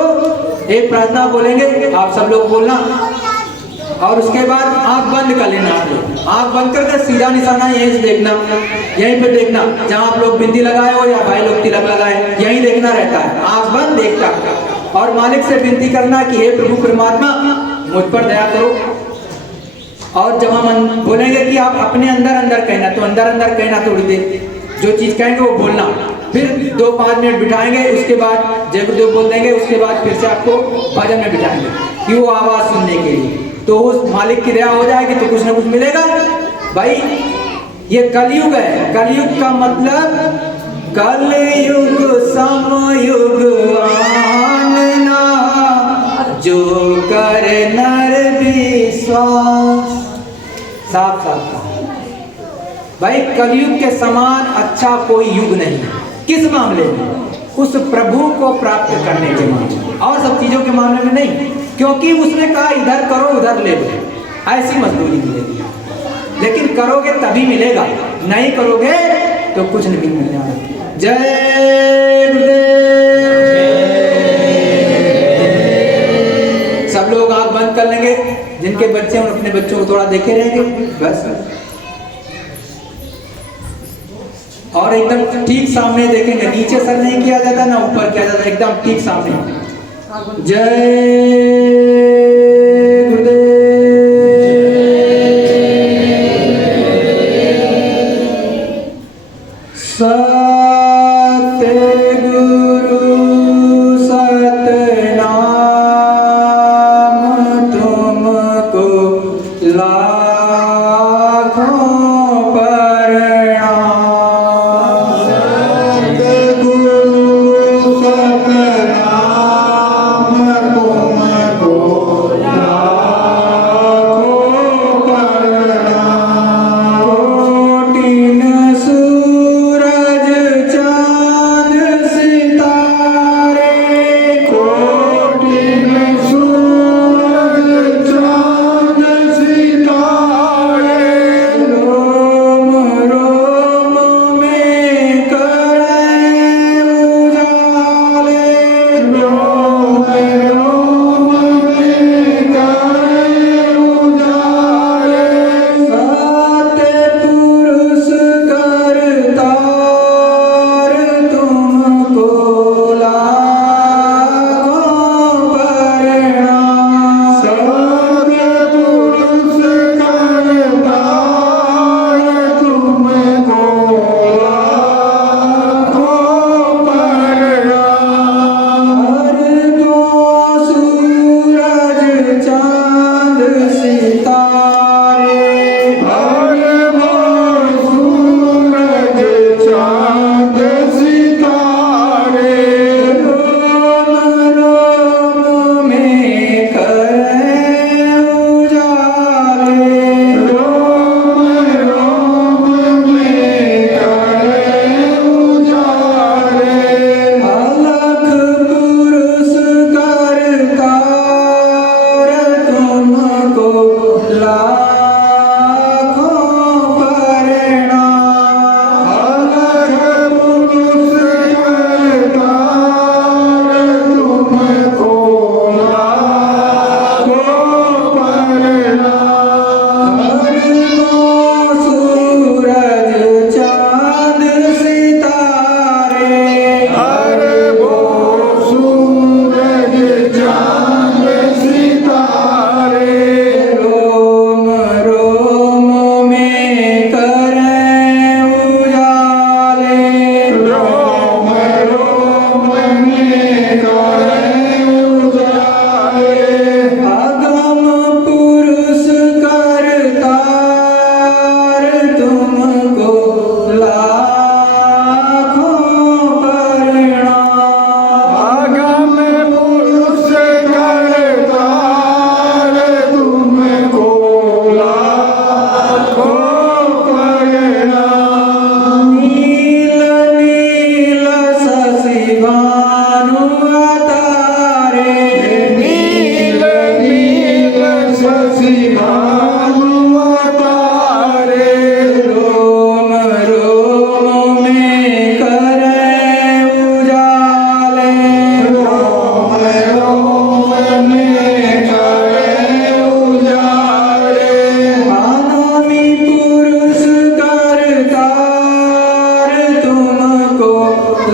एक प्रार्थना बोलेंगे, आप सब लोग बोलना, और उसके बाद आंख बंद कर लेना। आप लोग आंख बंद करके सीधा निशाना यहीं से देखना, यहीं पे देखना, जहाँ आप लोग बिंदी लगाए हो या भाई लोग तिलक लगाए, यहीं देखना रहता है। आंख बंद देखता, और मालिक से विनती करना कि हे प्रभु परमात्मा मुझ पर दया करो। और जब हम बोलेंगे कि आप अपने अंदर अंदर कहना, तो अंदर अंदर कहना थोड़ी देर, जो चीज कहेंगे वो बोलना। फिर 2-5 मिनट बिठाएंगे, उसके बाद जय गुरुदेव बोल देंगे, उसके बाद फिर से आपको भजन में बिठाएंगे कि वो आवाज सुनने के लिए। तो उस मालिक की दया हो जाएगी तो कुछ ना कुछ मिलेगा। भाई ये कलयुग है, कलयुग का मतलब कलयुग समयुग आनना, जो करे नर विश्वास। साफ साफ भाई, कलयुग के समान अच्छा कोई युग नहीं। किस मामले में? उस प्रभु को प्राप्त करने के मामले में, और सब चीजों के मामले में नहीं। क्योंकि उसने कहा इधर करो उधर ले लो, ऐसी मजदूरी मिलेगी। लेकिन करोगे तभी मिलेगा, नहीं करोगे तो कुछ नहीं मिलने वाला। जय गुरुदेव। सब लोग आंख बंद कर लेंगे, जिनके बच्चे हैं अपने बच्चों को थोड़ा देखे रहेंगे बस। और एकदम ठीक सामने देखेंगे, नीचे सर नहीं किया जाता ना ऊपर किया जाता, एकदम ठीक सामने। जय गुरुदेव। सतगुरु सतनाम तुमको लाखों सतनाम तुमको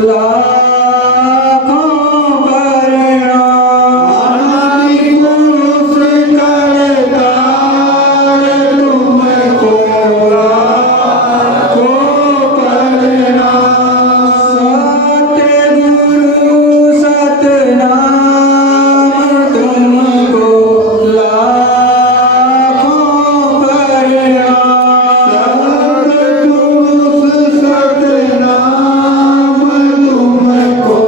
लाखों प्रणाम। आदि पुरुष करतार तुमको लाखों प्रणाम। सतगुरु सतनाम तुमको लाखों प्रणाम। सतपुरुष सतनाम तुमको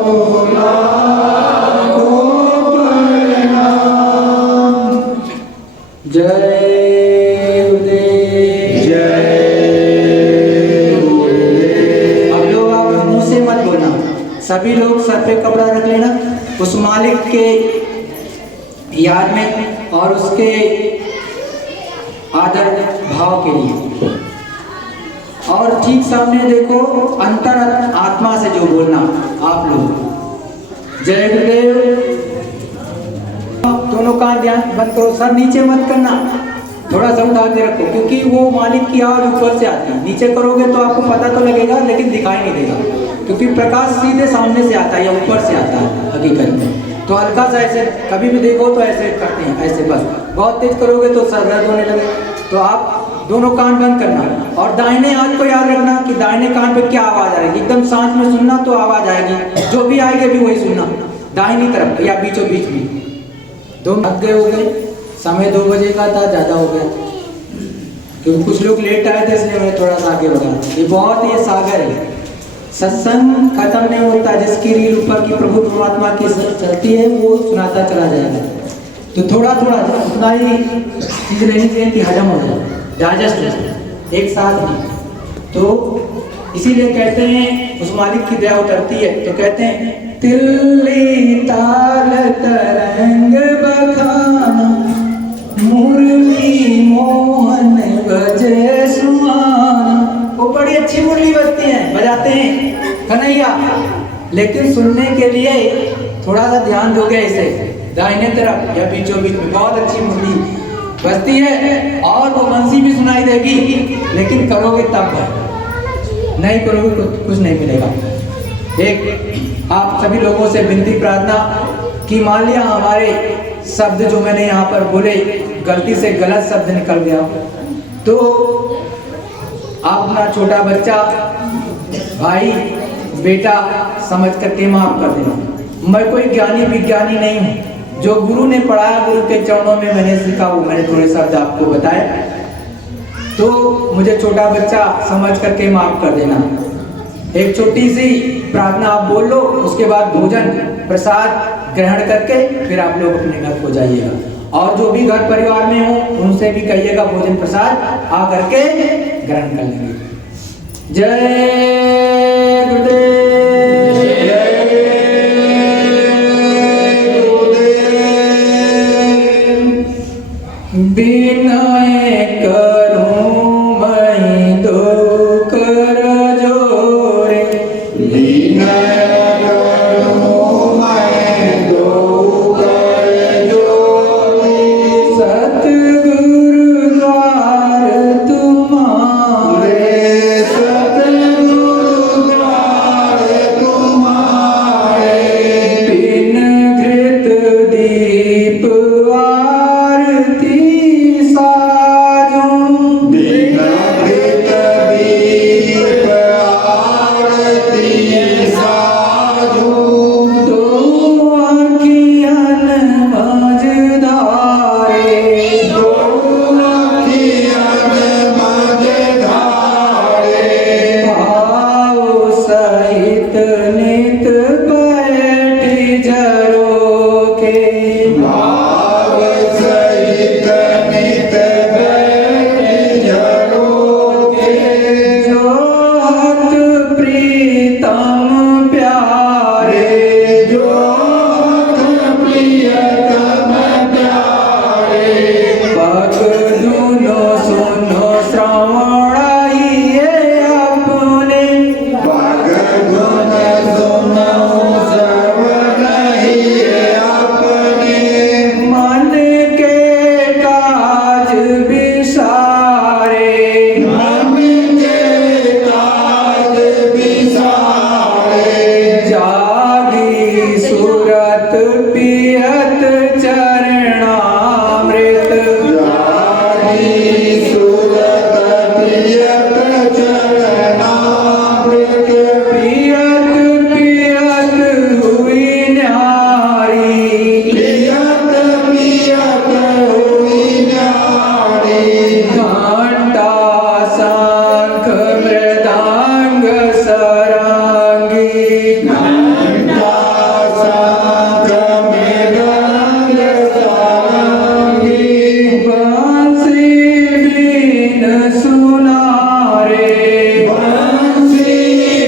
लाखों प्रणाम। जय गुरुदेव। जय गुरुदेव। अब लोग आप मुंह से मत बोलना, सभी लोग सर पे कपड़ा रख लेना उस मालिक के याद में और उसके आदर भाव के लिए। और ठीक सामने देखो, अंतर आत्मा से जो बोलना आप लोग। जय गुरुदेव। दोनों कान ध्यान बंद करो, सर नीचे मत करना, थोड़ा सा उठा के रखो, क्योंकि वो मालिक की आवाज ऊपर से आती है। नीचे करोगे तो आपको पता तो लगेगा लेकिन दिखाई नहीं देगा, क्योंकि प्रकाश सीधे सामने से आता है या ऊपर से आता है हकीकत में। तो हल्का सा ऐसे कभी भी देखो तो ऐसे करते हैं, ऐसे बस। बहुत तेज करोगे तो सर दर्द होने लगे। तो आप दोनों कान बंद करना और दाहिने हाथ को याद रखना कि दाहिने कान पे क्या आवाज आएगी। एकदम शांत में सुनना तो आवाज आएगी, जो भी आएगी अभी वही सुनना, दाहिनी तरफ या बीचों बीच में। दो आगे हो गए, समय 2 बजे का था, ज़्यादा हो गया क्योंकि कुछ लोग लेट आए थे, इसलिए मैं थोड़ा सा आगे बढ़ा। ये बहुत ये सागर है, सत्संग खत्म नहीं होता। जिसकी रील ऊपर की प्रभु परमात्मा की चलती है वो सुनाता चला जाएगा। तो थोड़ा थोड़ा उतना ही चीज लेनी चाहिए कि हजम हो जाए, डाइजेस्ट हो जाए एक साथ में। तो इसीलिए कहते हैं उस मालिक की दया उतरती है तो कहते हैं तिल्ली ताल तरंग बखाना मुरली मोहन बजे सुहाना। वो बड़ी अच्छी मुरली बजती हैं, बजाते हैं कन्हैया, लेकिन सुनने के लिए थोड़ा सा ध्यान दोगे ऐसे दाहिने तरफ या बीचों बीच में, बहुत अच्छी मुरली बजती है और वो बंसी भी सुनाई देगी, लेकिन करोगे तब नहीं करोगे तो कुछ नहीं मिलेगा। एक आप सभी लोगों से विनती प्रार्थना कि मान लिया हमारे शब्द जो मैंने यहाँ पर बोले गलती से गलत शब्द निकल गया तो आप अपना छोटा बच्चा भाई बेटा समझ करके माफ कर देना। मैं कोई ज्ञानी विज्ञानी नहीं हूँ, जो गुरु ने पढ़ाया गुरु के चरणों में मैंने सीखा, वो मैंने थोड़े शब्द आपको बताए, तो मुझे छोटा बच्चा समझ करके माफ कर देना। एक छोटी सी प्रार्थना आप बोल लो, उसके बाद भोजन प्रसाद ग्रहण करके फिर आप लोग अपने घर को जाइएगा। और जो भी घर परिवार में हो उनसे भी कहिएगा भोजन प्रसाद आ करके ग्रहण कर लेंगे। जय गुरुदेव। विनय करूं मैं दो कर जोरे, विनय करूं मैं दो कर जोरे। सतगुरु द्वार तुम्हारे, सतगुरु पियत चरणामृत जानी सुरत पियत चरणामृत पियत पियत हुई न्यारी पियत पियत हुई न्यारी घंटा शंख मृदंग सरांगी घंटा शंख मृदंग सारंगी बांसुरी बीन सुनारे बंसी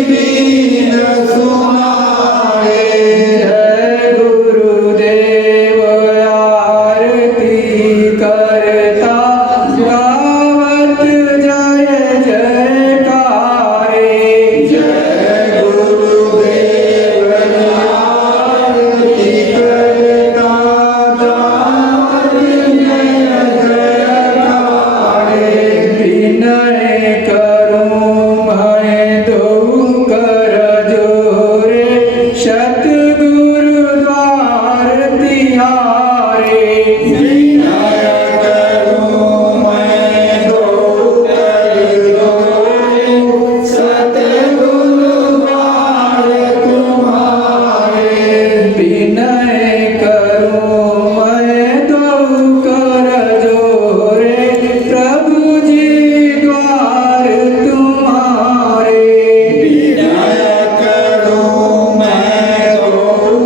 बीन सुनारे जय गुरुदेव आरती करता गावत जय जयकारे जय गुरुदेव आरती करता गावत जय जयकारे विनय करूं मैं दो कर जोरे सतगुरु द्वार तिहारे विनय करूं मैं दो कर जोरे सतगुरु द्वार तुम्हारे विनय करूं मैं दो कर जोरे प्रभु जी द्वार तुम्हारे विनय करूं मैं दो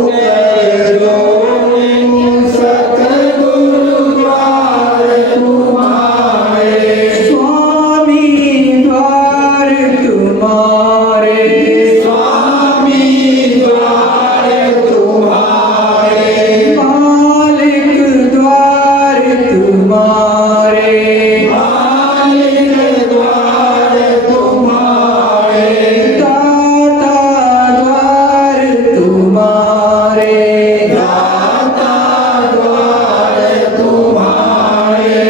कर जोरे सतगुरु द्वार तुम्हारे स्वामी द्वार तुम्हारे स्वामी द्वार तुम्हारे मालिक द्वार तुम्हारे मालिक द्वार तुम्हारे दाता द्वार तुम्हारे दाता द्वार तुम्हारे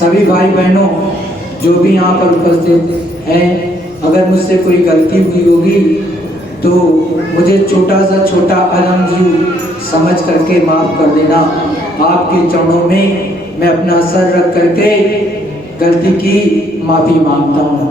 सभी भाई बहनों जो भी यहाँ पर उपस्थित हैं, अगर मुझसे कोई गलती हुई होगी तो मुझे छोटा अधम समझ करके माफ कर देना। आपके चरणों में मैं अपना सर रख करके गलती की माफी मांगता हूँ।